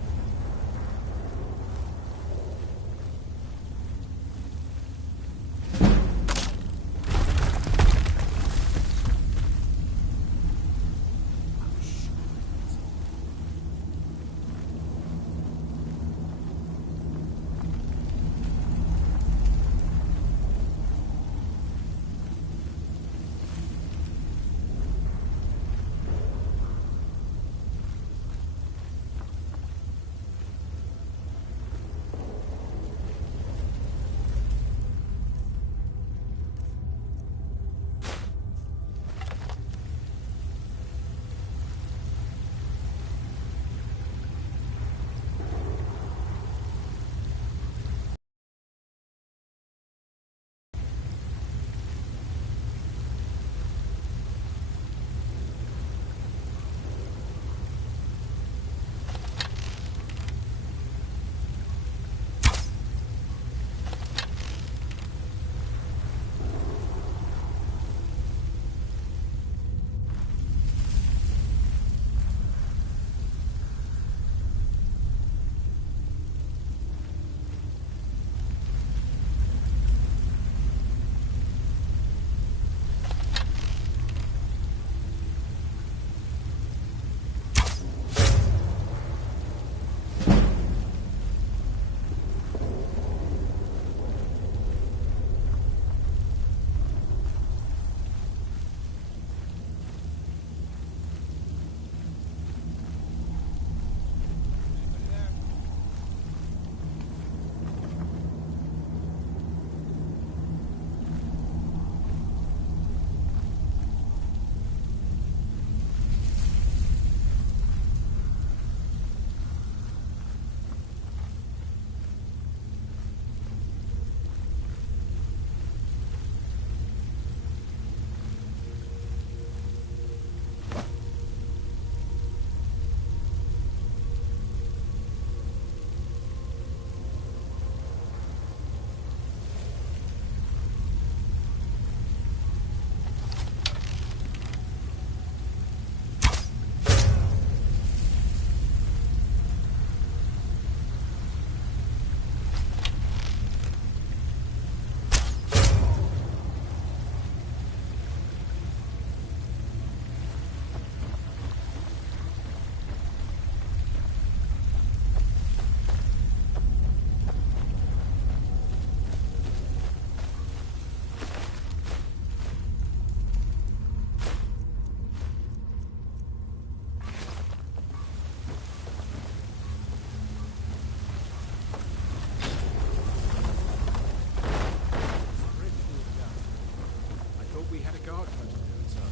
thought we had a guard posted outside.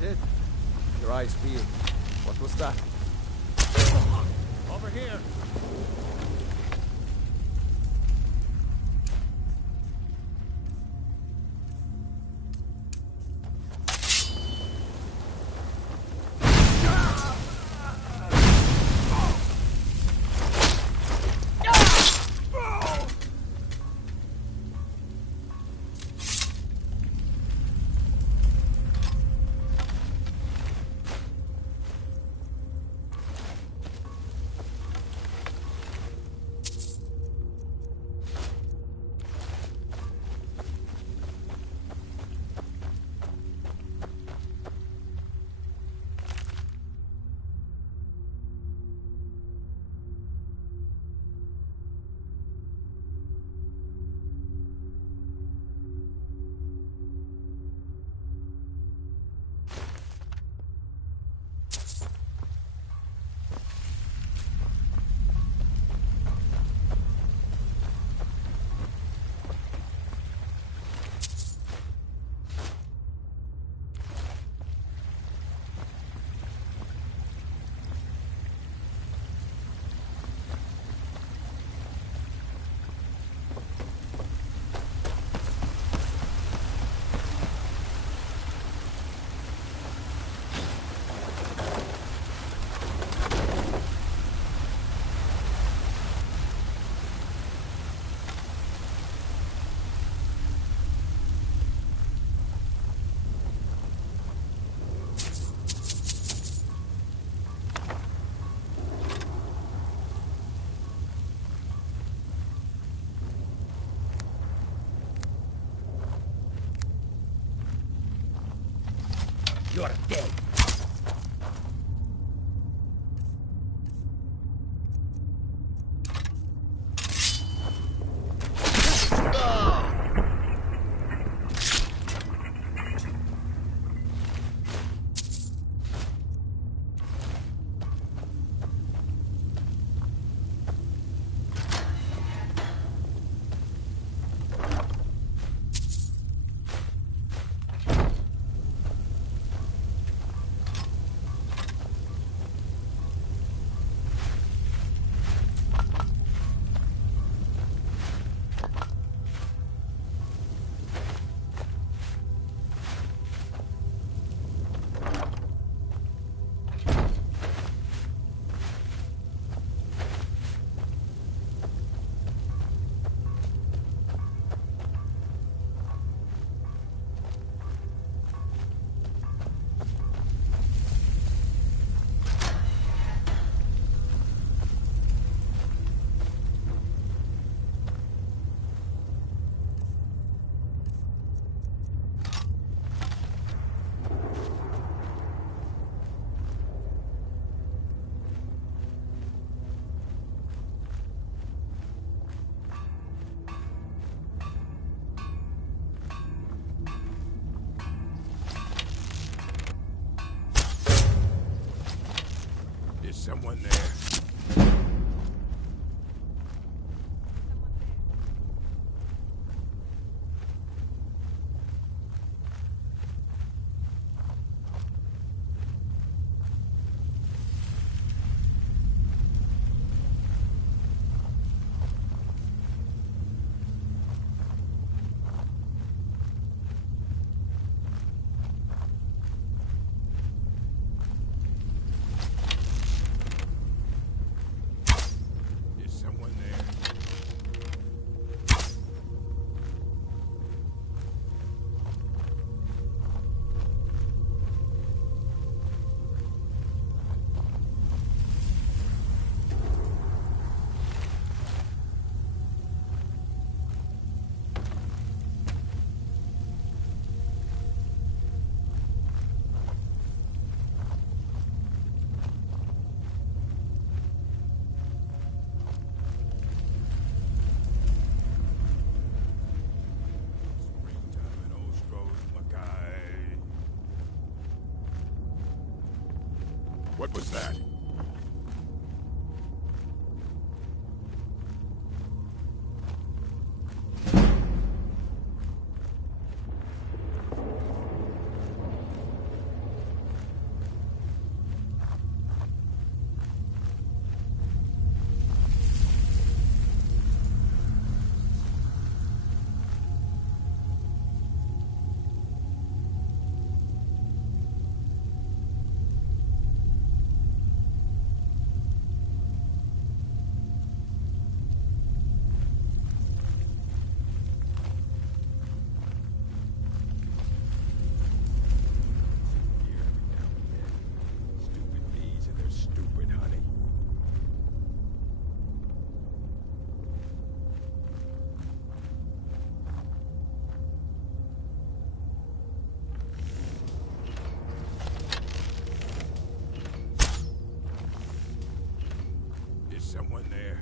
You did? Your eyes peeled. What was that? Over here! You're dead. Someone there. What was that? there.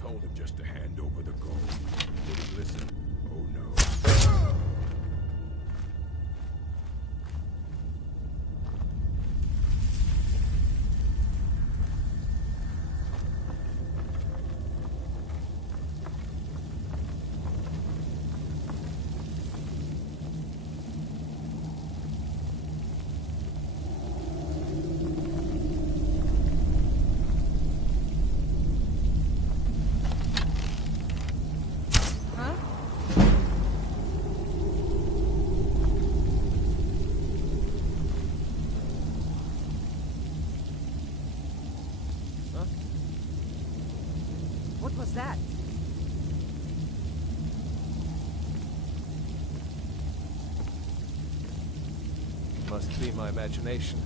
Told him just to hand over the gold. Wouldn't listen. Oh no. What was that? Must be my imagination.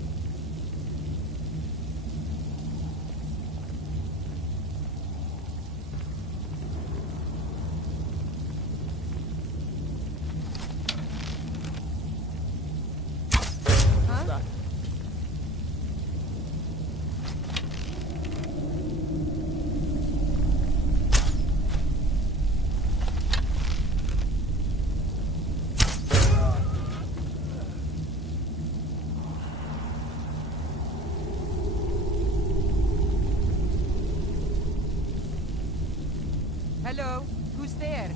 What's that? Hello? Who's there?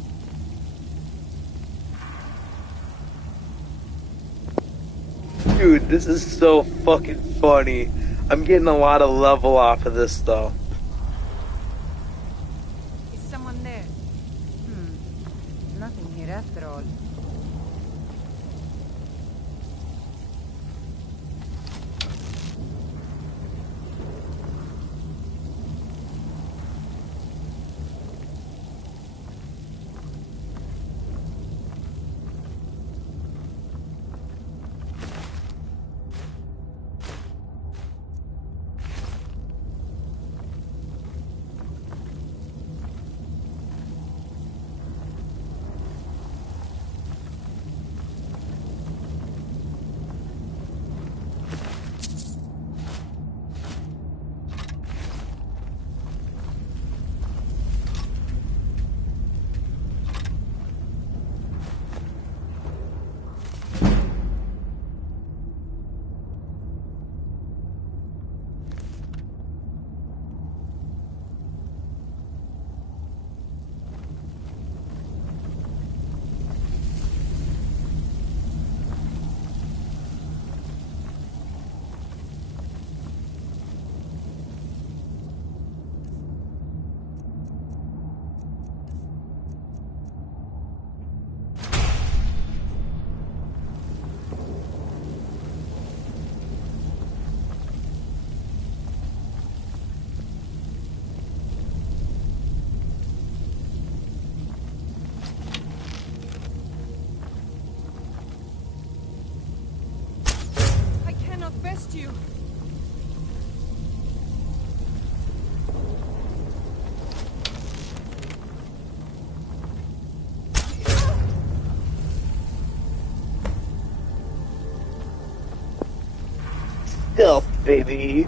Dude, this is so fucking funny. I'm getting a lot of level off of this though. Is someone there? Nothing here after all. trust you. Stealth, baby.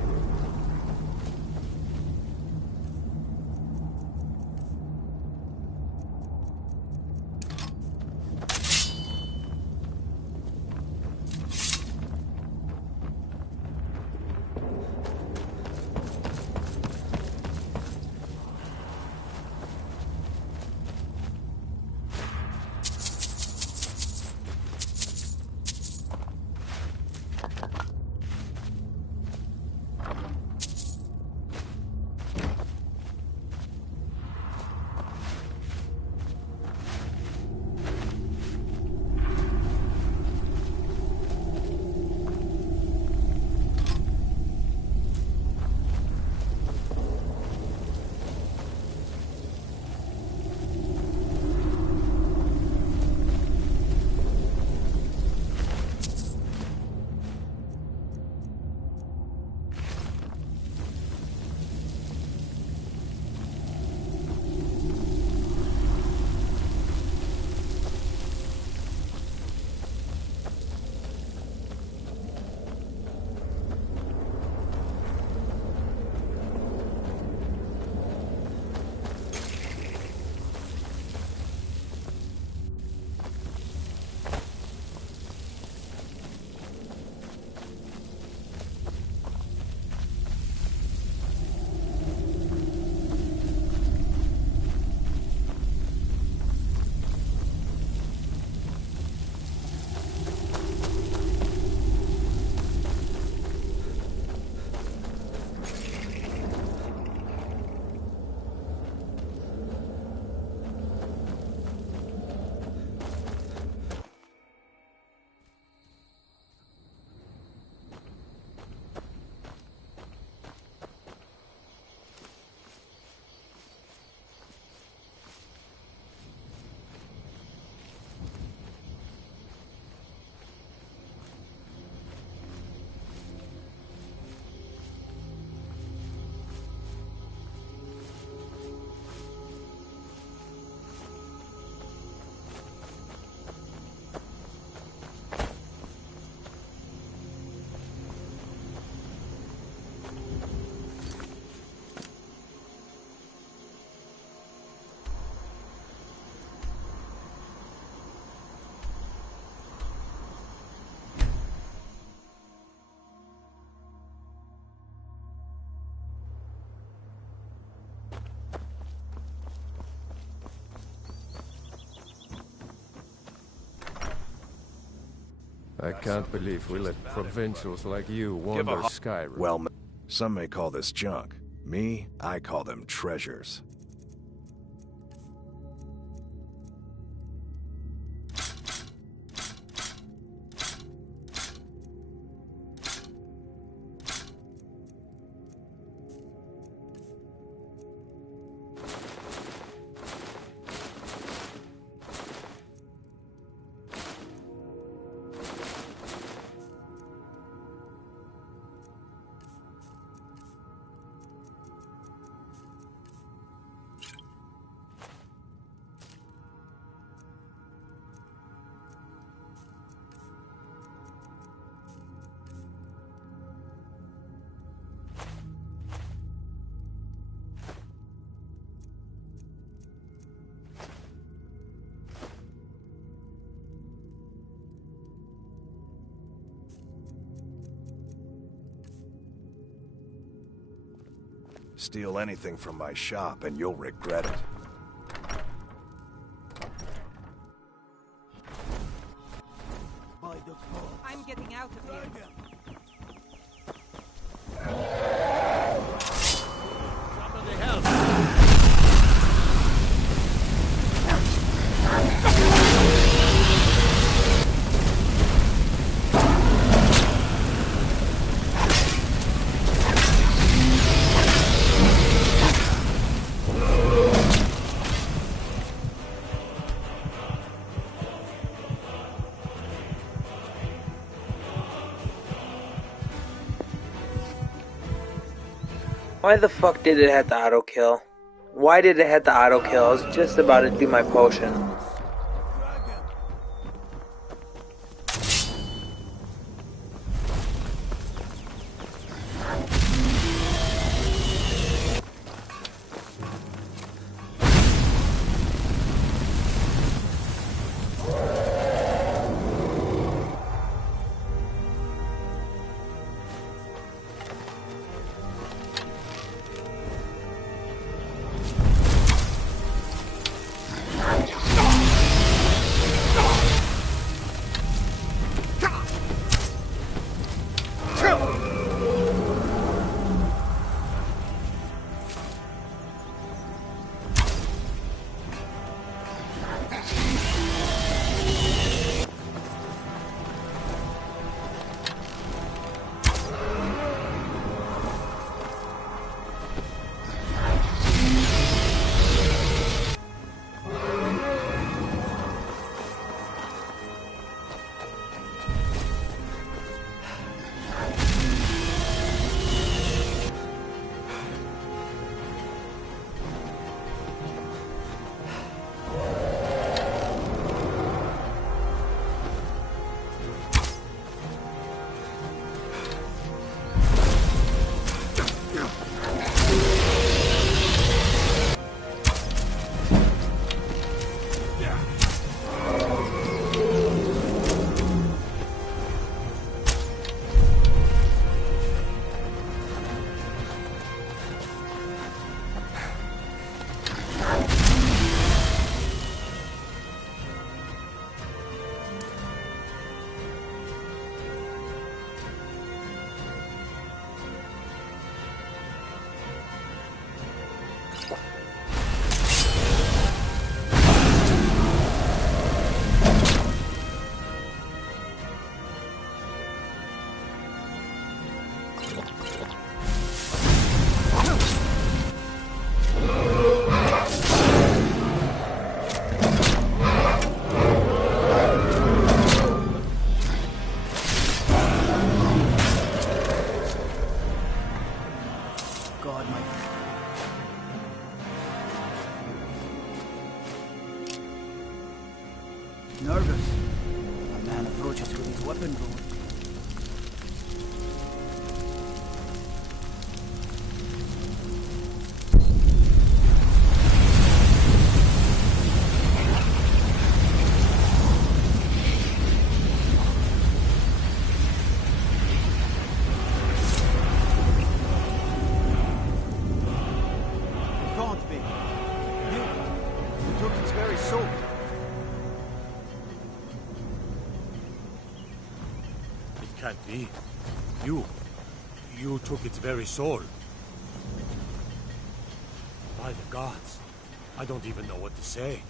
I can't believe we let provincials like you wander Skyrim. Well, some may call this junk. Me, I call them treasures. Steal anything from my shop and you'll regret it. I'm getting out of here. Somebody help! Why the fuck did it have to auto kill? Why did it have to auto kill? I was just about to do my potion. Nervous. A man approaches with his weapon drawn. It can't be. You took its very soul. Can't be. You took its very soul. By the gods, I don't even know what to say.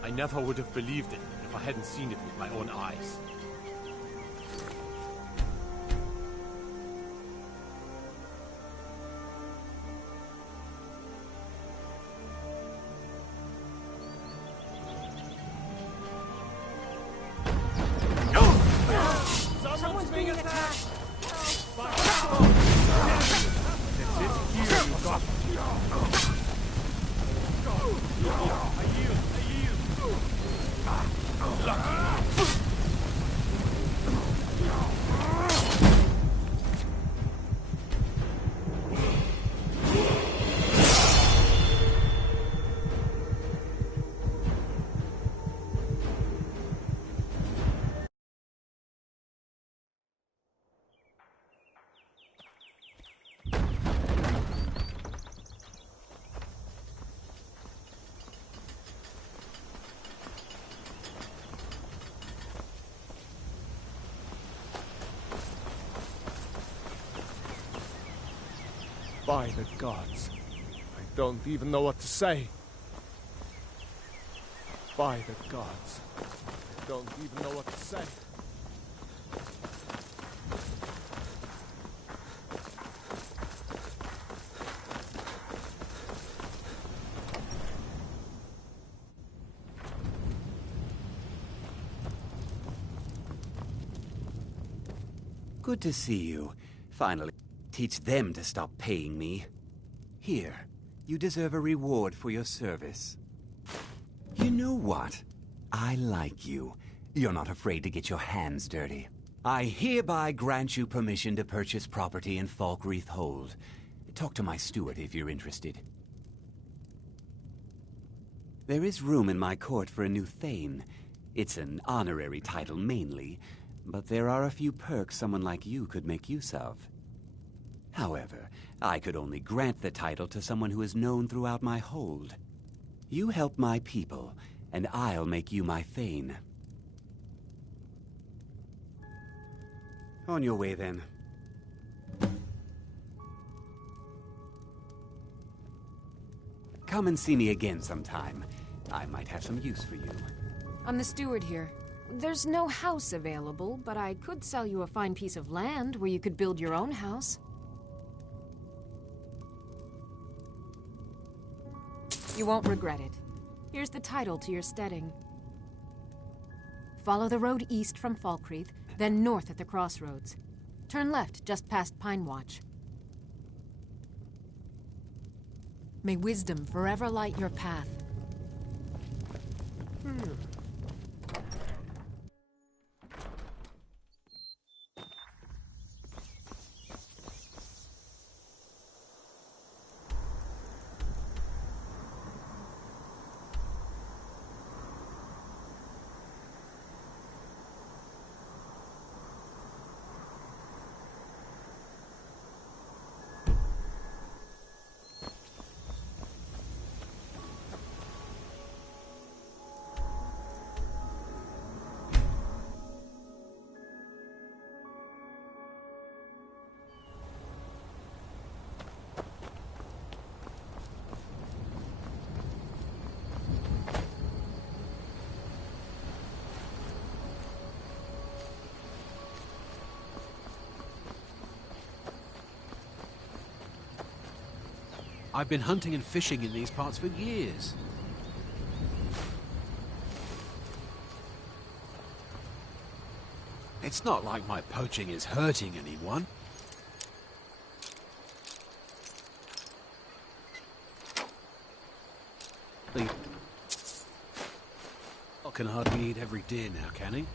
I never would have believed it if I hadn't seen it with my own eyes. Someone's being attacked! By the gods, I don't even know what to say. By the gods. I don't even know what to say. Good to see you. Finally, teach them to stop paying me. Here, you deserve a reward for your service. You know what? I like you. You're not afraid to get your hands dirty. I hereby grant you permission to purchase property in Falkreath Hold. Talk to my steward if you're interested. There is room in my court for a new Thane. It's an honorary title mainly, but there are a few perks someone like you could make use of. However, I could only grant the title to someone who is known throughout my hold. You help my people, and I'll make you my Thane. On your way, then. Come and see me again sometime. I might have some use for you. I'm the steward here. There's no house available, but I could sell you a fine piece of land where you could build your own house. You won't regret it. Here's the title to your steading. Follow the road east from Falkreath, then north at the crossroads. Turn left just past Pine Watch. May wisdom forever light your path. I've been hunting and fishing in these parts for years. It's not like my poaching is hurting anyone. I can hardly eat every deer now, can he?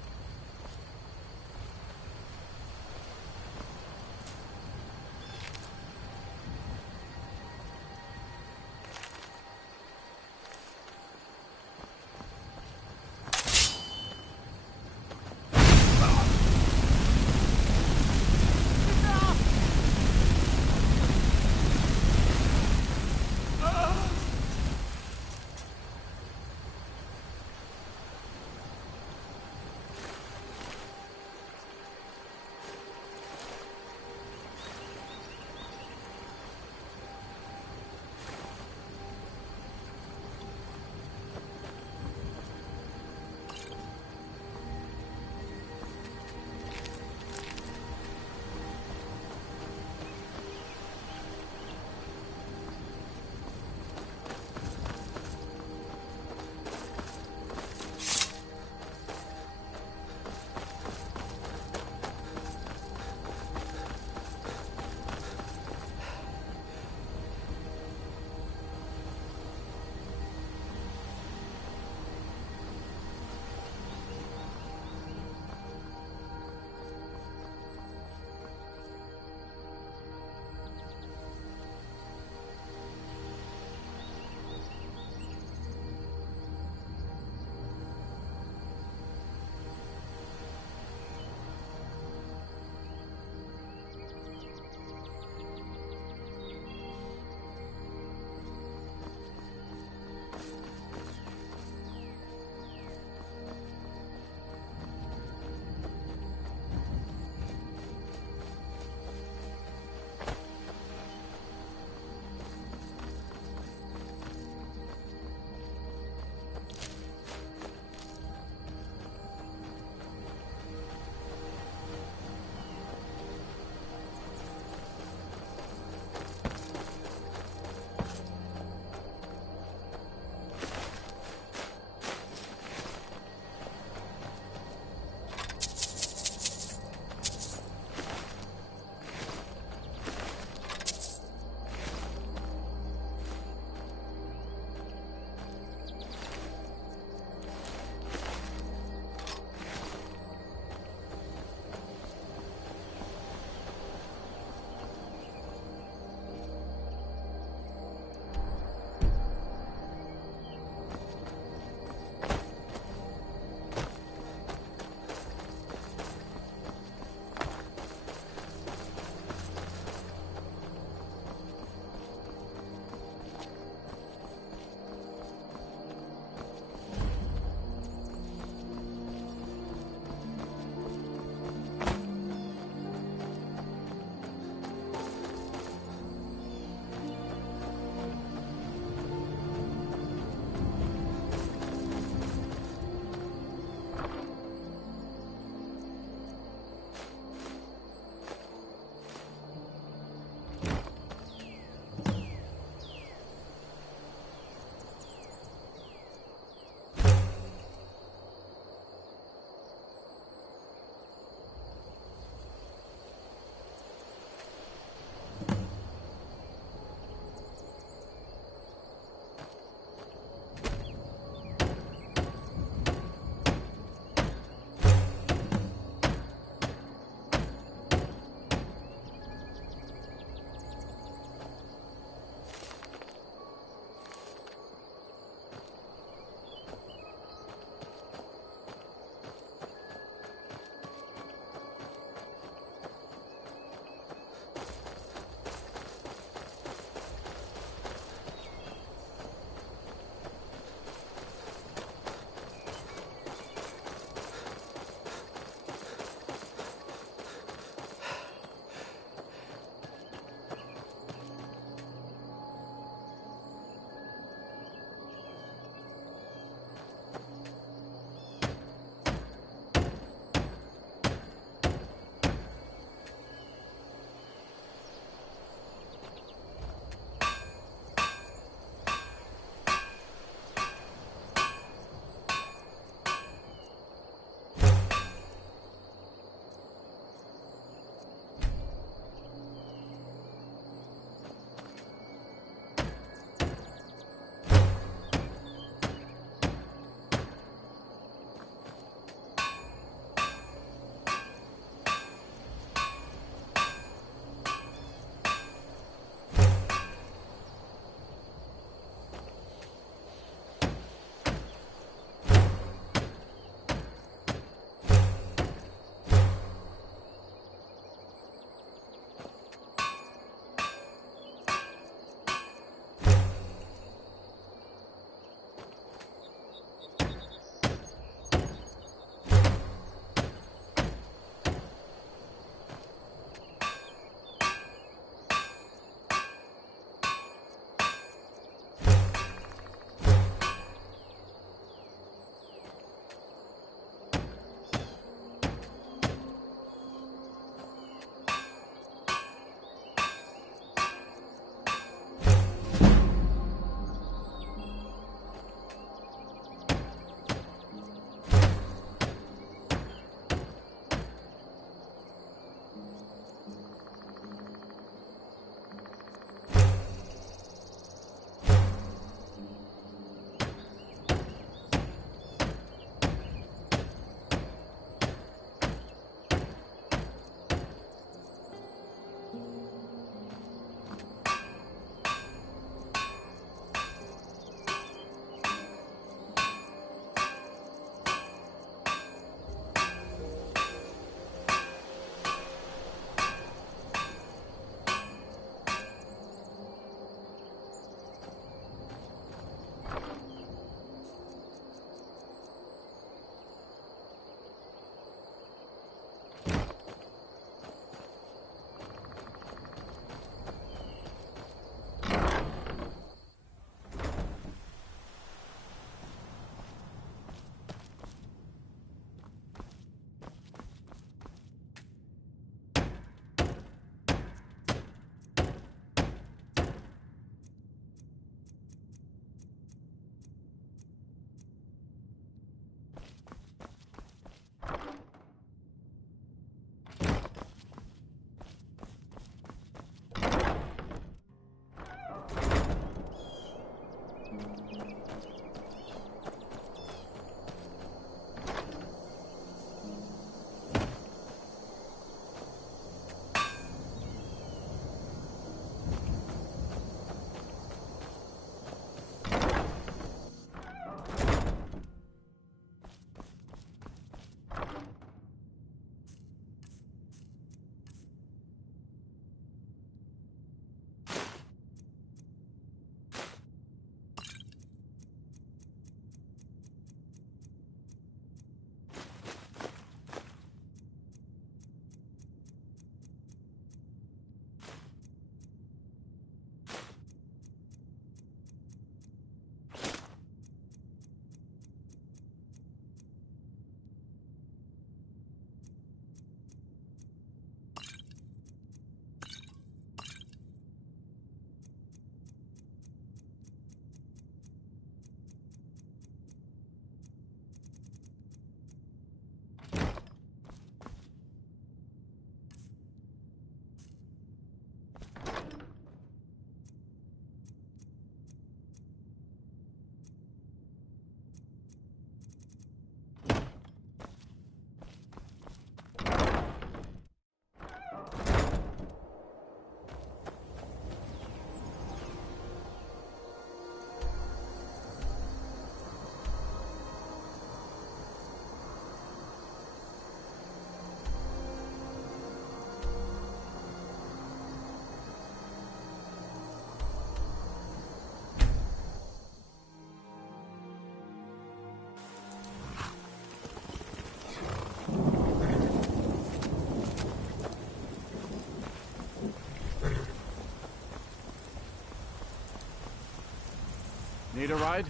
a ride?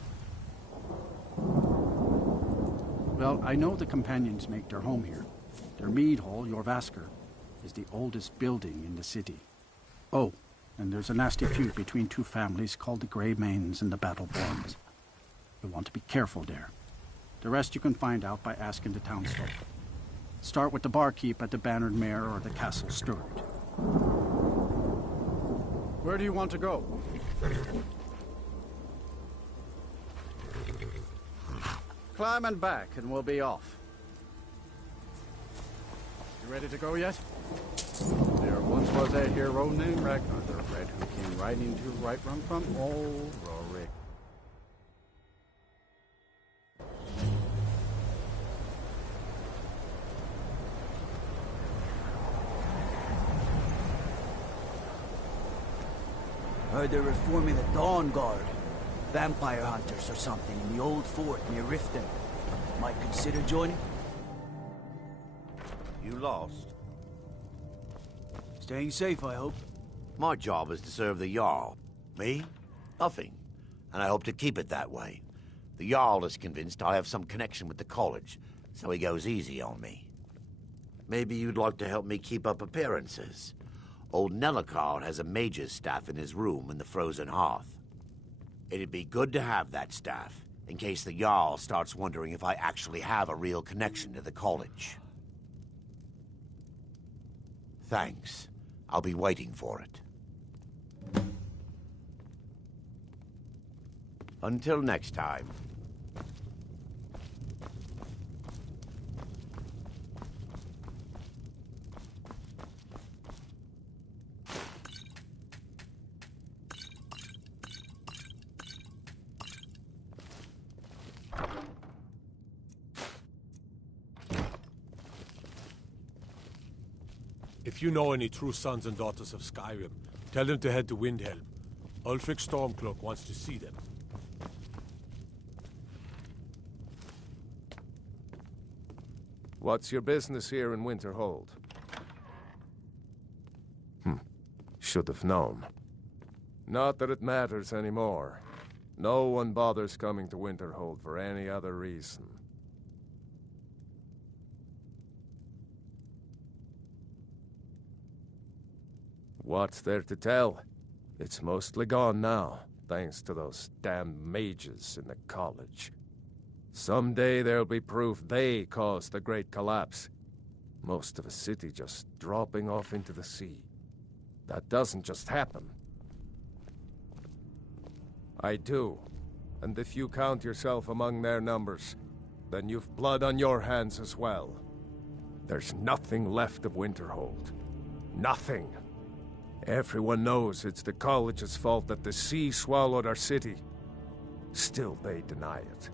Well, I know the companions make their home here. Their mead hall, Jorvasker, is the oldest building in the city. Oh, and there's a nasty feud between two families called the Grey Mains and the Battleborns. You'll want to be careful there. The rest you can find out by asking the townsfolk. Start with the barkeep at the Bannered Mare or the Castle Steward. Where do you want to go? Climb and back, and we'll be off. You ready to go yet? There once was a hero named Ragnar the Red who came riding to Whiterun from old Rory. Heard they're reforming the Dawn Guard. Vampire hunters or something in the old fort near Riften. Might consider joining? You lost. Staying safe, I hope. My job is to serve the Jarl. Me? Nothing. And I hope to keep it that way. The Jarl is convinced I have some connection with the college, so he goes easy on me. Maybe you'd like to help me keep up appearances. Old Nellikard has a mage's staff in his room in the frozen hearth. It'd be good to have that staff, in case the Jarl starts wondering if I actually have a real connection to the college. Thanks. I'll be waiting for it. Until next time. If you know any true sons and daughters of Skyrim, tell them to head to Windhelm. Ulfric Stormcloak wants to see them. What's your business here in Winterhold? Should have known. Not that it matters anymore. No one bothers coming to Winterhold for any other reason. What's there to tell? It's mostly gone now, thanks to those damned mages in the college. Someday there'll be proof they caused the Great Collapse. Most of a city just dropping off into the sea. That doesn't just happen. I do. And if you count yourself among their numbers, then you've blood on your hands as well. There's nothing left of Winterhold. Nothing. Everyone knows it's the college's fault that the sea swallowed our city. Still they deny it.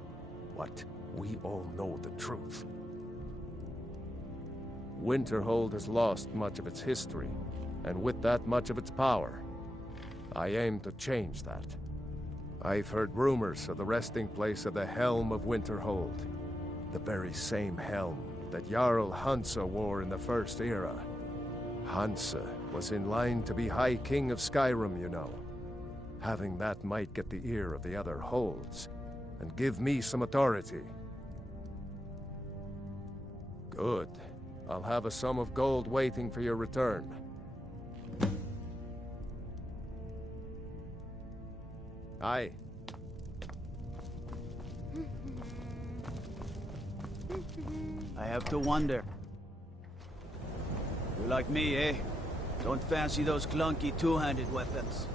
But we all know the truth. Winterhold has lost much of its history, and with that much of its power. I aim to change that. I've heard rumors of the resting place of the Helm of Winterhold. The very same helm that Jarl Hansa wore in the First Era. Hansa was in line to be High King of Skyrim, you know. Having that might get the ear of the other holds, and give me some authority. Good. I'll have a sum of gold waiting for your return. Aye. I have to wonder. You're like me, eh? Don't fancy those clunky two-handed weapons.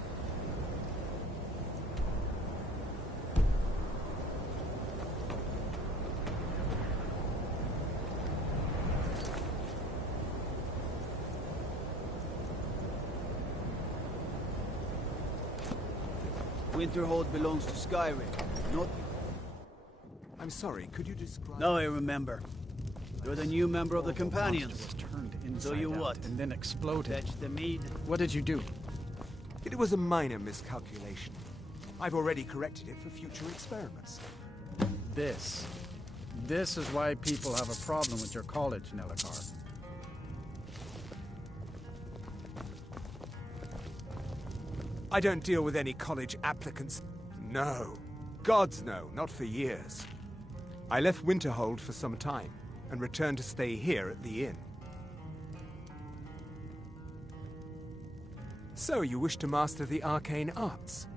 Winterhold belongs to Skyrim, not... I'm sorry, could you describe... No, I remember. You're the new member of the Companions. Was turned So you inside out what? and then exploded. Fetch the mead. What did you do? It was a minor miscalculation. I've already corrected it for future experiments. This is why people have a problem with your college, Nellikard. I don't deal with any college applicants. No. Gods no, not for years. I left Winterhold for some time, and returned to stay here at the inn. So you wish to master the arcane arts?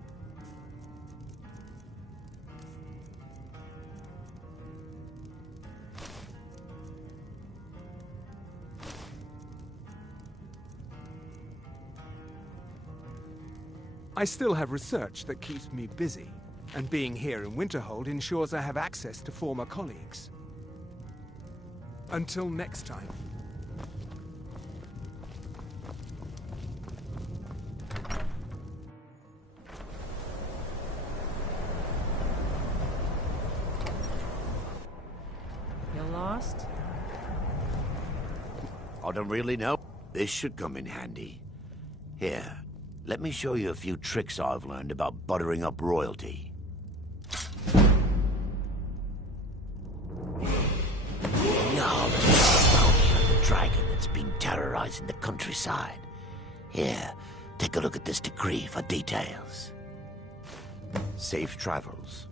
I still have research that keeps me busy, and being here in Winterhold ensures I have access to former colleagues. Until next time. You lost? I don't really know. This should come in handy. Here, let me show you a few tricks I've learned about buttering up royalty. Jarl is the dragon that's been terrorizing the countryside. Here, take a look at this decree for details. Safe travels.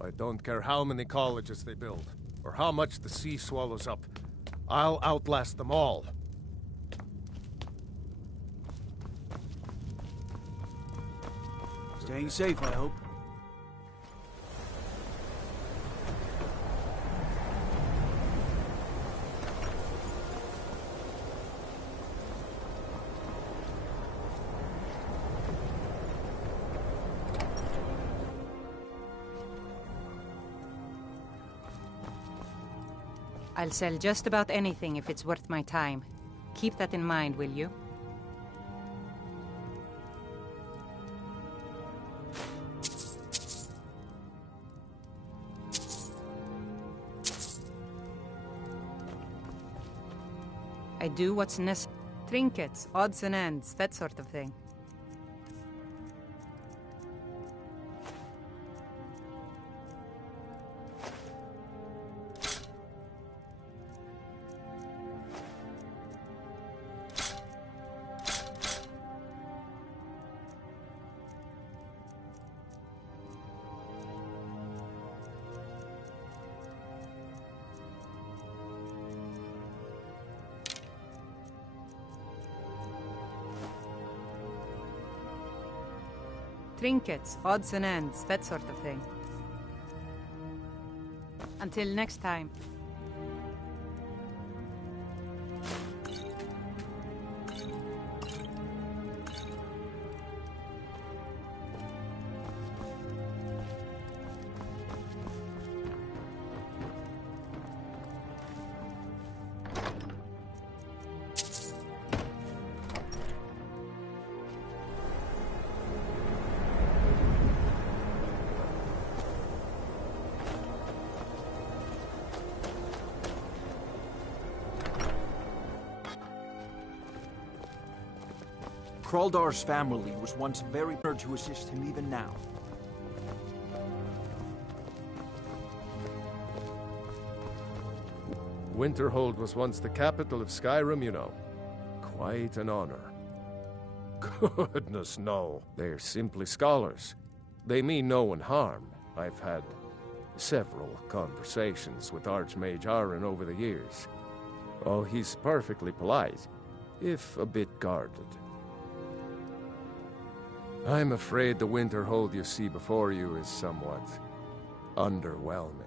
I don't care how many colleges they build, or how much the sea swallows up. I'll outlast them all. Staying safe, I hope. I'll sell just about anything if it's worth my time. Keep that in mind, will you? I do what's necessary. Trinkets, odds and ends, that sort of thing. Trinkets, odds and ends, that sort of thing. Until next time. Kraldar's family was once very eager to assist him even now. Winterhold was once the capital of Skyrim, you know. Quite an honor. Goodness, no. They're simply scholars. They mean no one harm. I've had several conversations with Archmage Arin over the years. Oh, he's perfectly polite. if a bit guarded. I'm afraid the Winterhold you see before you is somewhat underwhelming.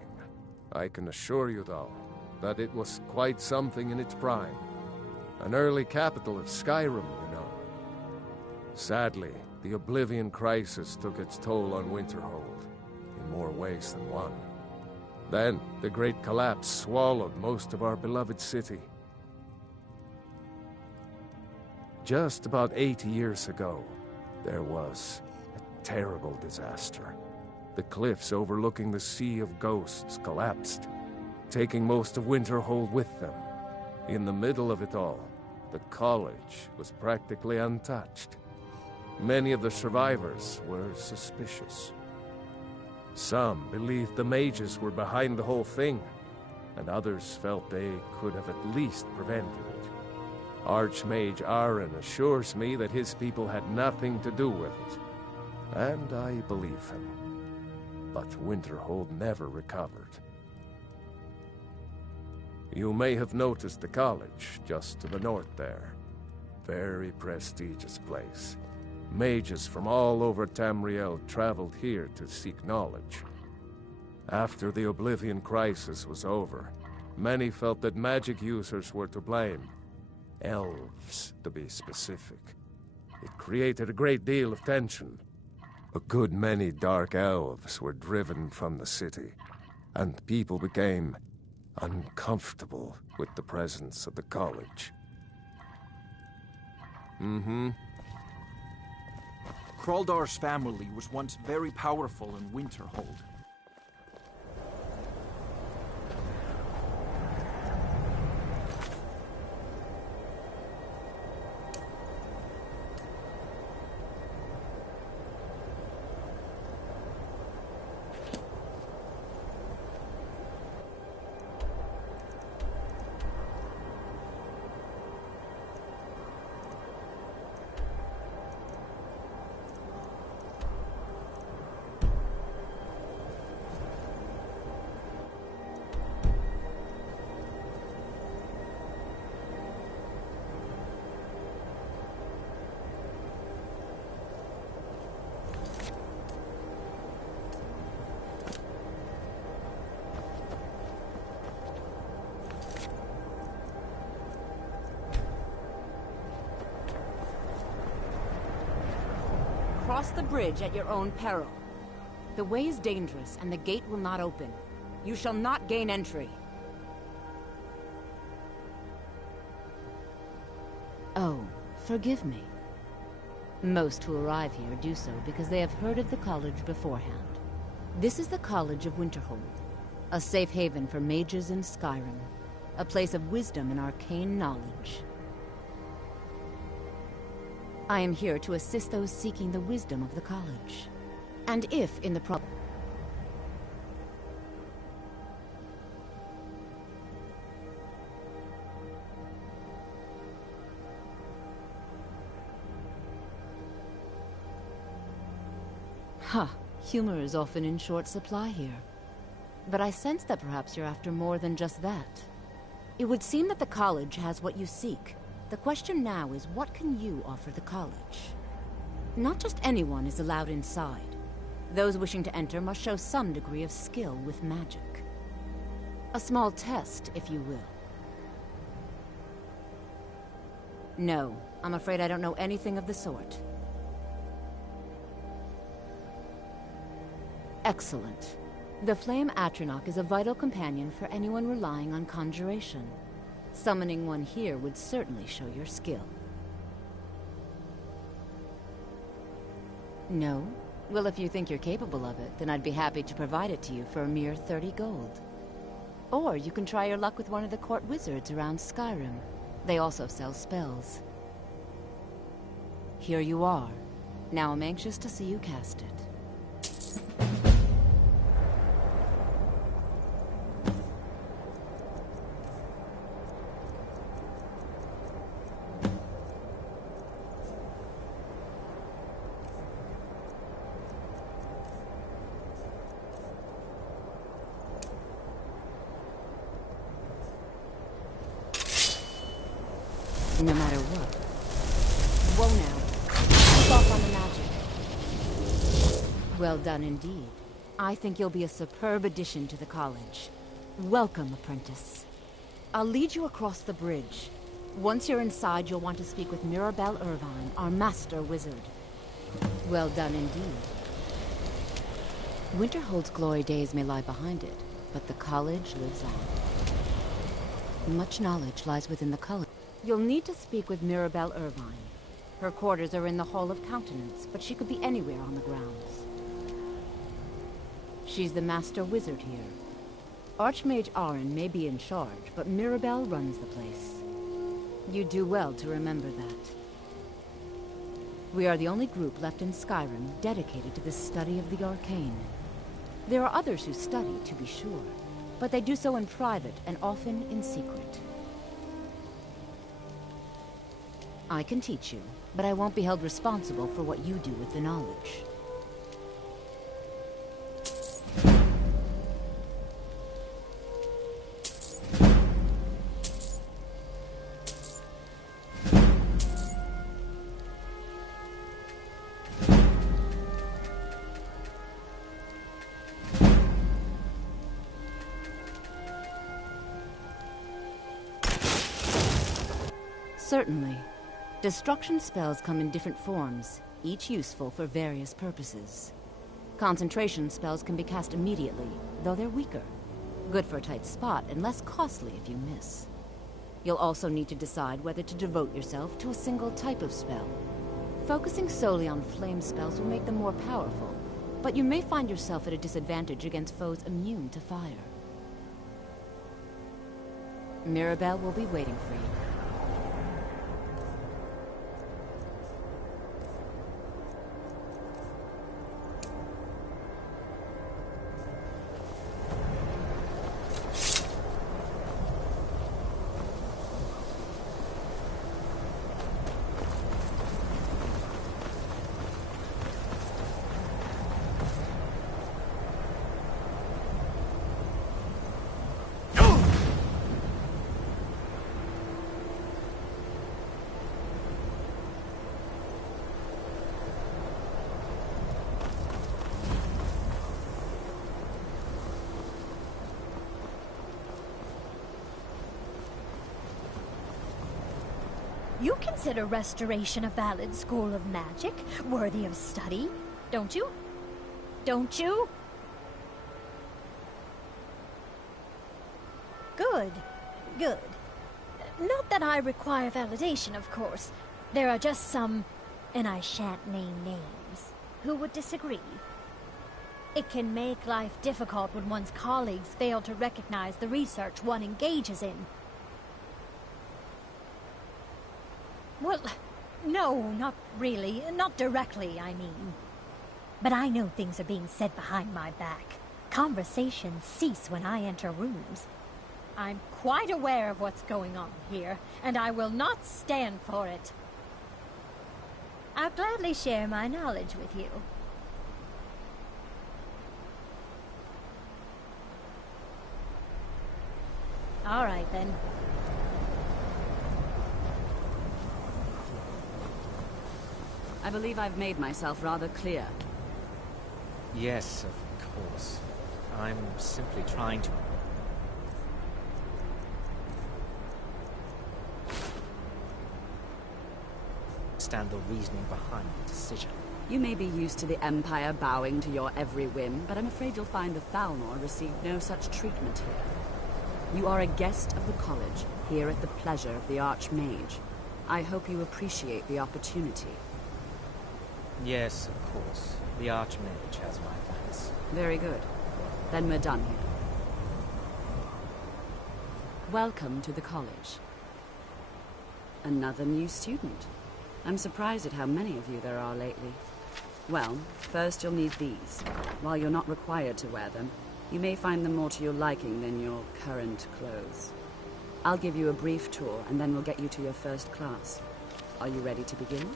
I can assure you, though, that it was quite something in its prime. An early capital of Skyrim, you know. Sadly, the Oblivion Crisis took its toll on Winterhold, in more ways than one. Then, the Great Collapse swallowed most of our beloved city. Just about 80 years ago, there was a terrible disaster. The cliffs overlooking the Sea of Ghosts collapsed, taking most of Winterhold with them. In the middle of it all, the college was practically untouched. Many of the survivors were suspicious. Some believed the mages were behind the whole thing, and others felt they could have at least prevented it. Archmage Aaron assures me that his people had nothing to do with it, and I believe him. But Winterhold never recovered. You may have noticed the college just to the north there. Very prestigious place. Mages from all over Tamriel traveled here to seek knowledge. After the Oblivion Crisis was over, many felt that magic users were to blame. Elves, to be specific. It created a great deal of tension. A good many dark elves were driven from the city, and people became uncomfortable with the presence of the college. Kraldar's family was once very powerful in Winterhold. Cross the bridge at your own peril. The way is dangerous, and the gate will not open. You shall not gain entry. Oh, forgive me. Most who arrive here do so because they have heard of the college beforehand. This is the College of Winterhold, a safe haven for mages in Skyrim, a place of wisdom and arcane knowledge. I am here to assist those seeking the wisdom of the college. And if in the humor is often in short supply here. But I sense that perhaps you're after more than just that. It would seem that the college has what you seek. The question now is, what can you offer the college? Not just anyone is allowed inside. Those wishing to enter must show some degree of skill with magic. A small test, if you will. No, I'm afraid I don't know anything of the sort. Excellent. The Flame Atronach is a vital companion for anyone relying on conjuration. Summoning one here would certainly show your skill. No? Well, if you think you're capable of it, then I'd be happy to provide it to you for a mere 30 gold. Or you can try your luck with one of the court wizards around Skyrim. They also sell spells. Here you are. Now I'm anxious to see you cast it. No matter what, Well done indeed. I think you'll be a superb addition to the college. Welcome, apprentice. I'll lead you across the bridge. Once you're inside, you'll want to speak with Mirabelle Irvine, our master wizard. Well done indeed. Winterhold's glory days may lie behind it, but the college lives on. Much knowledge lies within the college. You'll need to speak with Mirabelle Irvine. Her quarters are in the Hall of Countenance, but she could be anywhere on the grounds. She's the master wizard here. Archmage Arin may be in charge, but Mirabelle runs the place. You do well to remember that. We are the only group left in Skyrim dedicated to the study of the arcane. There are others who study, to be sure, but they do so in private and often in secret. I can teach you, but I won't be held responsible for what you do with the knowledge. Certainly. Destruction spells come in different forms, each useful for various purposes. Concentration spells can be cast immediately, though they're weaker. Good for a tight spot and less costly if you miss. You'll also need to decide whether to devote yourself to a single type of spell. Focusing solely on flame spells will make them more powerful, but you may find yourself at a disadvantage against foes immune to fire. Mirabelle will be waiting for you. You consider restoration a valid school of magic, worthy of study, don't you? Don't you? Good. Good. Not that I require validation, of course. There are just some, and I shan't name names, who would disagree. It can make life difficult when one's colleagues fail to recognize the research one engages in. Well, no, not really. Not directly, I mean. But I know things are being said behind my back. Conversations cease when I enter rooms. I'm quite aware of what's going on here, and I will not stand for it. I'll gladly share my knowledge with you. All right, then. I believe I've made myself rather clear. Yes, of course. I'm simply trying to... understand the reasoning behind the decision. You may be used to the Empire bowing to your every whim, but I'm afraid you'll find the Thalmor received no such treatment here. You are a guest of the college, here at the pleasure of the Archmage. I hope you appreciate the opportunity. Yes, of course. The Archmage has my thanks. Very good. Then we're done here. Welcome to the college. Another new student. I'm surprised at how many of you there are lately. Well, first you'll need these. While you're not required to wear them, you may find them more to your liking than your current clothes. I'll give you a brief tour, and then we'll get you to your first class. Are you ready to begin?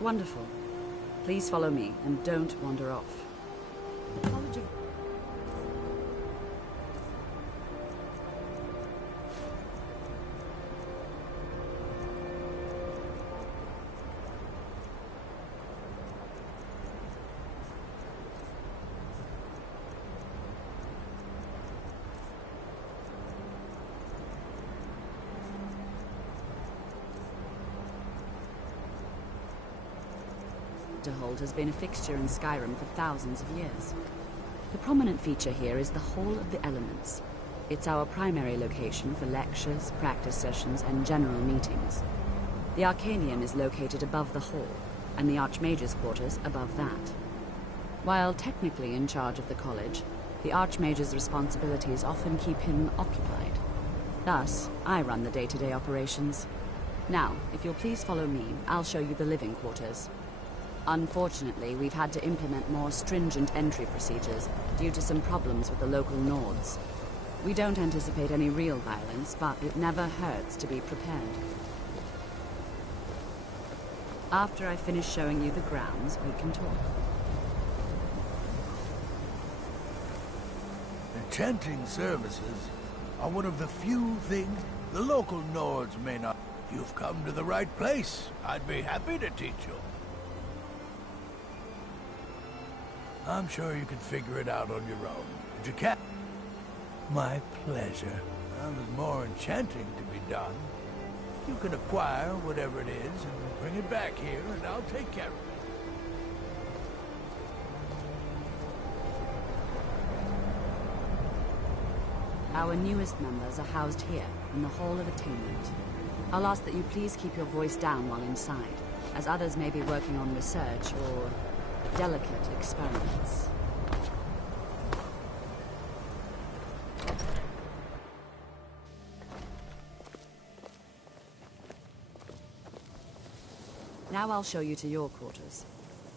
Wonderful. Please follow me, and don't wander off. The College of... Winterhold has been a fixture in Skyrim for thousands of years. The prominent feature here is the Hall of the Elements. It's our primary location for lectures, practice sessions, and general meetings. The Arcanium is located above the hall, and the Archmage's quarters above that. While technically in charge of the college, the Archmage's responsibilities often keep him occupied. Thus, I run the day-to-day operations. Now, if you'll please follow me, I'll show you the living quarters. Unfortunately, we've had to implement more stringent entry procedures due to some problems with the local Nords. We don't anticipate any real violence, but it never hurts to be prepared. After I finish showing you the grounds, we can talk. Enchanting services are one of the few things the local Nords may not. You've come to the right place. I'd be happy to teach you. I'm sure you can figure it out on your own. If you can't, my pleasure. There's more enchanting to be done. You can acquire whatever it is and bring it back here, and I'll take care of it. Our newest members are housed here, in the Hall of Attainment. I'll ask that you please keep your voice down while inside, as others may be working on research or delicate experiments. Now I'll show you to your quarters.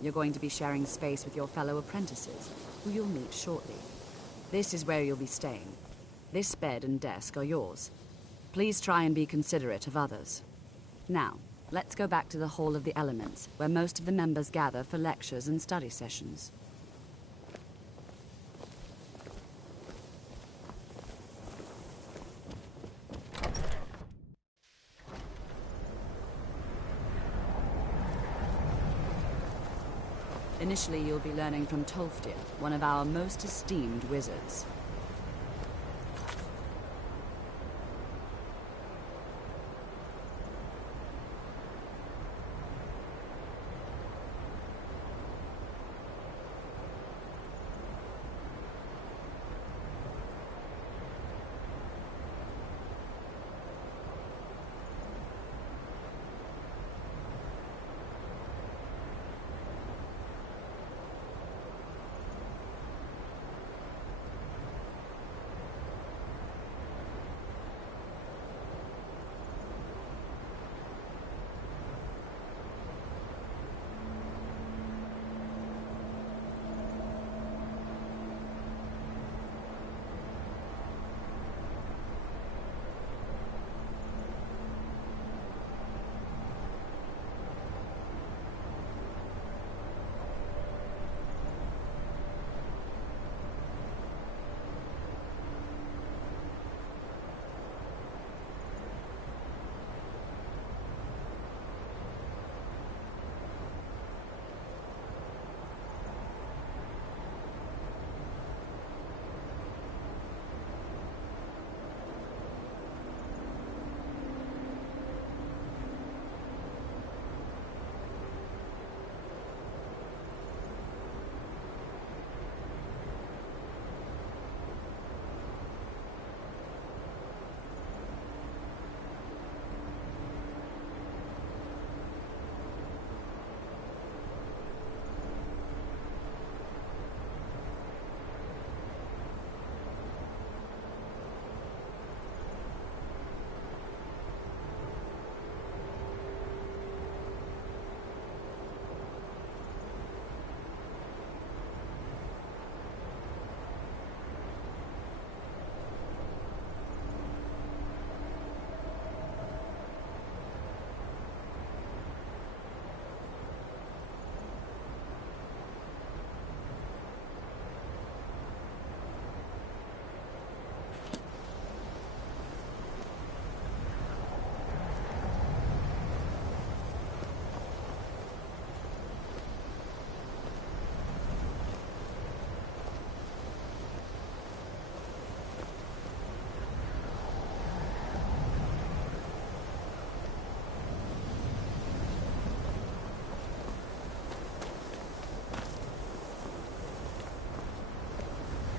You're going to be sharing space with your fellow apprentices, who you'll meet shortly. This is where you'll be staying. This bed and desk are yours. Please try and be considerate of others. Now, let's go back to the Hall of the Elements, where most of the members gather for lectures and study sessions. Initially, you'll be learning from Tolfdir, one of our most esteemed wizards.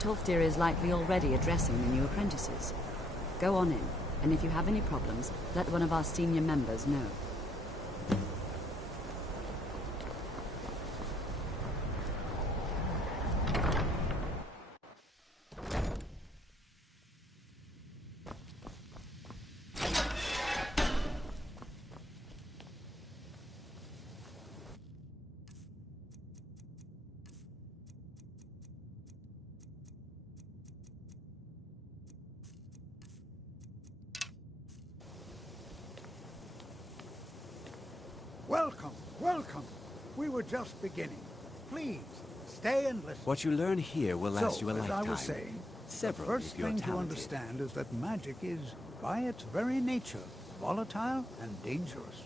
Tolfdir is likely already addressing the new apprentices. Go on in, and if you have any problems, let one of our senior members know. Welcome, welcome. We were just beginning. Please, stay and listen. What you learn here will last you a lifetime. As I was saying, Several, the first if you're thing to talented. understand is that magic is, by its very nature, volatile and dangerous.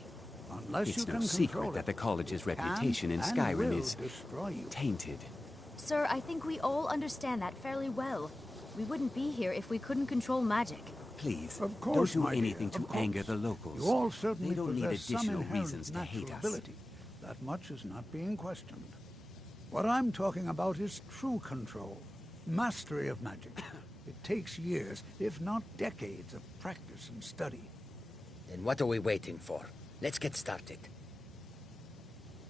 Unless It's you no can secret control that it, the college's it can reputation in and Skyrim will is destroy you. tainted. Sir, I think we all understand that fairly well. We wouldn't be here if we couldn't control magic. Please, Of course, don't do my dear, anything to of course. anger the locals. You all certainly They don't need possess some additional inherent reasons to hate natural us. ability. That much is not being questioned. What I'm talking about is true control, mastery of magic. It takes years, if not decades, of practice and study. Then what are we waiting for? Let's get started.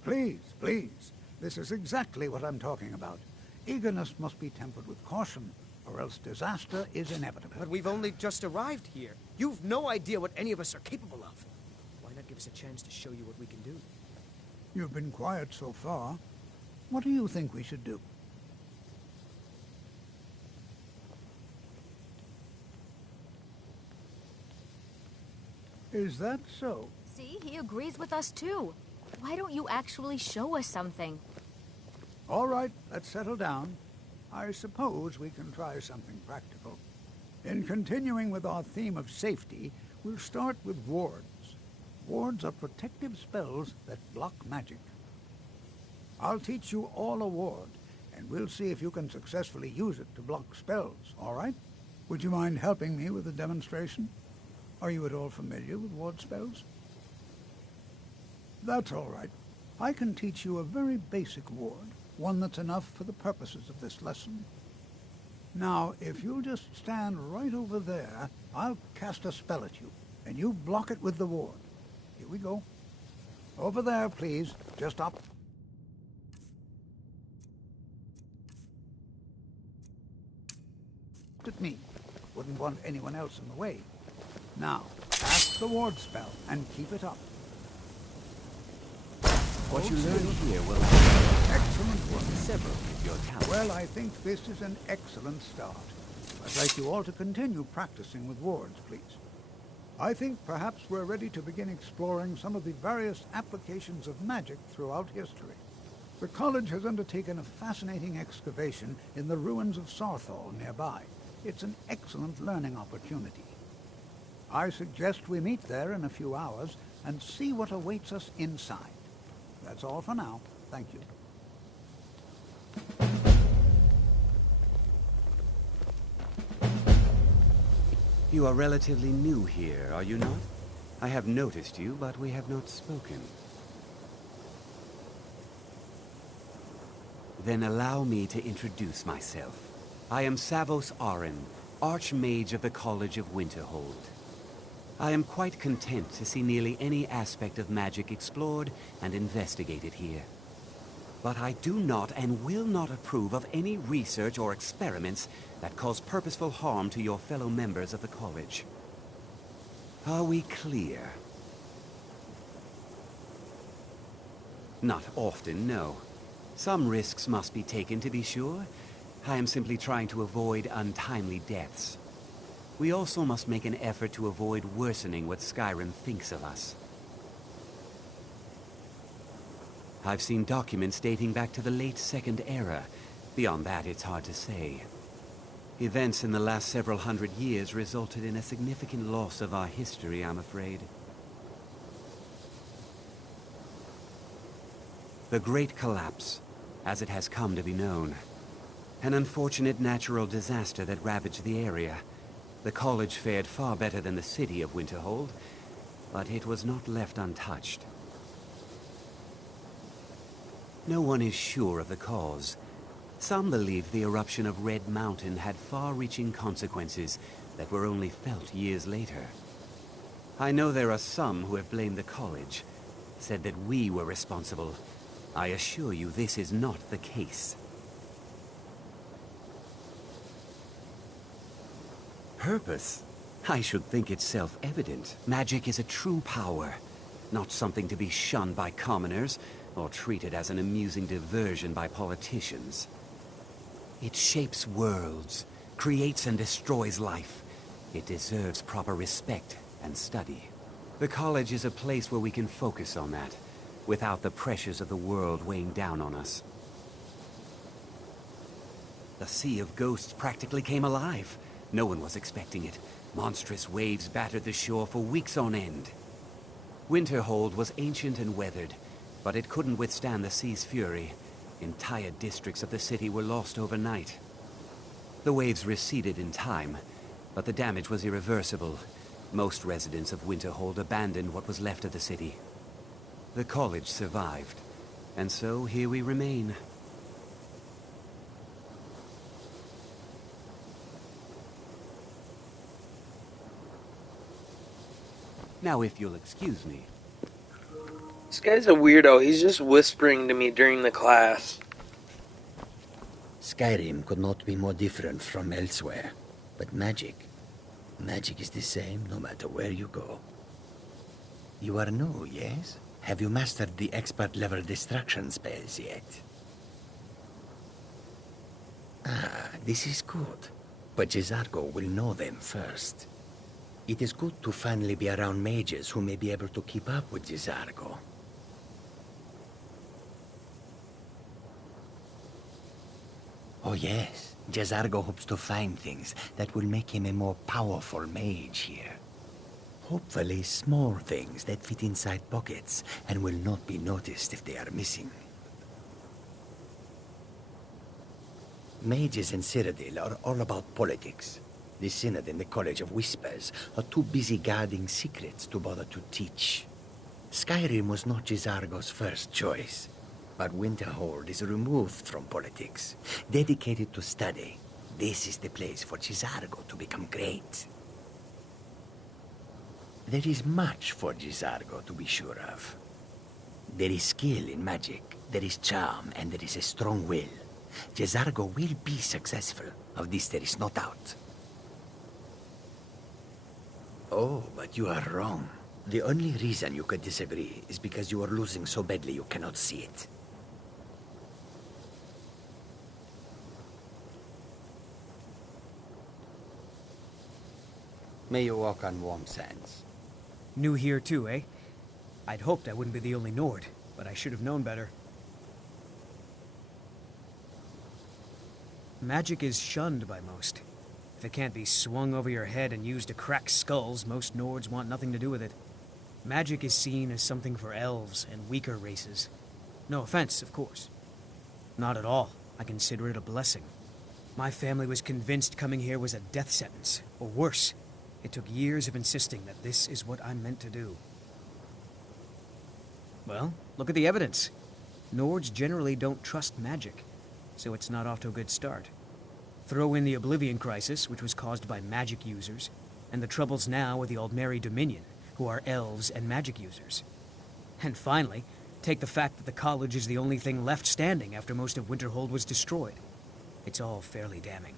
Please, please. This is exactly what I'm talking about. Eagerness must be tempered with caution, or else disaster is inevitable. But we've only just arrived here. You've no idea what any of us are capable of. Why not give us a chance to show you what we can do? You've been quiet so far. What do you think we should do? Is that so? See, he agrees with us too. Why don't you actually show us something? All right, let's settle down. I suppose we can try something practical. In continuing with our theme of safety, we'll start with wards. Wards are protective spells that block magic. I'll teach you all a ward, and we'll see if you can successfully use it to block spells, all right? Would you mind helping me with a demonstration? Are you at all familiar with ward spells? That's all right. I can teach you a very basic ward, one that's enough for the purposes of this lesson. Now, if you'll just stand right over there, I'll cast a spell at you, and you block it with the ward. Here we go. Over there, please. Just up. At me. Wouldn't want anyone else in the way. Now, cast the ward spell, and keep it up. What you Hold learn still. here will Excellent work. several of your talents. Well, I think this is an excellent start. I'd like you all to continue practicing with wards, please. I think perhaps we're ready to begin exploring some of the various applications of magic throughout history. The college has undertaken a fascinating excavation in the ruins of Sarthal nearby. It's an excellent learning opportunity. I suggest we meet there in a few hours and see what awaits us inside. That's all for now. Thank you. You are relatively new here, are you not? I have noticed you, but we have not spoken. Then allow me to introduce myself. I am Savos Arin, Archmage of the College of Winterhold. I am quite content to see nearly any aspect of magic explored and investigated here. But I do not and will not approve of any research or experiments that cause purposeful harm to your fellow members of the college. Are we clear? Not often, no. Some risks must be taken, to be sure. I am simply trying to avoid untimely deaths. We also must make an effort to avoid worsening what Skyrim thinks of us. I've seen documents dating back to the late Second Era. Beyond that, it's hard to say. Events in the last several hundred years resulted in a significant loss of our history, I'm afraid. The Great Collapse, as it has come to be known. An unfortunate natural disaster that ravaged the area. The college fared far better than the city of Winterhold, but it was not left untouched. No one is sure of the cause, Some believe the eruption of Red Mountain had far-reaching consequences that were only felt years later. I know there are some who have blamed the college, said that we were responsible. I assure you this is not the case. Purpose? I should think it's self-evident. Magic is a true power, not something to be shunned by commoners or treated as an amusing diversion by politicians. It shapes worlds, creates and destroys life. It deserves proper respect and study. The college is a place where we can focus on that, without the pressures of the world weighing down on us. The Sea of Ghosts practically came alive. No one was expecting it. Monstrous waves battered the shore for weeks on end. Winterhold was ancient and weathered, but it couldn't withstand the sea's fury. Entire districts of the city were lost overnight. The waves receded in time, but the damage was irreversible. Most residents of Winterhold abandoned what was left of the city. The college survived, and so here we remain. Now, if you'll excuse me. This guy's a weirdo. He's just whispering to me during the class. Skyrim could not be more different from elsewhere. But magic is the same no matter where you go. You are new, yes? Have you mastered the expert-level destruction spells yet? Ah, this is good. But Jizargo will know them first. It is good to finally be around mages who may be able to keep up with Jizargo. Oh yes, Jizargo hopes to find things that will make him a more powerful mage here. Hopefully small things that fit inside pockets and will not be noticed if they are missing. Mages in Cyrodiil are all about politics. The Synod and the College of Whispers are too busy guarding secrets to bother to teach. Skyrim was not Jizargo's first choice, but Winterhold is removed from politics, dedicated to study. This is the place for Jizargo to become great. There is much for Jizargo to be sure of. There is skill in magic, there is charm, and there is a strong will. Jizargo will be successful. Of this there is no doubt. Oh, but you are wrong. The only reason you could disagree is because you are losing so badly you cannot see it. May you walk on warm sands. New here too, eh? I'd hoped I wouldn't be the only Nord, but I should have known better. Magic is shunned by most. If it can't be swung over your head and used to crack skulls, most Nords want nothing to do with it. Magic is seen as something for elves and weaker races. No offense, of course. Not at all. I consider it a blessing. My family was convinced coming here was a death sentence, or worse. It took years of insisting that this is what I'm meant to do. Well, look at the evidence. Nords generally don't trust magic, so it's not off to a good start. Throw in the Oblivion Crisis, which was caused by magic users, and the troubles now with the Aldmeri Dominion, who are elves and magic users. And finally, take the fact that the college is the only thing left standing after most of Winterhold was destroyed. It's all fairly damning.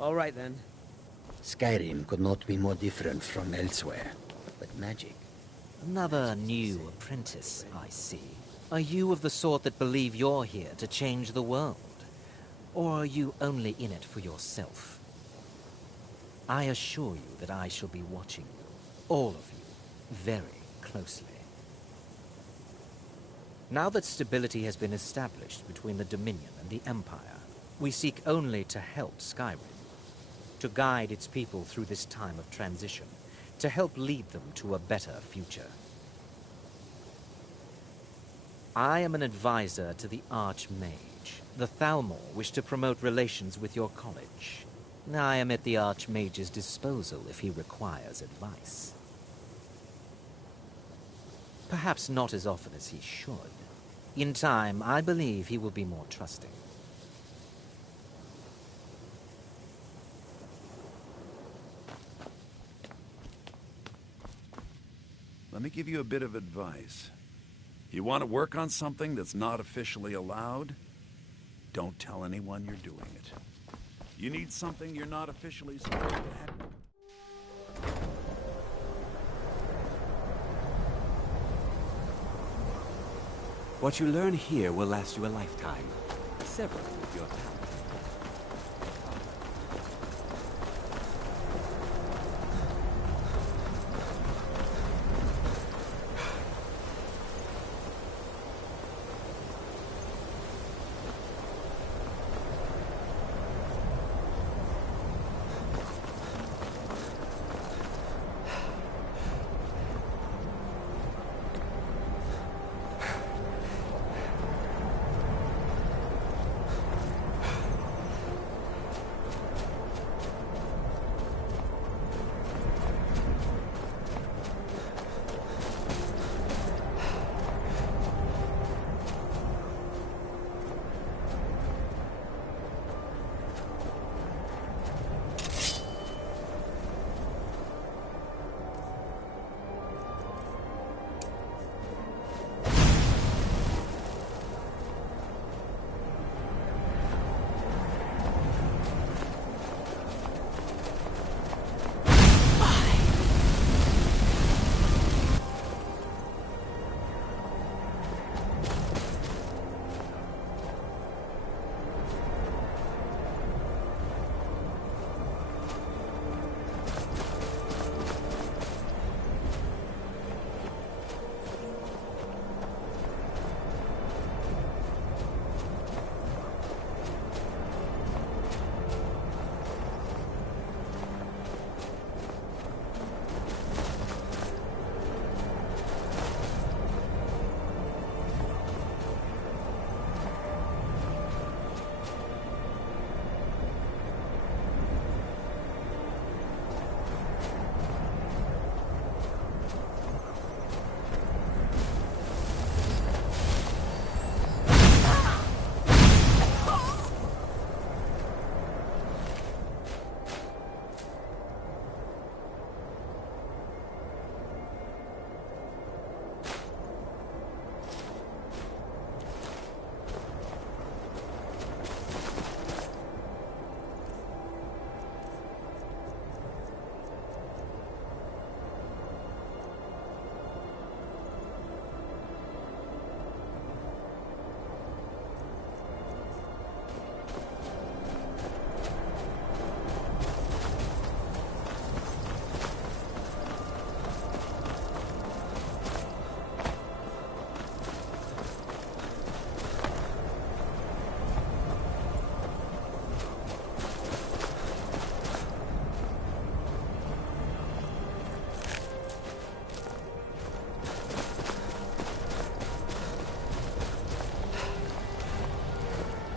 All right, then. Skyrim could not be more different from elsewhere, but magic. Another new apprentice, I see. Are you of the sort that believe you're here to change the world? Or are you only in it for yourself? I assure you that I shall be watching you, all of you, very closely. Now that stability has been established between the Dominion and the Empire, we seek only to help Skyrim, to guide its people through this time of transition, to help lead them to a better future. I am an advisor to the Archmage. The Thalmor wish to promote relations with your college. I am at the Archmage's disposal if he requires advice. Perhaps not as often as he should. In time, I believe he will be more trusting. Let me give you a bit of advice. You want to work on something that's not officially allowed? Don't tell anyone you're doing it. You need something you're not officially supposed to have. What you learn here will last you a lifetime. Several with your talent.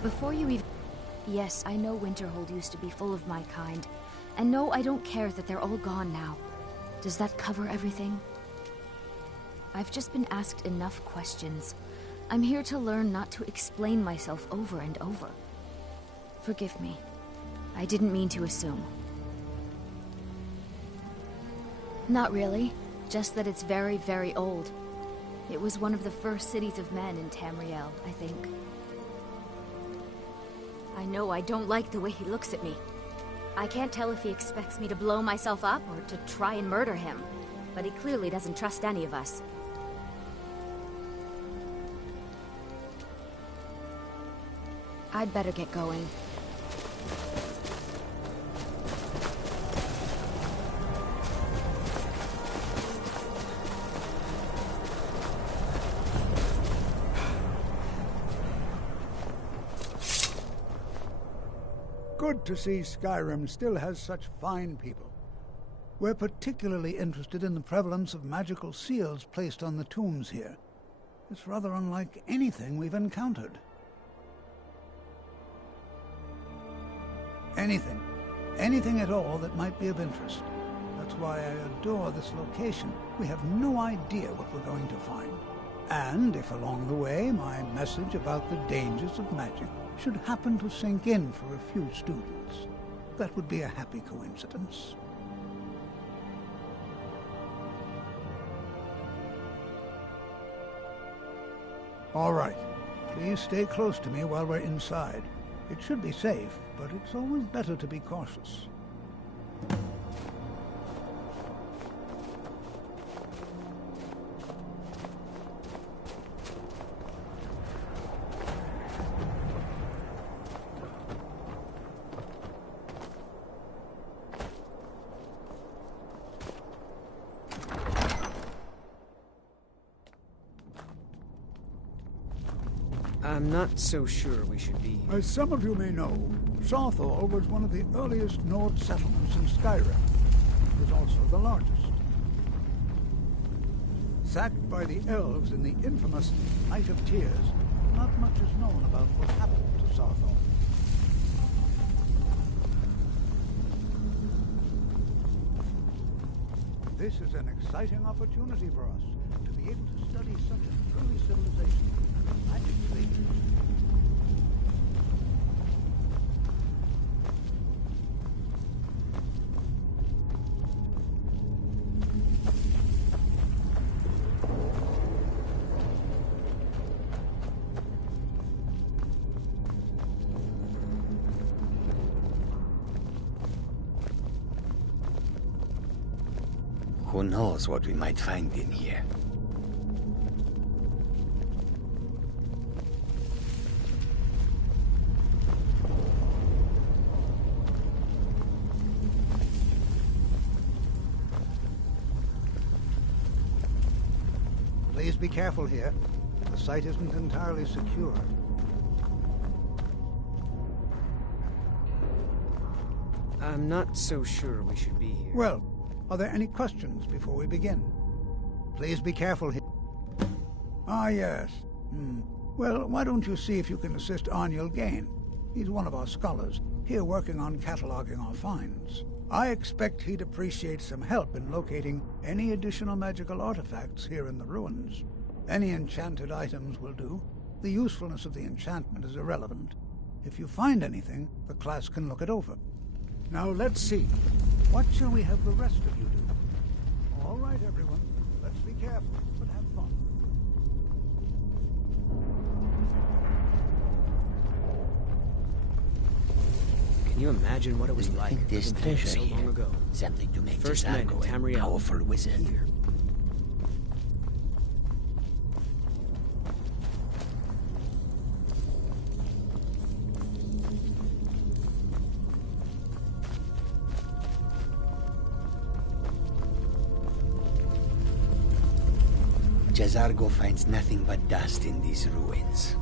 Before you even... Yes, I know Winterhold used to be full of my kind. And no, I don't care that they're all gone now. Does that cover everything? I've just been asked enough questions. I'm here to learn not to explain myself over and over. Forgive me. I didn't mean to assume. Not really. Just that it's very, very old. It was one of the first cities of men in Tamriel, I think. I know I don't like the way he looks at me. I can't tell if he expects me to blow myself up or to try and murder him, but he clearly doesn't trust any of us. I'd better get going. Good to see Skyrim still has such fine people. We're particularly interested in the prevalence of magical seals placed on the tombs here. It's rather unlike anything we've encountered. Anything. Anything at all that might be of interest. That's why I adore this location. We have no idea what we're going to find. And if along the way my message about the dangers of magic should happen to sink in for a few students, that would be a happy coincidence. All right. Please stay close to me while we're inside. It should be safe, but it's always better to be cautious. I'm not so sure we should be here. As some of you may know, Sarthor was one of the earliest Nord settlements in Skyrim. It was also the largest. Sacked by the elves in the infamous Night of Tears, not much is known about what happened to Sarthor. This is an exciting opportunity for us to be able to study such an early civilization. I think Who knows what we might find in here? Please be careful here. The site isn't entirely secure. I'm not so sure we should be here. Well, are there any questions before we begin? Please be careful here. Ah, yes. Well, why don't you see if you can assist Arniel Gain? He's one of our scholars, here working on cataloging our finds. I expect he'd appreciate some help in locating any additional magical artifacts here in the ruins. Any enchanted items will do. The usefulness of the enchantment is irrelevant. If you find anything, the class can look it over. Now let's see. What shall we have the rest of you do? All right, everyone. Let's be careful, but have fun. Can you imagine what it was like this living here treasure so long ago? Something to make First men in Jazargo a Tamriel. powerful wizard. Here. Jazargo finds nothing but dust in these ruins.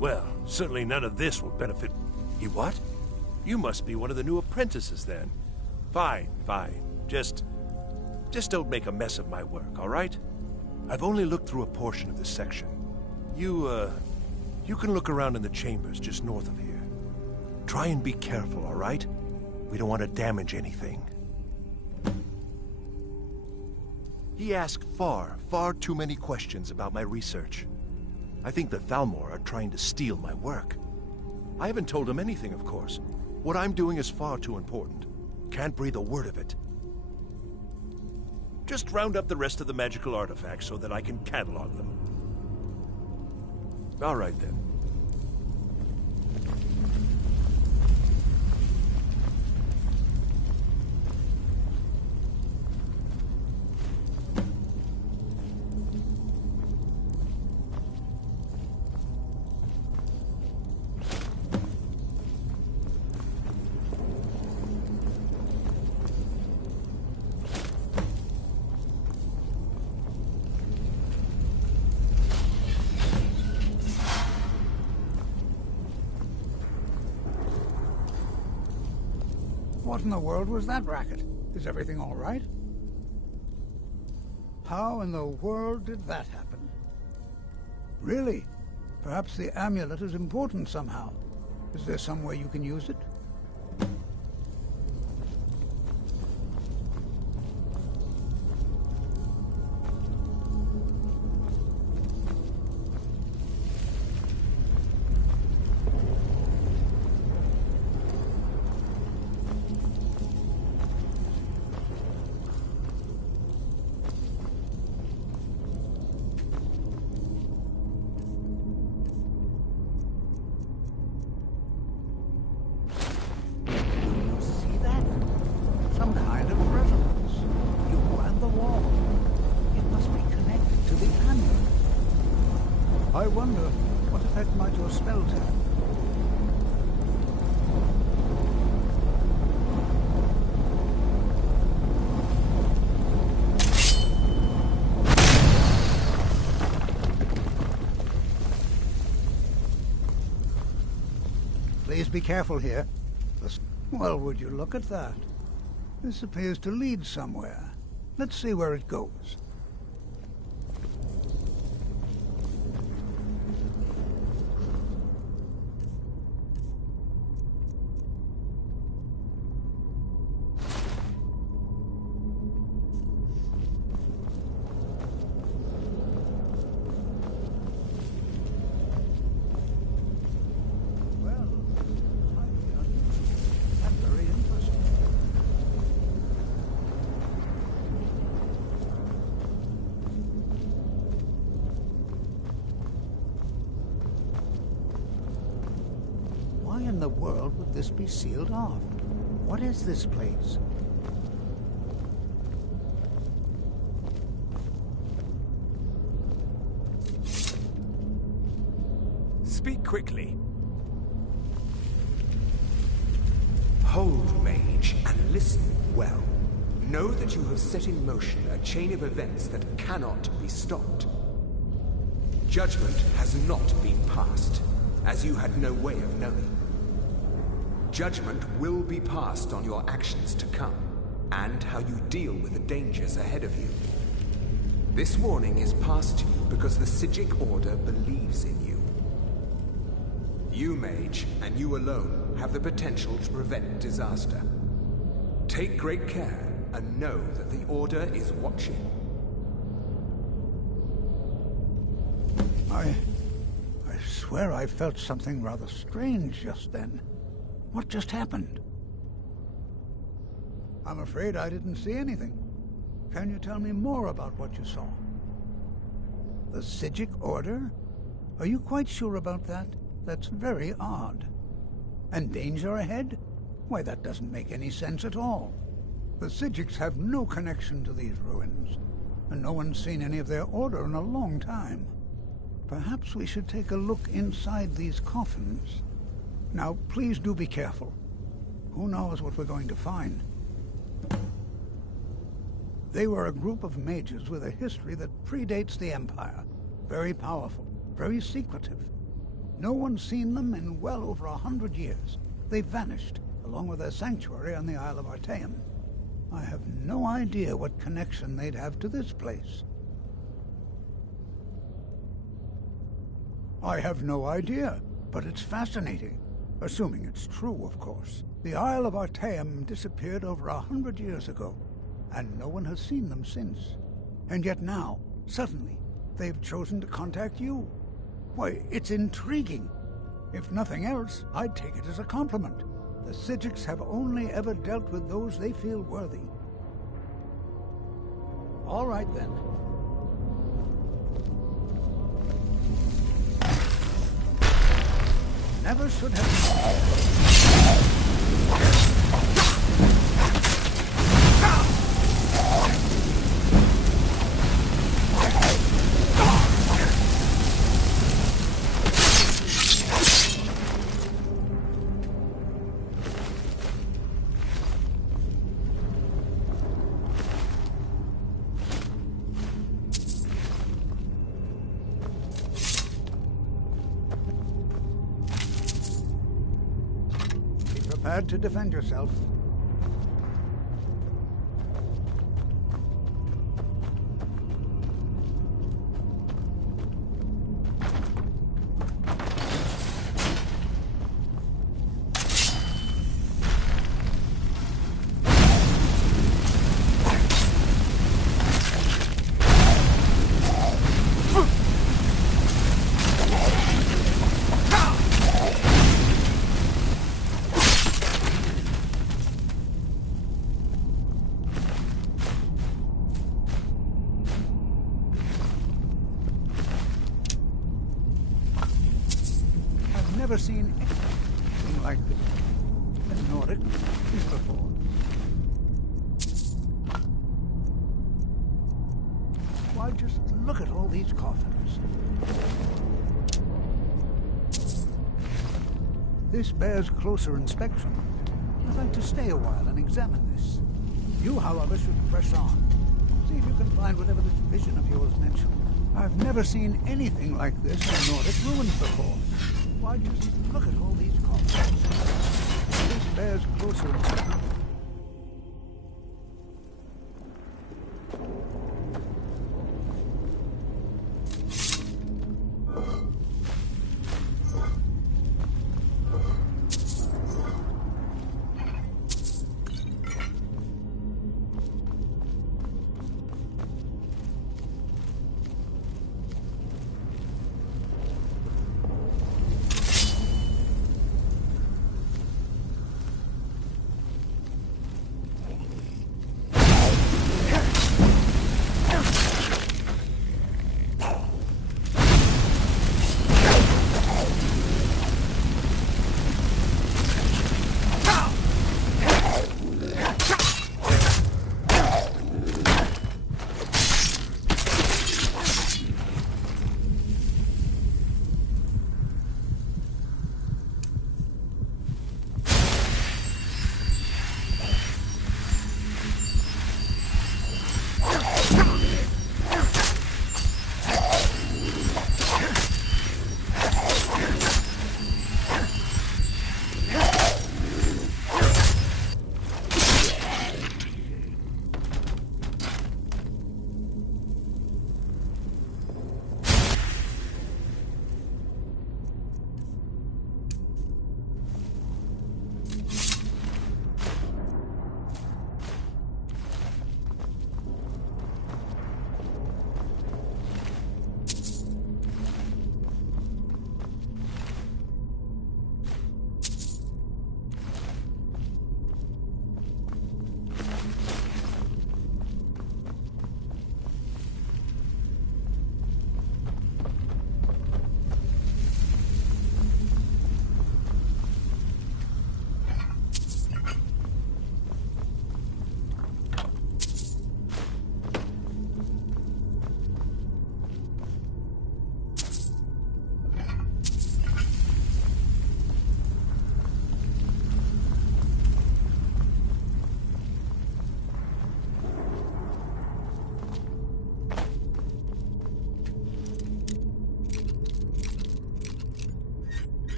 Well, certainly none of this will benefit... You what? You must be one of the new apprentices, then. Fine, fine. Just don't make a mess of my work, all right? I've only looked through a portion of this section. You can look around in the chambers just north of here. Try and be careful, all right? We don't want to damage anything. He asked far too many questions about my research. I think the Thalmor are trying to steal my work. I haven't told him anything, of course. What I'm doing is far too important. Can't breathe a word of it. Just round up the rest of the magical artifacts so that I can catalog them. All right, then. What in the world was that racket? Is everything all right? How in the world did that happen? Really? Perhaps the amulet is important somehow. Is there some way you can use it? I wonder, what effect might your spells have? Please be careful here. Well, would you look at that? This appears to lead somewhere. Let's see where it goes. Why in the world would this be sealed off? What is this place? Speak quickly. Hold, mage, and listen well. Know that you have set in motion a chain of events that cannot be stopped. Judgment has not been passed, as you had no way of knowing. Judgment will be passed on your actions to come, and how you deal with the dangers ahead of you. This warning is passed to you because the Psijic Order believes in you. You, mage, and you alone, have the potential to prevent disaster. Take great care, and know that the Order is watching. I swear I felt something rather strange just then. What just happened? I'm afraid I didn't see anything. Can you tell me more about what you saw? The Psijic Order? Are you quite sure about that? That's very odd. And danger ahead? Why, that doesn't make any sense at all. The Psijics have no connection to these ruins, and no one's seen any of their order in a long time. Perhaps we should take a look inside these coffins. Now, please do be careful. Who knows what we're going to find? They were a group of mages with a history that predates the Empire. Very powerful, very secretive. No one's seen them in well over 100 years. They vanished, along with their sanctuary on the Isle of Artaeum. I have no idea what connection they'd have to this place. I have no idea, but it's fascinating. Assuming it's true, of course. The Isle of Artaeum disappeared over 100 years ago, and no one has seen them since. And yet now, suddenly, they've chosen to contact you. Why, it's intriguing. If nothing else, I'd take it as a compliment. The Psijics have only ever dealt with those they feel worthy. All right, then. Never should have... Prepared to defend yourself. Never seen anything like this in Nordic before. Why, just look at all these coffins. This bears closer inspection. I'd like to stay a while and examine this. You, however, should press on. See if you can find whatever this vision of yours mentioned. I've never seen anything like this in Nordic ruins before. Why, just look at all these columns. This bears closer inspection.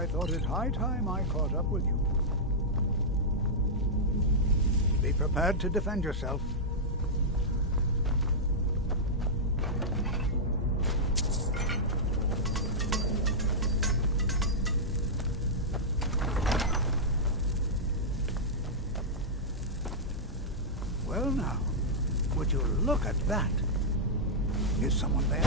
I thought it high time I caught up with you. Be prepared to defend yourself. Well now, would you look at that? Is someone there?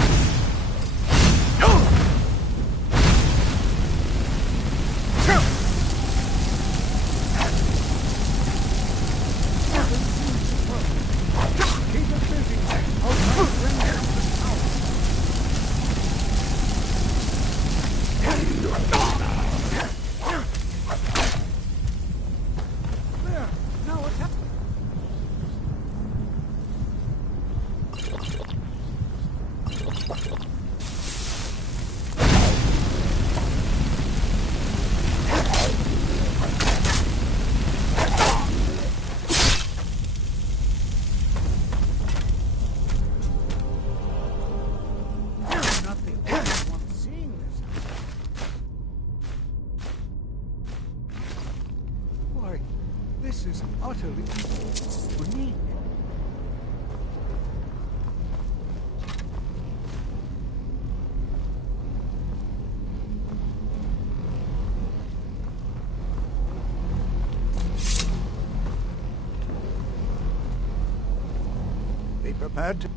This is utterly unique. Be prepared to...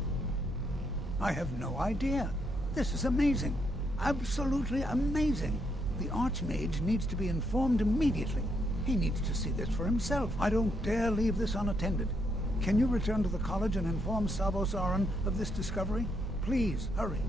I have no idea. This is amazing. Absolutely amazing. The Archmage needs to be informed immediately. He needs to see this for himself. I don't dare leave this unattended. Can you return to the college and inform Savos Aran of this discovery? Please, hurry.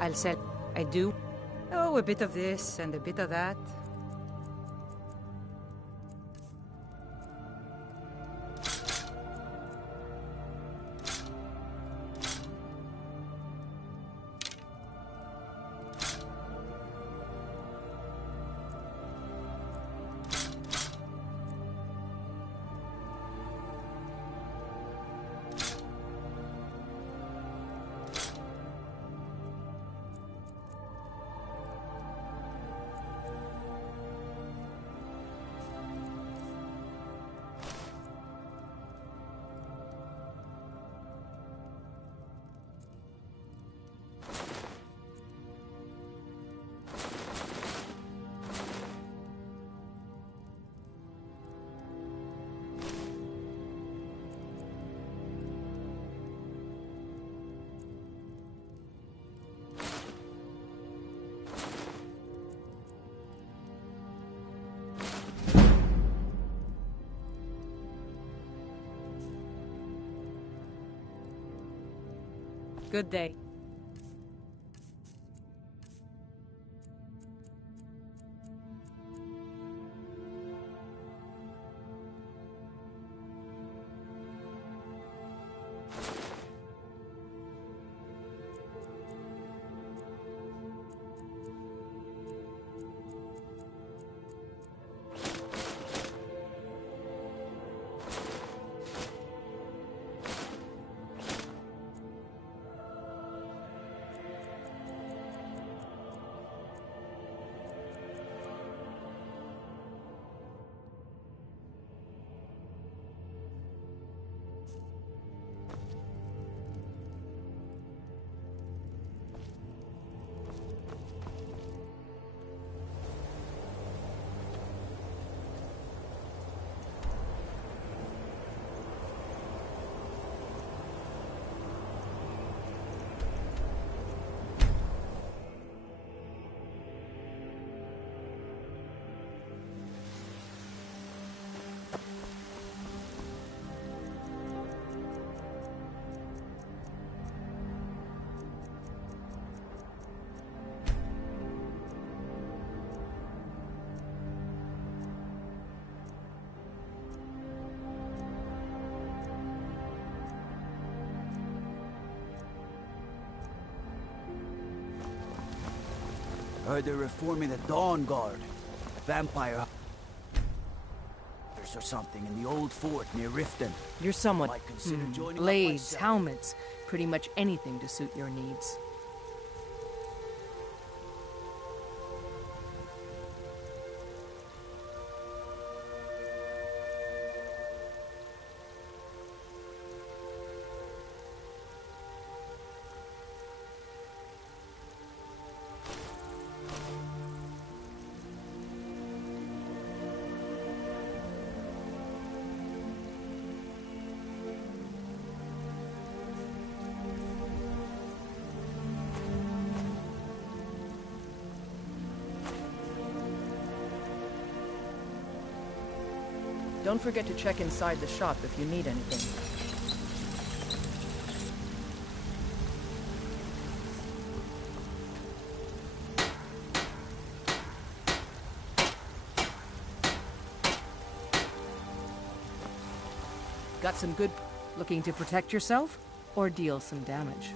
I'll sell. I do. Oh, a bit of this and a bit of that. Good day. Heard they're reforming the Dawn Guard. Vampire or something in the old fort near Riften. You're somewhat Might consider joining up blades, myself. helmets, pretty much anything to suit your needs. Don't forget to check inside the shop if you need anything. Got some good... Looking to protect yourself or deal some damage?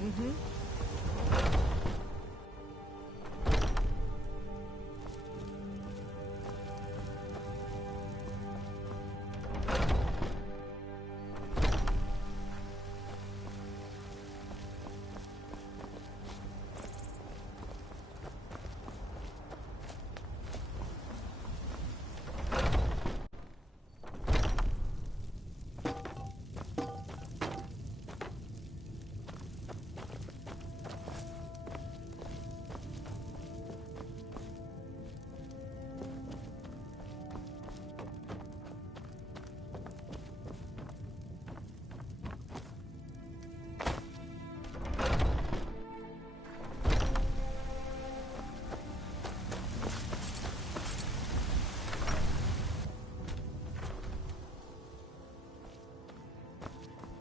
Mm-hmm.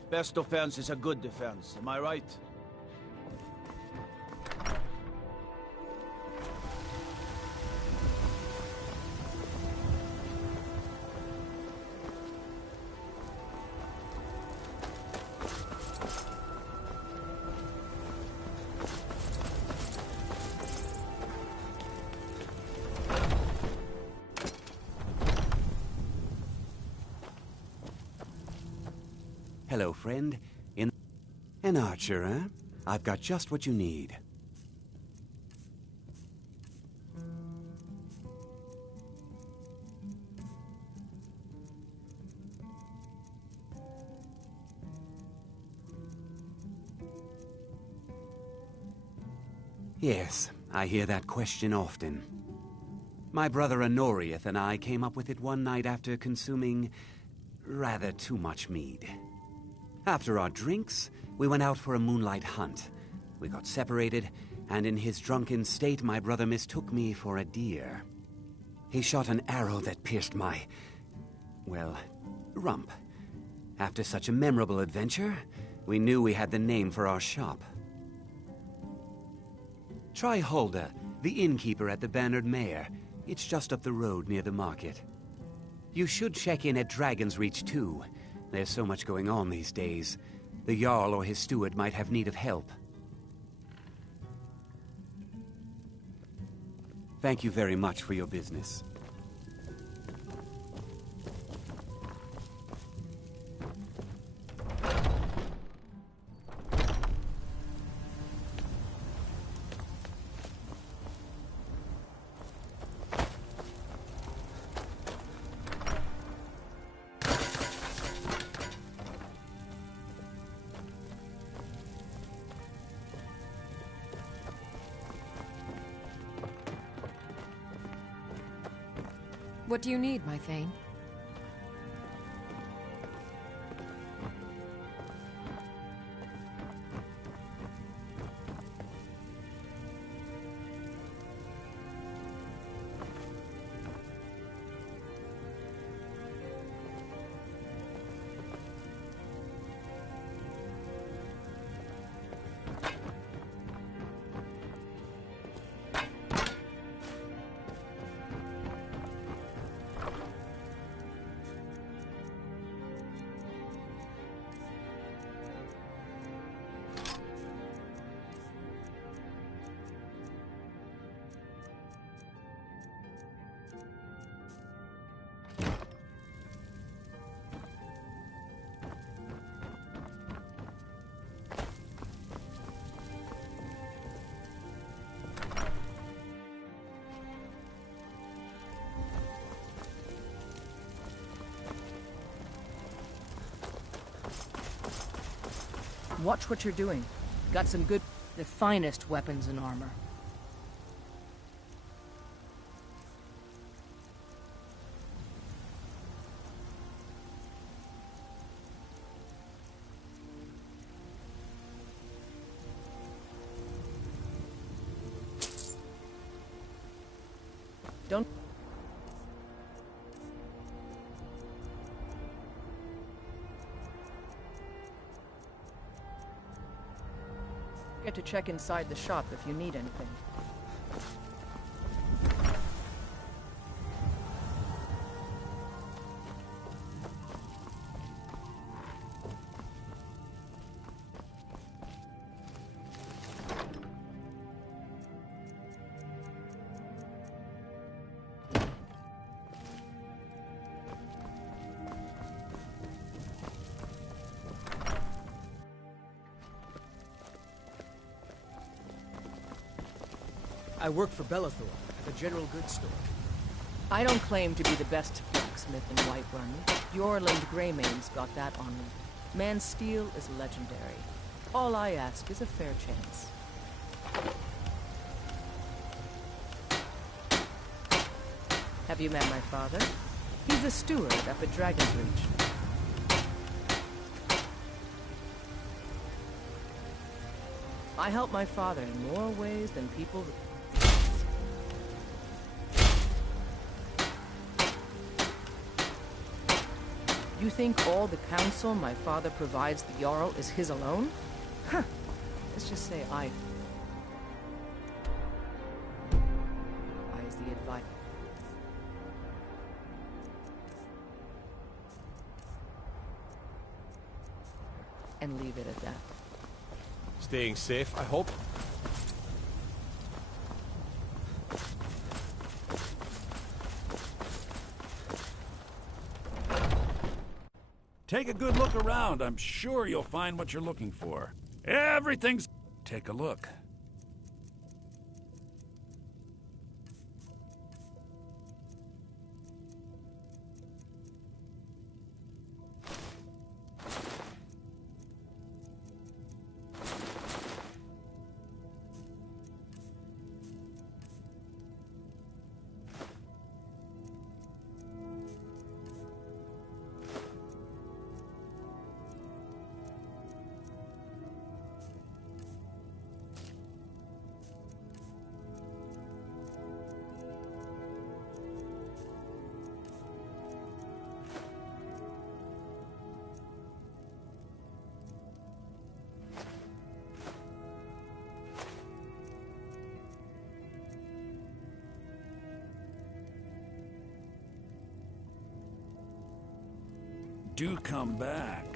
Best defense is a good defense, am I right? Hello, friend. An archer, huh? I've got just what you need. Yes, I hear that question often. My brother Honorius and I came up with it one night after consuming rather too much mead. After our drinks, we went out for a moonlight hunt. We got separated, and in his drunken state, my brother mistook me for a deer. He shot an arrow that pierced my, well, rump. After such a memorable adventure, we knew we had the name for our shop. Try Hulda, the innkeeper at the Bannered Mare. It's just up the road near the market. You should check in at Dragon's Reach, too. There's so much going on these days. The Jarl or his steward might have need of help. Thank you very much for your business. What do you need, my Thane? Watch what you're doing. Got some good, the finest weapons and armor. Don't forget to check inside the shop if you need anything. I work for Bellathor at the general goods store. I don't claim to be the best blacksmith in Whiterun. Yorland Greymane's got that on me. Man's steel is legendary. All I ask is a fair chance. Have you met my father? He's a steward up at Dragon's Reach. I help my father in more ways than people... You think all the counsel my father provides the Jarl is his alone? Huh. Let's just say I is the advice. And leave it at that. Staying safe, I hope. Take a good look around. I'm sure you'll find what you're looking for. Everything's... Take a look. Do come back.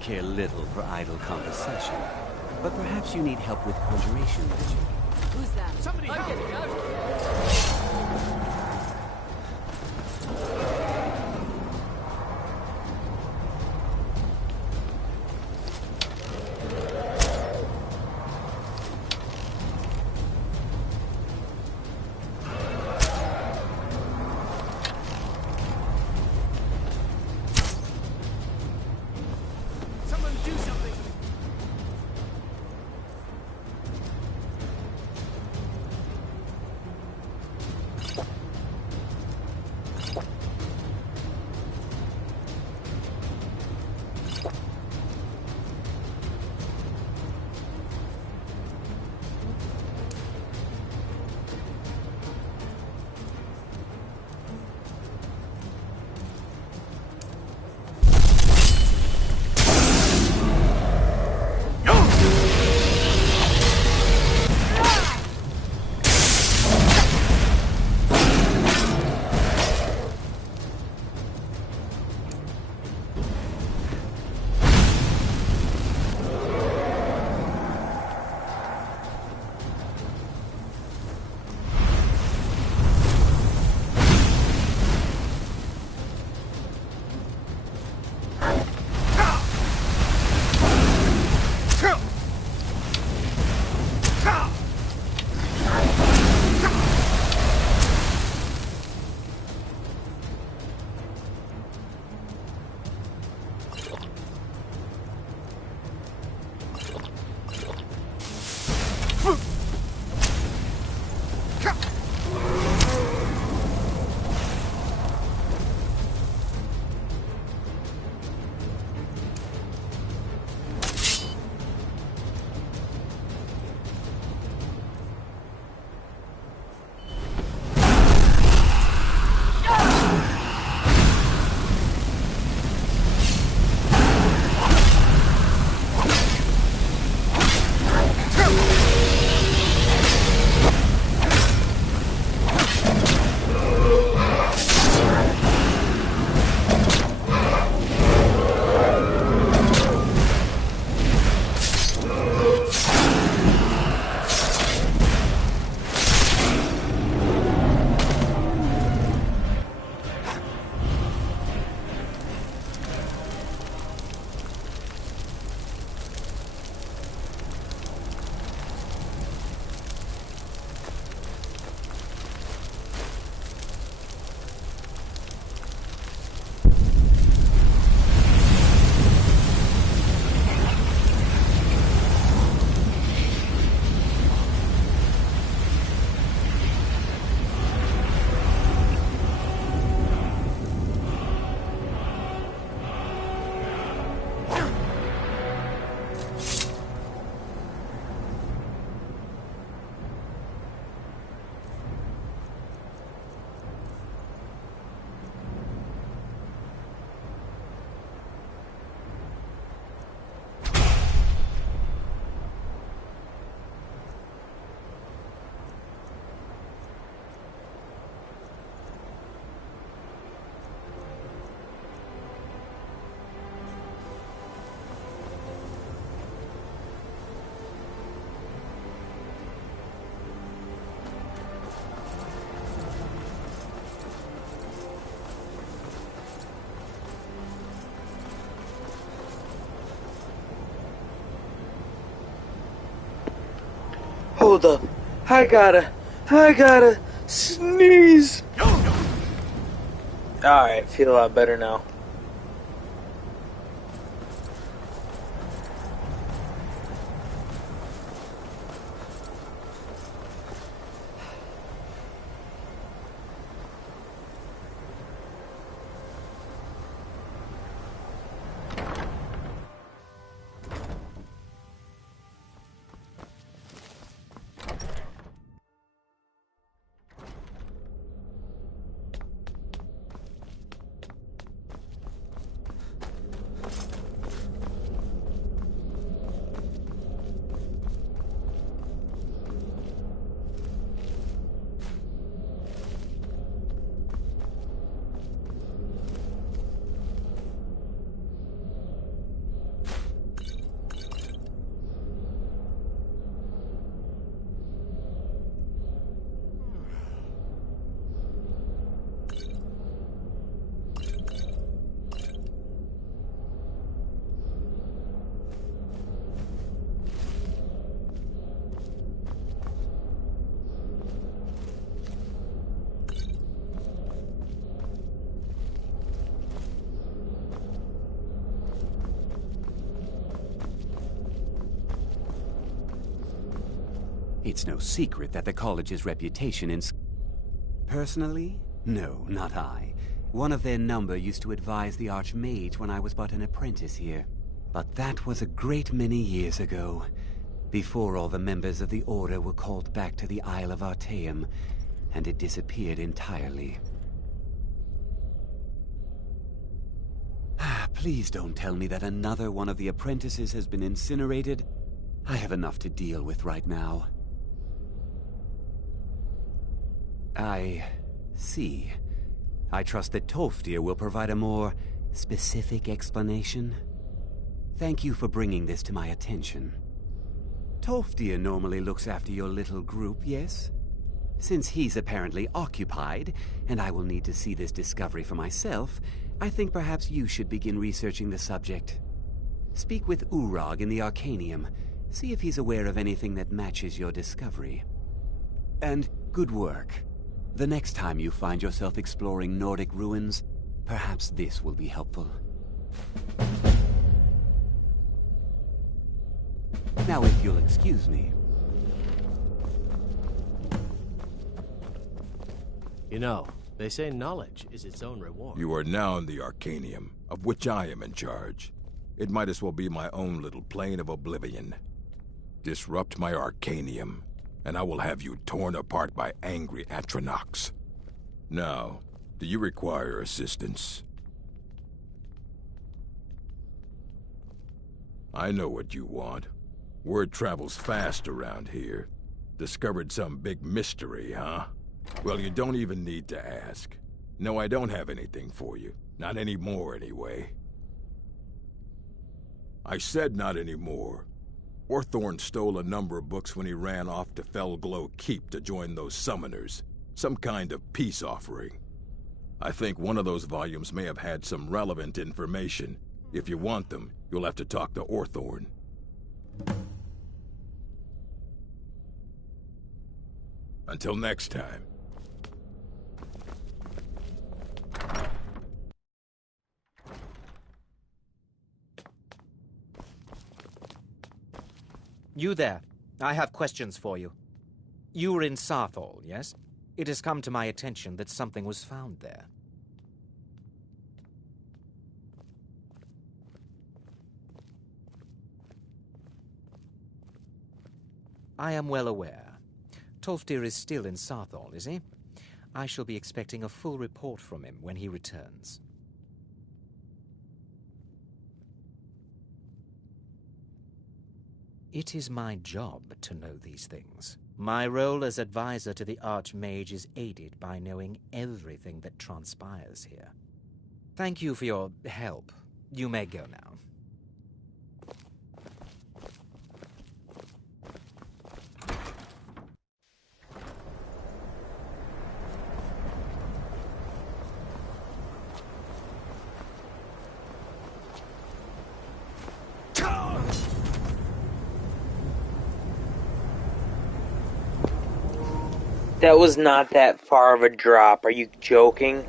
care little for idle conversation. But perhaps you need help with conjuration magic. Who's that? Somebody I'm help! getting out of here. Someone do something! Hold up. I gotta sneeze. Alright, feel a lot better now. It's no secret that the college's reputation in... Personally? No, not I. One of their number used to advise the Archmage when I was but an apprentice here. But that was a great many years ago, before all the members of the Order were called back to the Isle of Artaeum, and it disappeared entirely. Please don't tell me that another one of the apprentices has been incinerated. I have enough to deal with right now. I see. I trust that Tolfdir will provide a more specific explanation. Thank you for bringing this to my attention. Tolfdir normally looks after your little group, yes? Since he's apparently occupied, and I will need to see this discovery for myself, I think perhaps you should begin researching the subject. Speak with Urag in the Arcanium. See if he's aware of anything that matches your discovery. And good work. The next time you find yourself exploring Nordic ruins, perhaps this will be helpful. Now, if you'll excuse me. You know, they say knowledge is its own reward. You are now in the Arcanium, of which I am in charge. It might as well be my own little plane of oblivion. Disrupt my Arcanium, and I will have you torn apart by angry Atronachs. Now, do you require assistance? I know what you want. Word travels fast around here. Discovered some big mystery, huh? Well, you don't even need to ask. No, I don't have anything for you. Not anymore, anyway. I said not anymore. Orthorn stole a number of books when he ran off to Felglow Keep to join those summoners. Some kind of peace offering. I think one of those volumes may have had some relevant information. If you want them, you'll have to talk to Orthorn. Until next time. You there. I have questions for you. You were in Sarthal, yes? It has come to my attention that something was found there. I am well aware. Tolfdir is still in Sarthal, is he? I shall be expecting a full report from him when he returns. It is my job to know these things. My role as advisor to the Archmage is aided by knowing everything that transpires here. Thank you for your help. You may go now. That was not that far of a drop. Are you joking?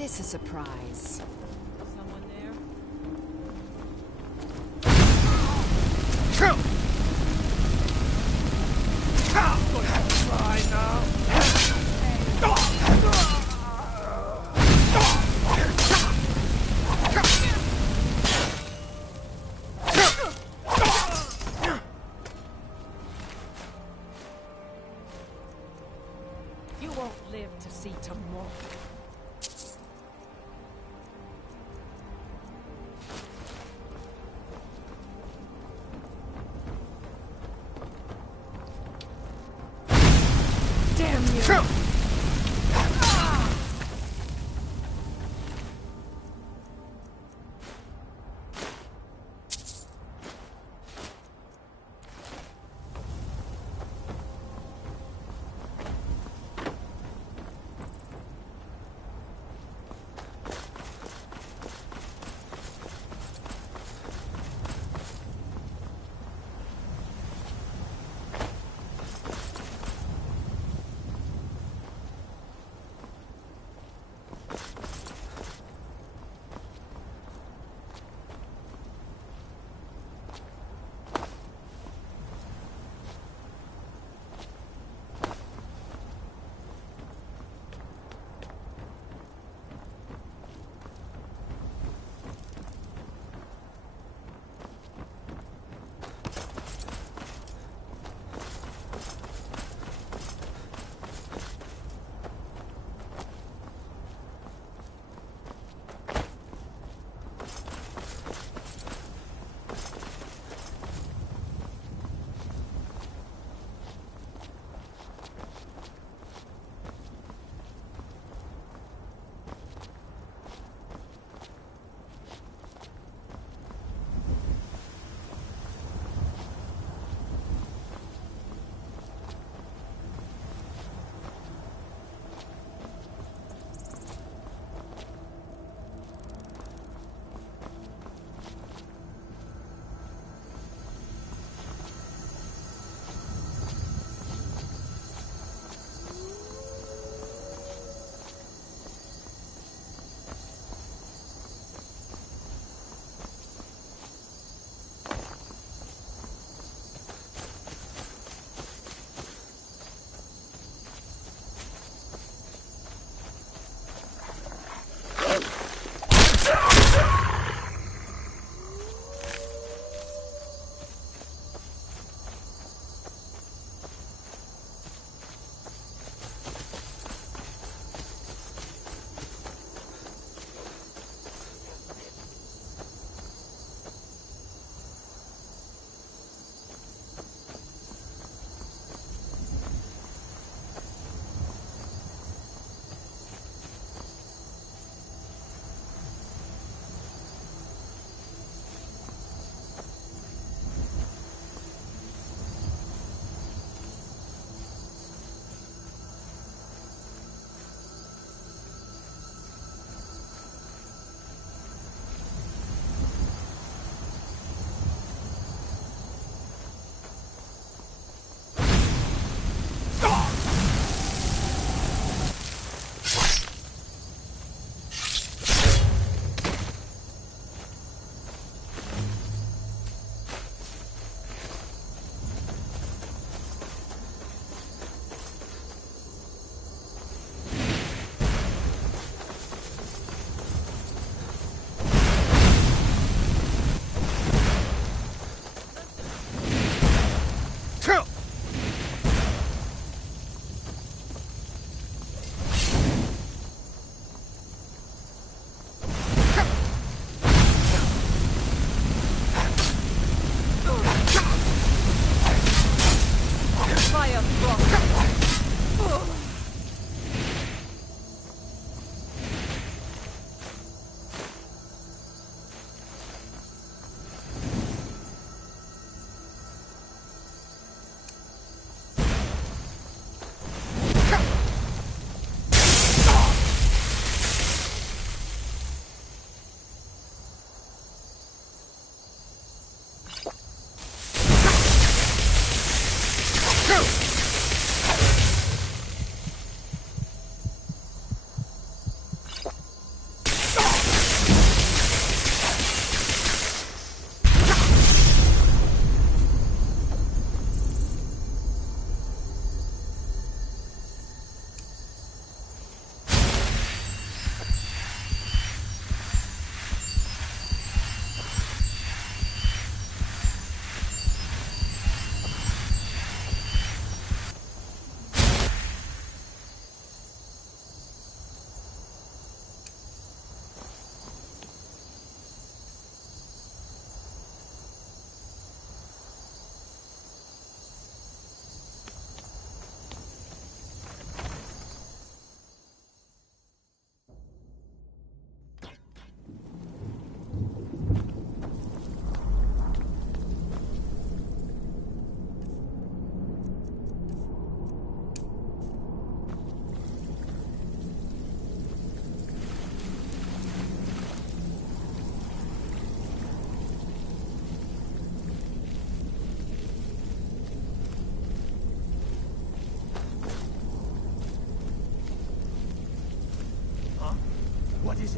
this a surprise? Someone there? Try now. You won't live to see tomorrow.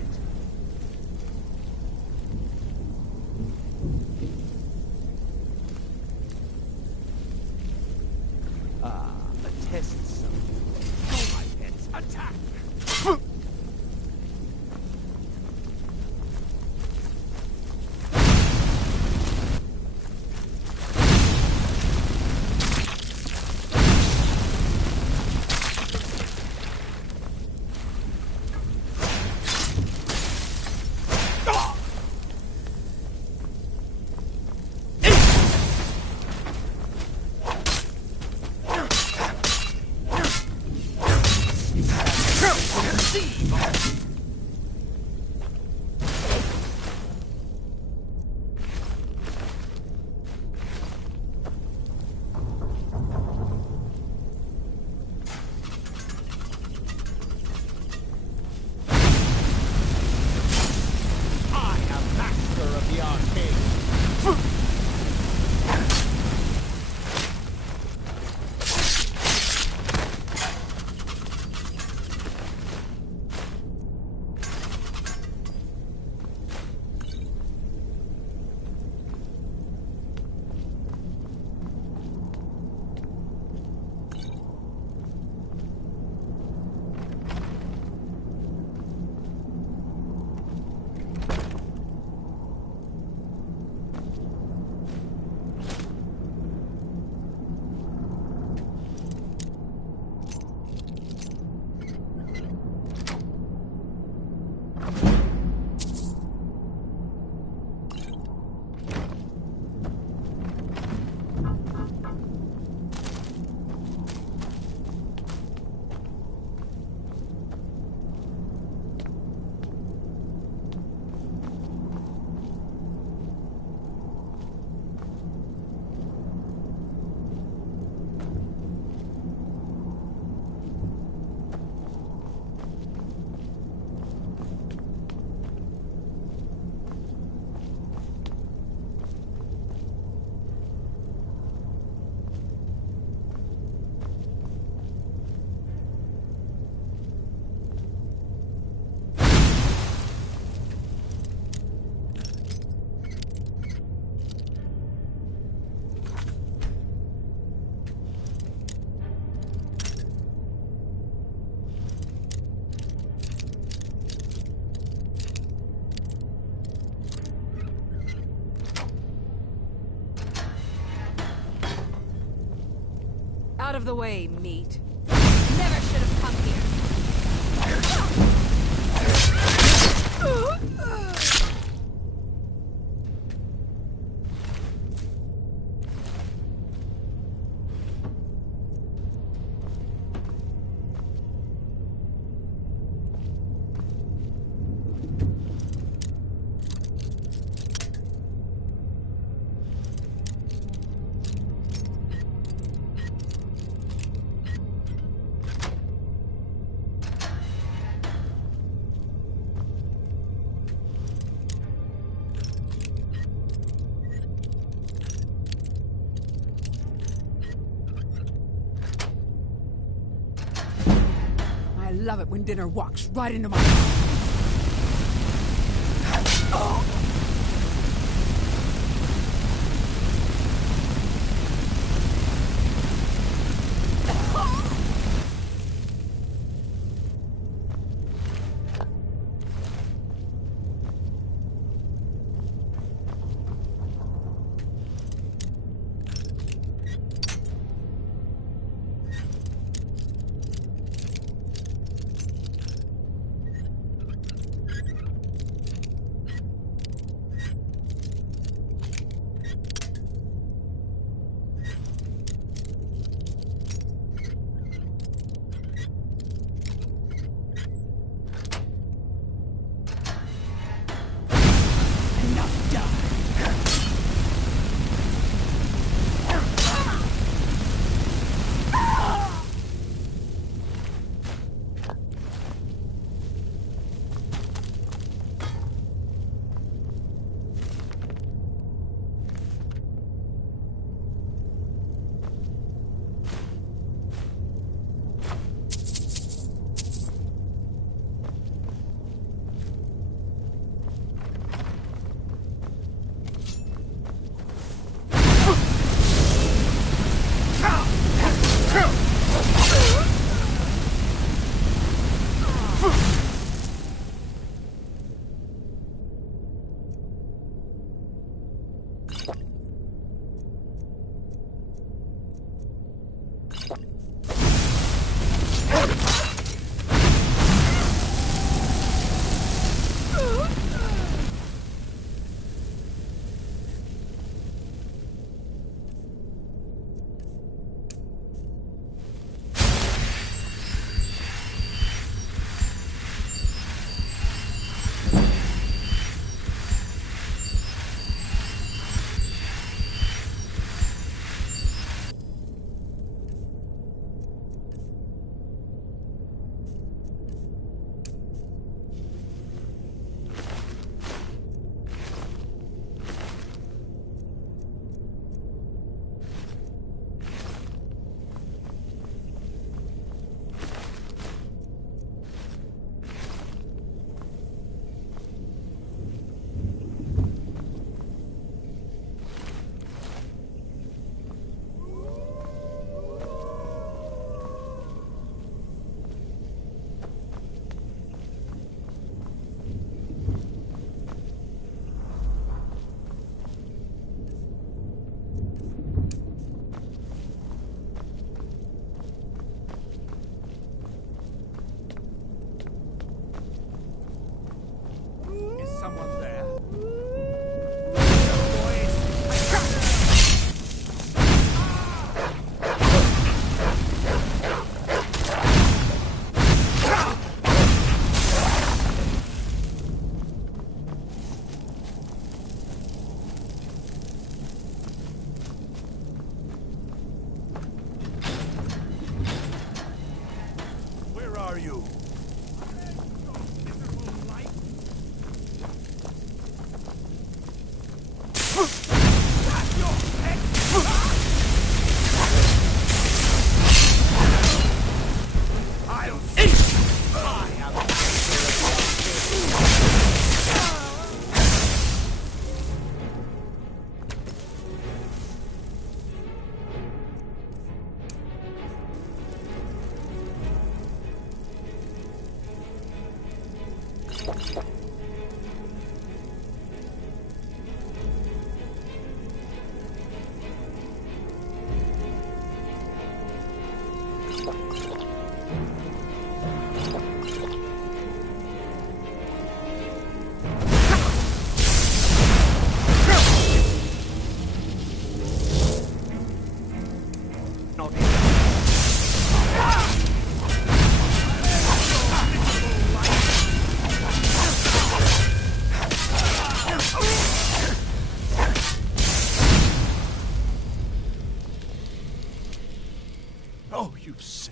it. Ah, a test zone. Go, my pets, attack! Out of the way, meat. Never should have come here. I love it when dinner walks right into my mouth.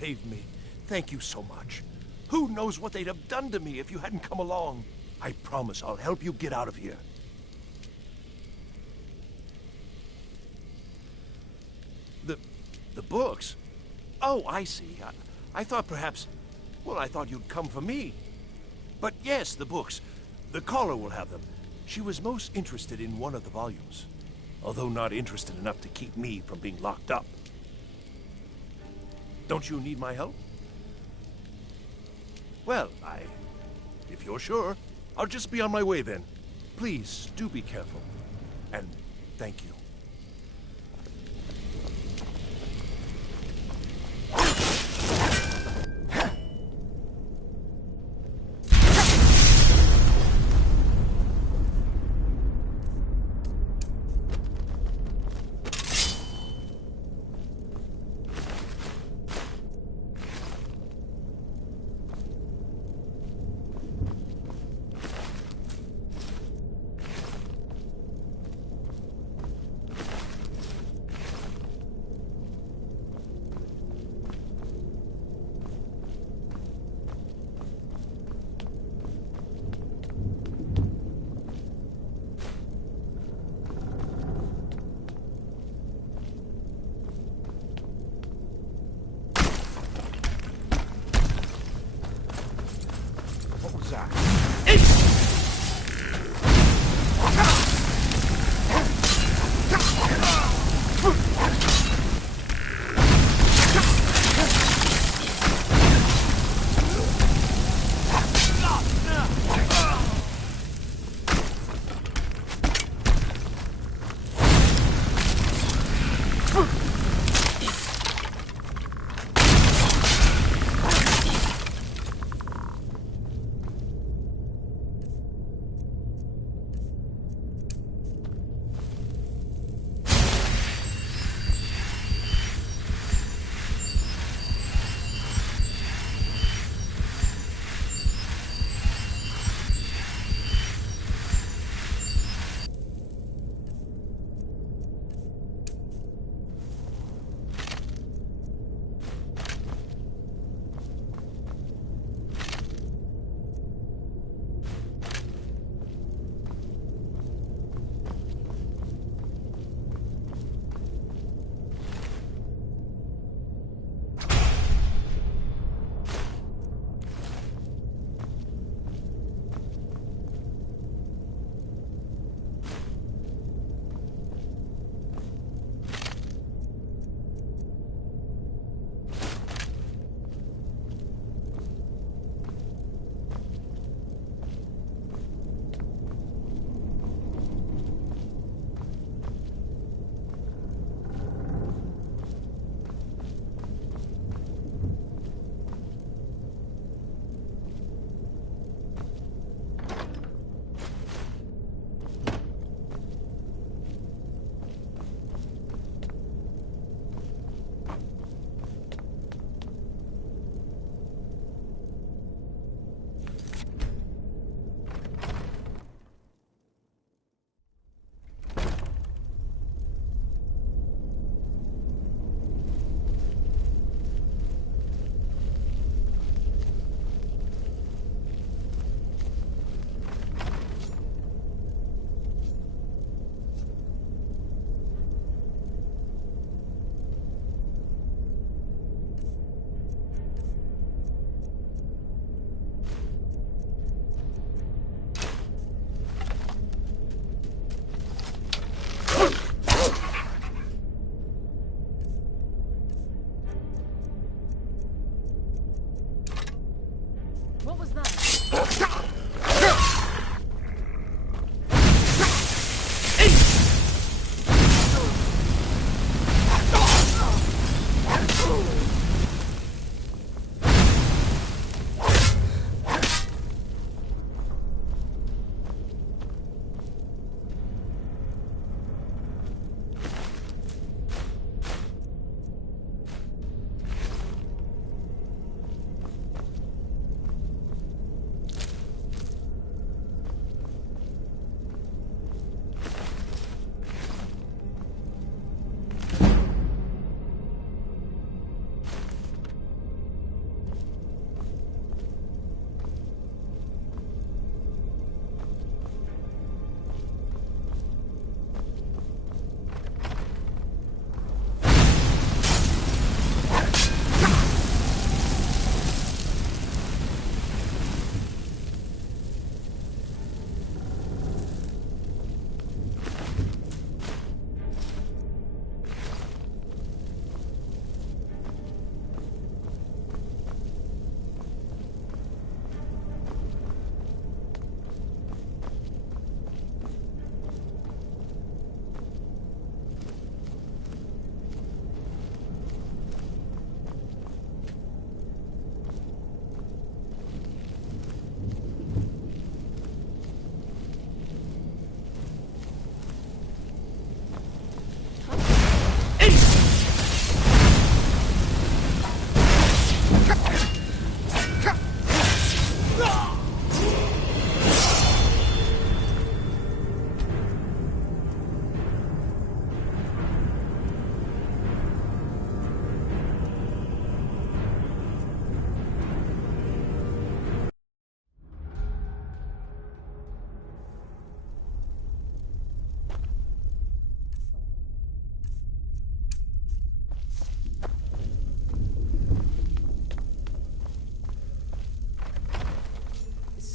saved me. Thank you so much. Who knows what they'd have done to me if you hadn't come along? I promise I'll help you get out of here. The books? Oh, I see. I thought perhaps... Well, I thought you'd come for me. But yes, the books. The caller will have them. She was most interested in one of the volumes, although not interested enough to keep me from being locked up. Don't you need my help? Well, if you're sure, I'll just be on my way then. Please, do be careful. And thank you.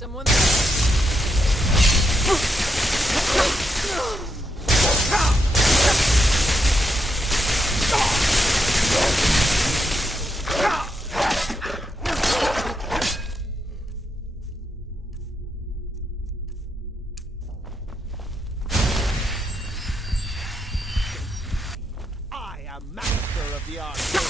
someone. I am master of the art.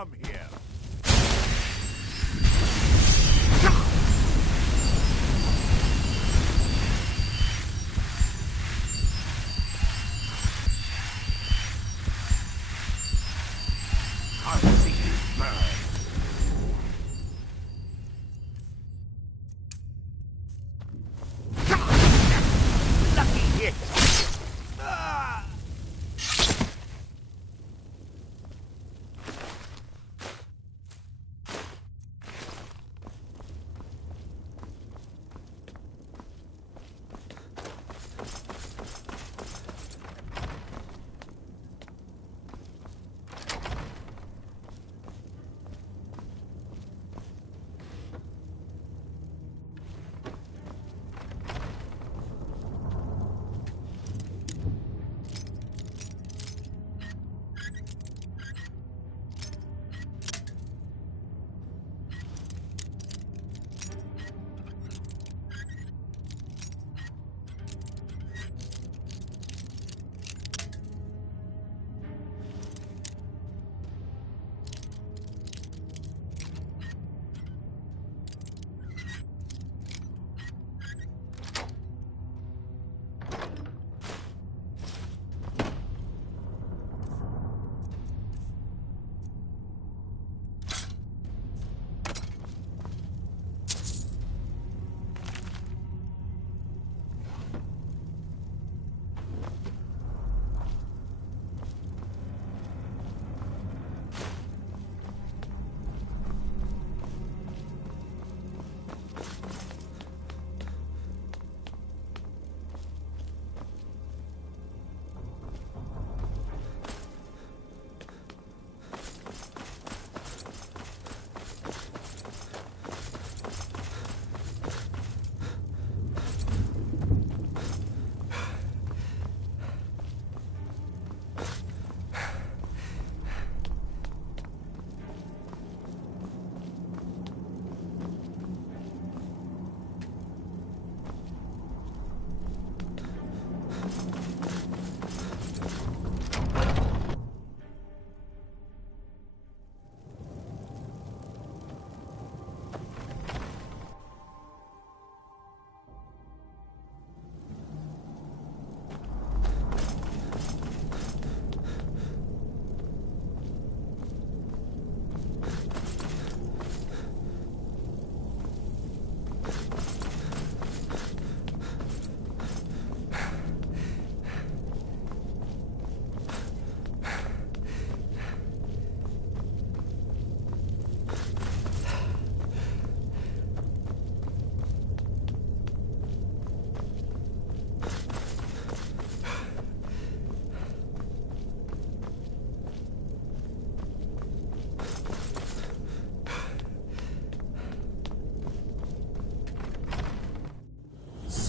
Come here. I'll see you burn. Lucky hit.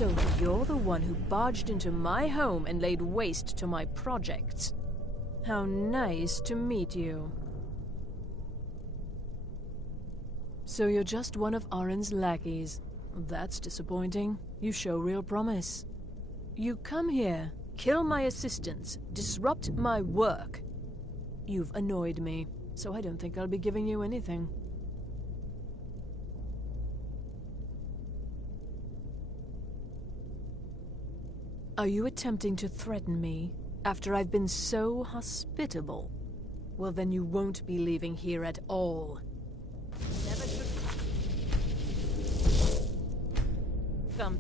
So you're the one who barged into my home and laid waste to my projects. How nice to meet you. So you're just one of Arin's lackeys. That's disappointing. You show real promise. You come here, kill my assistants, disrupt my work. You've annoyed me, so I don't think I'll be giving you anything. Are you attempting to threaten me after I've been so hospitable? Well, then you won't be leaving here at all. Never should... Come.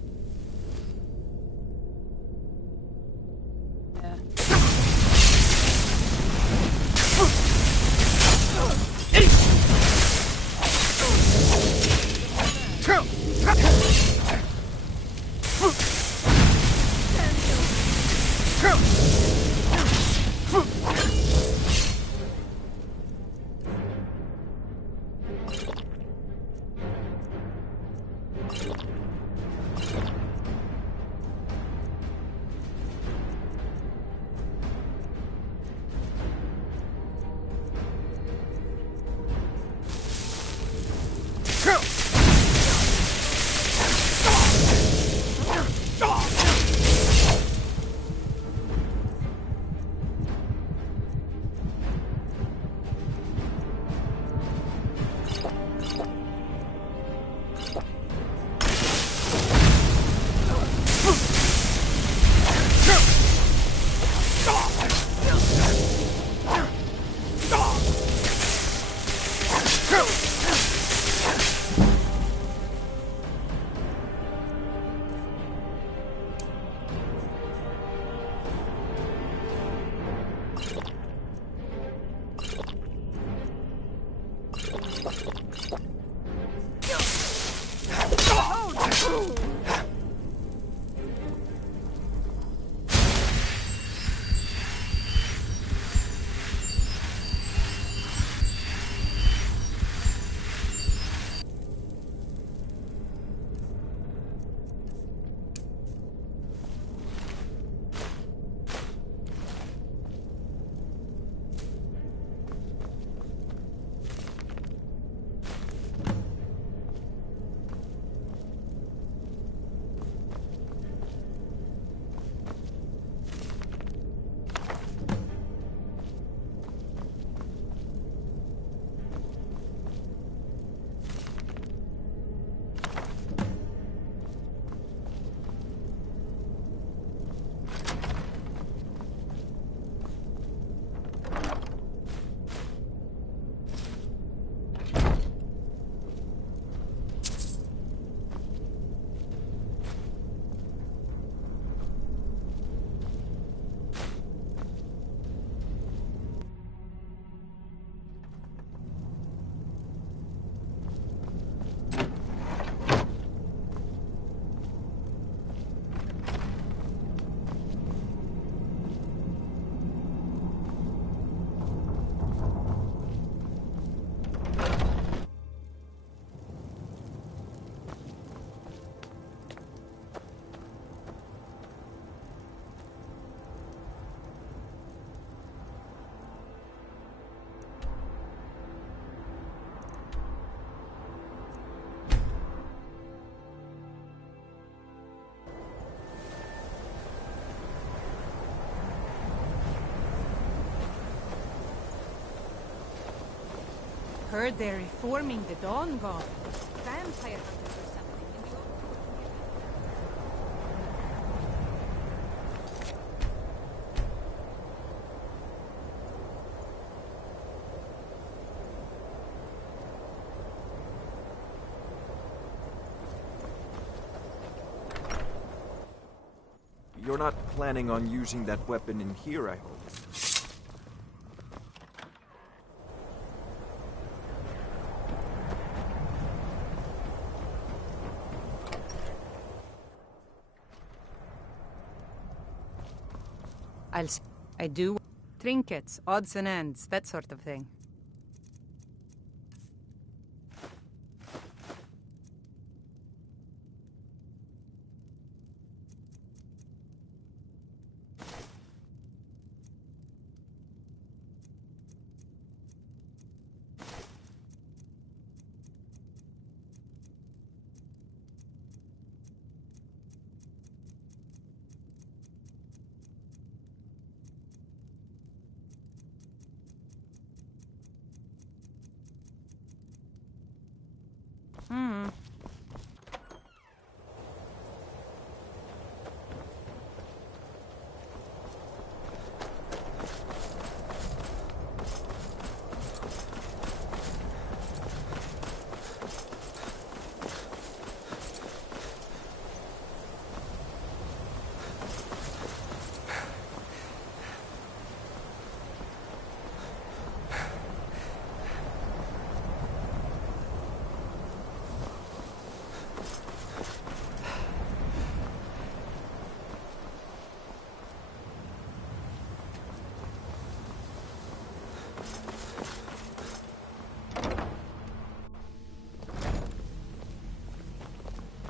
Heard they're reforming the Dawn God. Vampire hunters or something. You're not planning on using that weapon in here, I hope. I do trinkets, odds and ends, that sort of thing.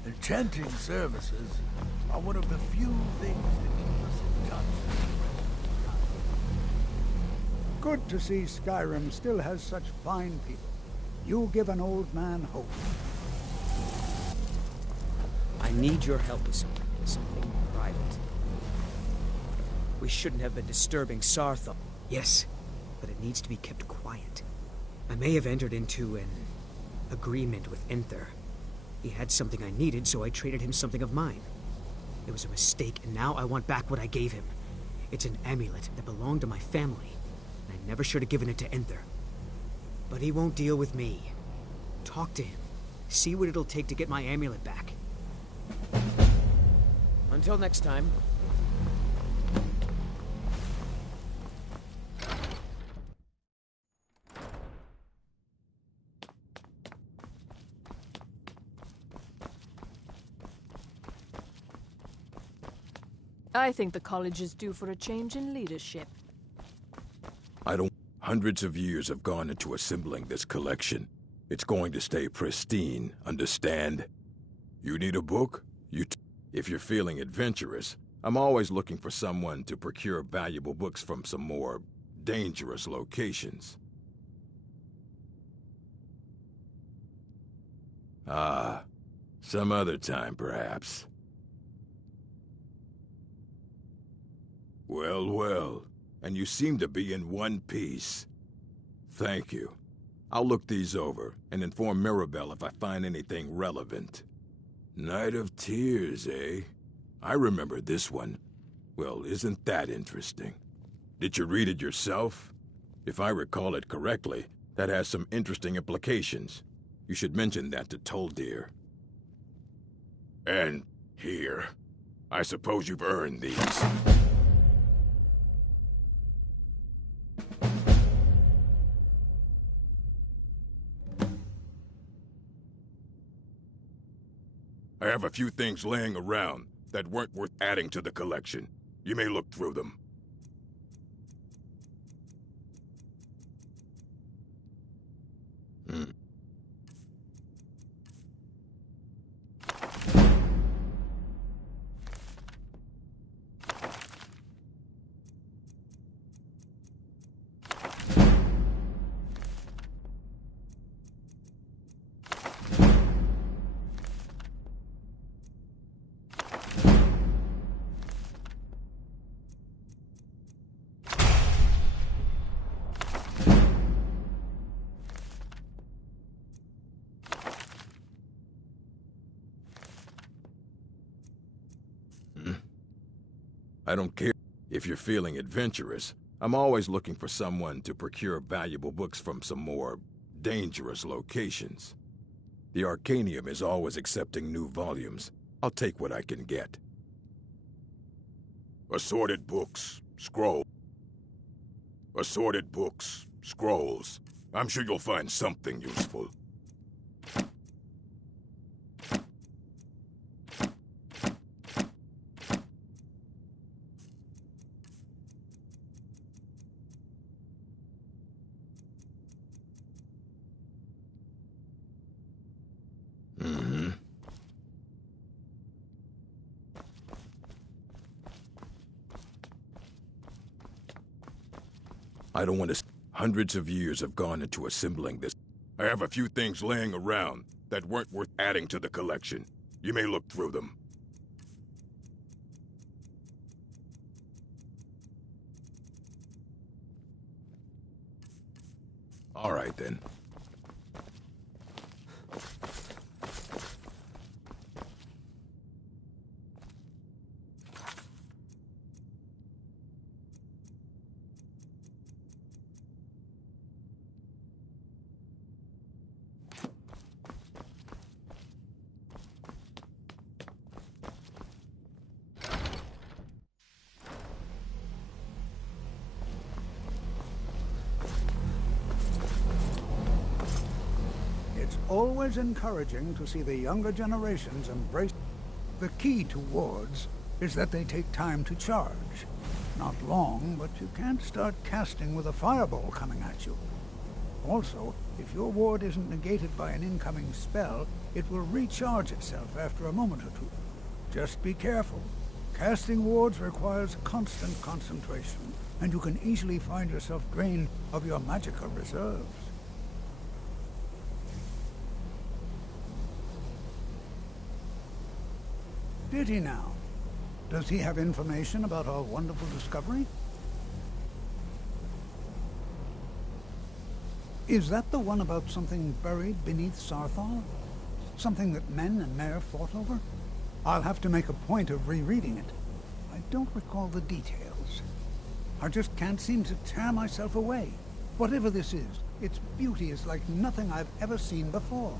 Enchanting services are one of the few things that keep us in touch with the rest of Good to see Skyrim still has such fine people. You give an old man hope. I need your help with something private. We shouldn't have been disturbing Sarthal. Yes, but it needs to be kept quiet. I may have entered into an agreement with Enther. He had something I needed, so I traded him something of mine. It was a mistake, and now I want back what I gave him. It's an amulet that belonged to my family, and I never should have given it to Enther. But he won't deal with me. Talk to him. See what it'll take to get my amulet back. Until next time. I think the college is due for a change in leadership. Hundreds of years have gone into assembling this collection. It's going to stay pristine, understand? You need a book? If you're feeling adventurous, I'm always looking for someone to procure valuable books from some more dangerous locations. Ah, some other time, perhaps. Well, well, and you seem to be in one piece. Thank you. I'll look these over and inform Mirabelle if I find anything relevant. Night of Tears, eh? I remember this one. Well, isn't that interesting? Did you read it yourself? If I recall it correctly, that has some interesting implications. You should mention that to Toldir. And here. I suppose you've earned these. I have a few things laying around that weren't worth adding to the collection. You may look through them. I don't care if you're feeling adventurous. I'm always looking for someone to procure valuable books from some more dangerous locations. The Arcanium is always accepting new volumes. I'll take what I can get. Assorted books, scrolls. Assorted books, scrolls. I'm sure you'll find something useful. I don't want to... Hundreds of years have gone into assembling this. I have a few things laying around that weren't worth adding to the collection. You may look through them. All right, then. It's always encouraging to see the younger generations embrace. The key to wards is that they take time to charge. Not long, but you can't start casting with a fireball coming at you. Also, if your ward isn't negated by an incoming spell, it will recharge itself after a moment or two. Just be careful. Casting wards requires constant concentration, and you can easily find yourself drained of your magicka reserves. Did he now? Does he have information about our wonderful discovery? Is that the one about something buried beneath Sarthal? Something that men and Mare fought over? I'll have to make a point of rereading it. I don't recall the details. I just can't seem to tear myself away. Whatever this is, its beauty is like nothing I've ever seen before.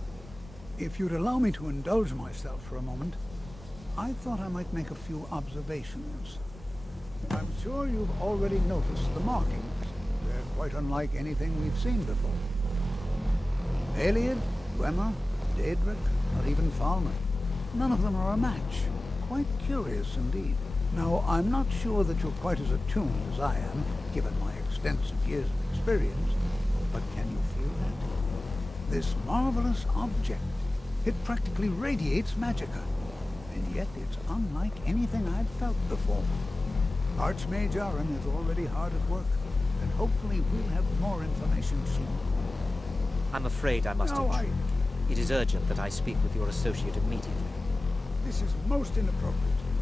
If you'd allow me to indulge myself for a moment, I thought I might make a few observations. I'm sure you've already noticed the markings. They're quite unlike anything we've seen before. Aliad, Dwemer, Daedric, not even Falmer. None of them are a match. Quite curious indeed. Now, I'm not sure that you're quite as attuned as I am, given my extensive years of experience, but can you feel that? This marvelous object, it practically radiates magicka. And yet it's unlike anything I've felt before. Archmage Aaron is already hard at work, and hopefully we'll have more information soon. I'm afraid I must No, intrude. It is urgent that I speak with your associate immediately. This is most inappropriate.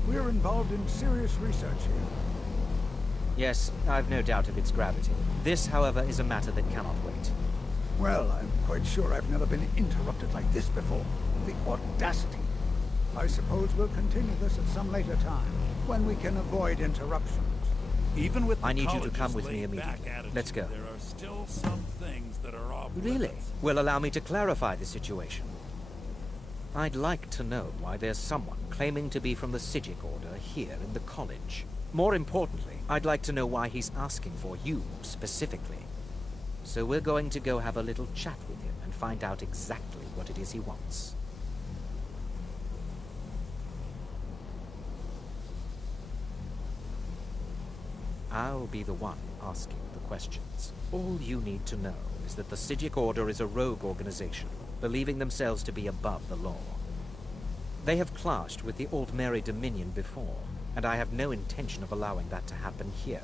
We're involved in serious research here. Yes, I've no doubt of its gravity. This, however, is a matter that cannot wait. Well, I'm quite sure I've never been interrupted like this before. The audacity. I suppose we'll continue this at some later time, when we can avoid interruptions. Even with the I need you to college's come with me laid-back immediately. attitude, Let's go. There are still some things that are off Really? limits. Well, allow me to clarify the situation. I'd like to know why there's someone claiming to be from the Psijic Order here in the college. More importantly, I'd like to know why he's asking for you, specifically. So we're going to go have a little chat with him and find out exactly what it is he wants. I'll be the one asking the questions. All you need to know is that the Psijic Order is a rogue organization, believing themselves to be above the law. They have clashed with the Altmeri Dominion before, and I have no intention of allowing that to happen here.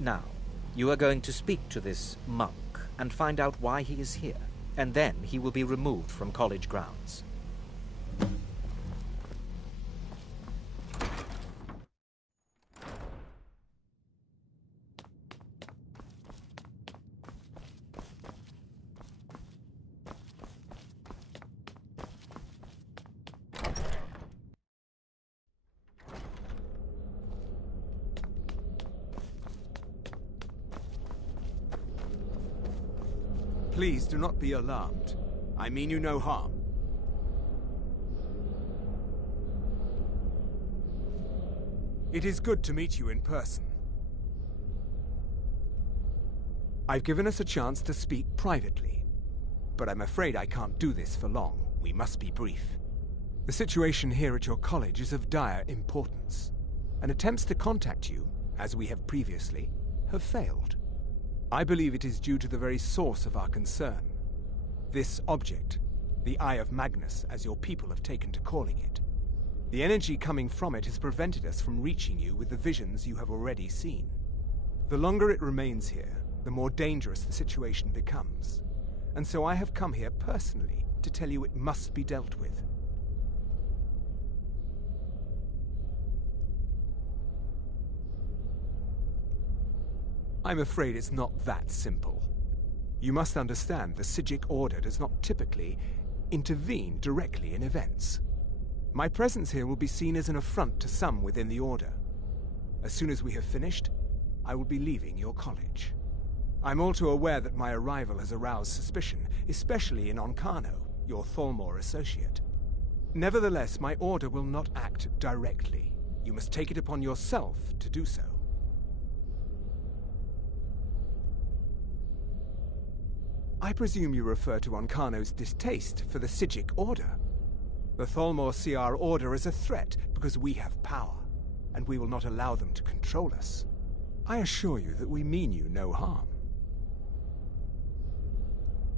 Now, you are going to speak to this monk and find out why he is here, and then he will be removed from college grounds. Please do not be alarmed. I mean you no harm. It is good to meet you in person. I've given us a chance to speak privately, but I'm afraid I can't do this for long. We must be brief. The situation here at your college is of dire importance, and attempts to contact you, as we have previously, have failed. I believe it is due to the very source of our concern. This object, the Eye of Magnus, as your people have taken to calling it. The energy coming from it has prevented us from reaching you with the visions you have already seen. The longer it remains here, the more dangerous the situation becomes. And so I have come here personally to tell you it must be dealt with. I'm afraid it's not that simple. You must understand the Psijic Order does not typically intervene directly in events. My presence here will be seen as an affront to some within the Order. As soon as we have finished, I will be leaving your college. I'm all too aware that my arrival has aroused suspicion, especially in Onkano, your Thalmor associate. Nevertheless, my Order will not act directly. You must take it upon yourself to do so. I presume you refer to Onkano's distaste for the Psijic Order. The Thalmor see our Order as a threat because we have power, and we will not allow them to control us. I assure you that we mean you no harm.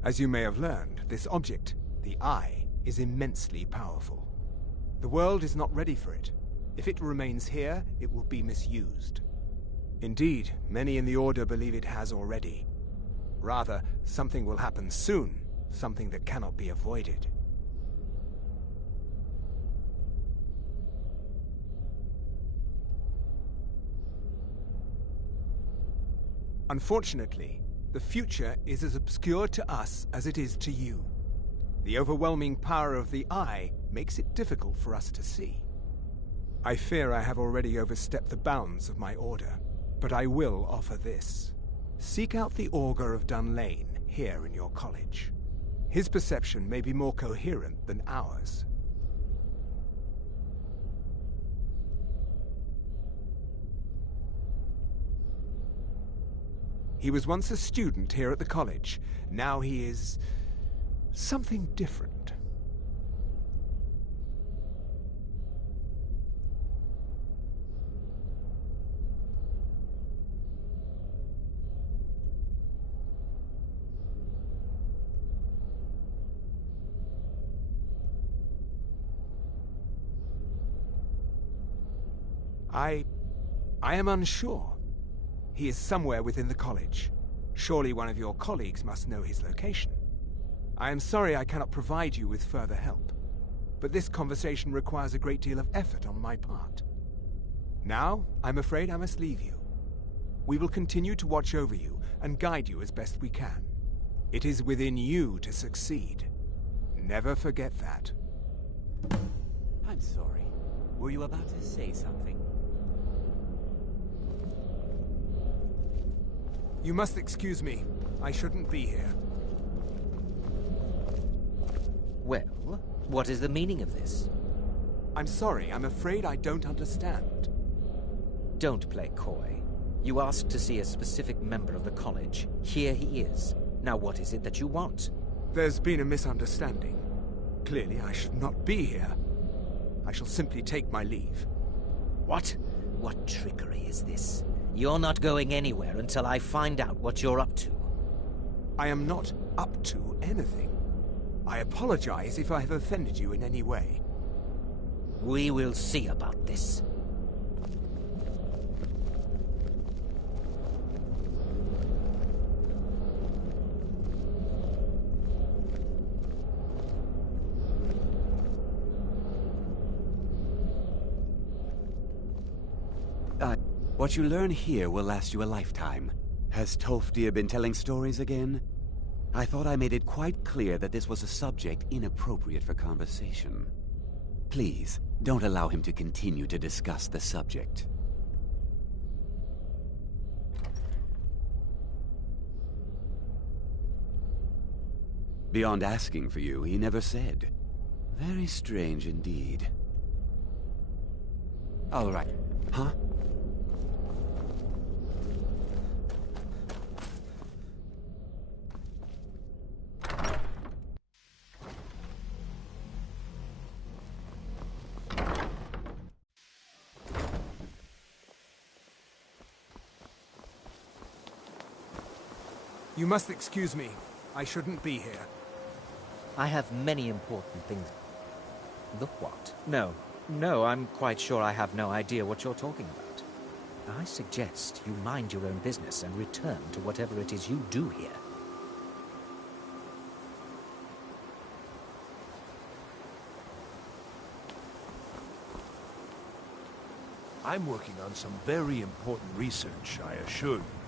As you may have learned, this object, the Eye, is immensely powerful. The world is not ready for it. If it remains here, it will be misused. Indeed, many in the Order believe it has already. Rather, something will happen soon, something that cannot be avoided. Unfortunately, the future is as obscure to us as it is to you. The overwhelming power of the Eye makes it difficult for us to see. I fear I have already overstepped the bounds of my Order, but I will offer this. Seek out the Augur of Dunlane here in your college. His perception may be more coherent than ours. He was once a student here at the college. Now he is something different. I am unsure. He is somewhere within the college. Surely one of your colleagues must know his location. I am sorry I cannot provide you with further help, but this conversation requires a great deal of effort on my part. Now, I'm afraid I must leave you. We will continue to watch over you and guide you as best we can. It is within you to succeed. Never forget that. I'm sorry. Were you about to say something? You must excuse me. I shouldn't be here. Well, what is the meaning of this? I'm sorry. I'm afraid I don't understand. Don't play coy. You asked to see a specific member of the college. Here he is. Now what is it that you want? There's been a misunderstanding. Clearly I should not be here. I shall simply take my leave. What? What trickery is this? You're not going anywhere until I find out what you're up to. I am not up to anything. I apologize if I have offended you in any way. We will see about this. What you learn here will last you a lifetime. Has Tolfdir been telling stories again? I thought I made it quite clear that this was a subject inappropriate for conversation. Please, don't allow him to continue to discuss the subject. Beyond asking for you, he never said. Very strange indeed. All right. Huh? You must excuse me. I shouldn't be here. I have many important things. The what? No, I'm quite sure I have no idea what you're talking about. I suggest you mind your own business and return to whatever it is you do here. I'm working on some very important research, I assure you.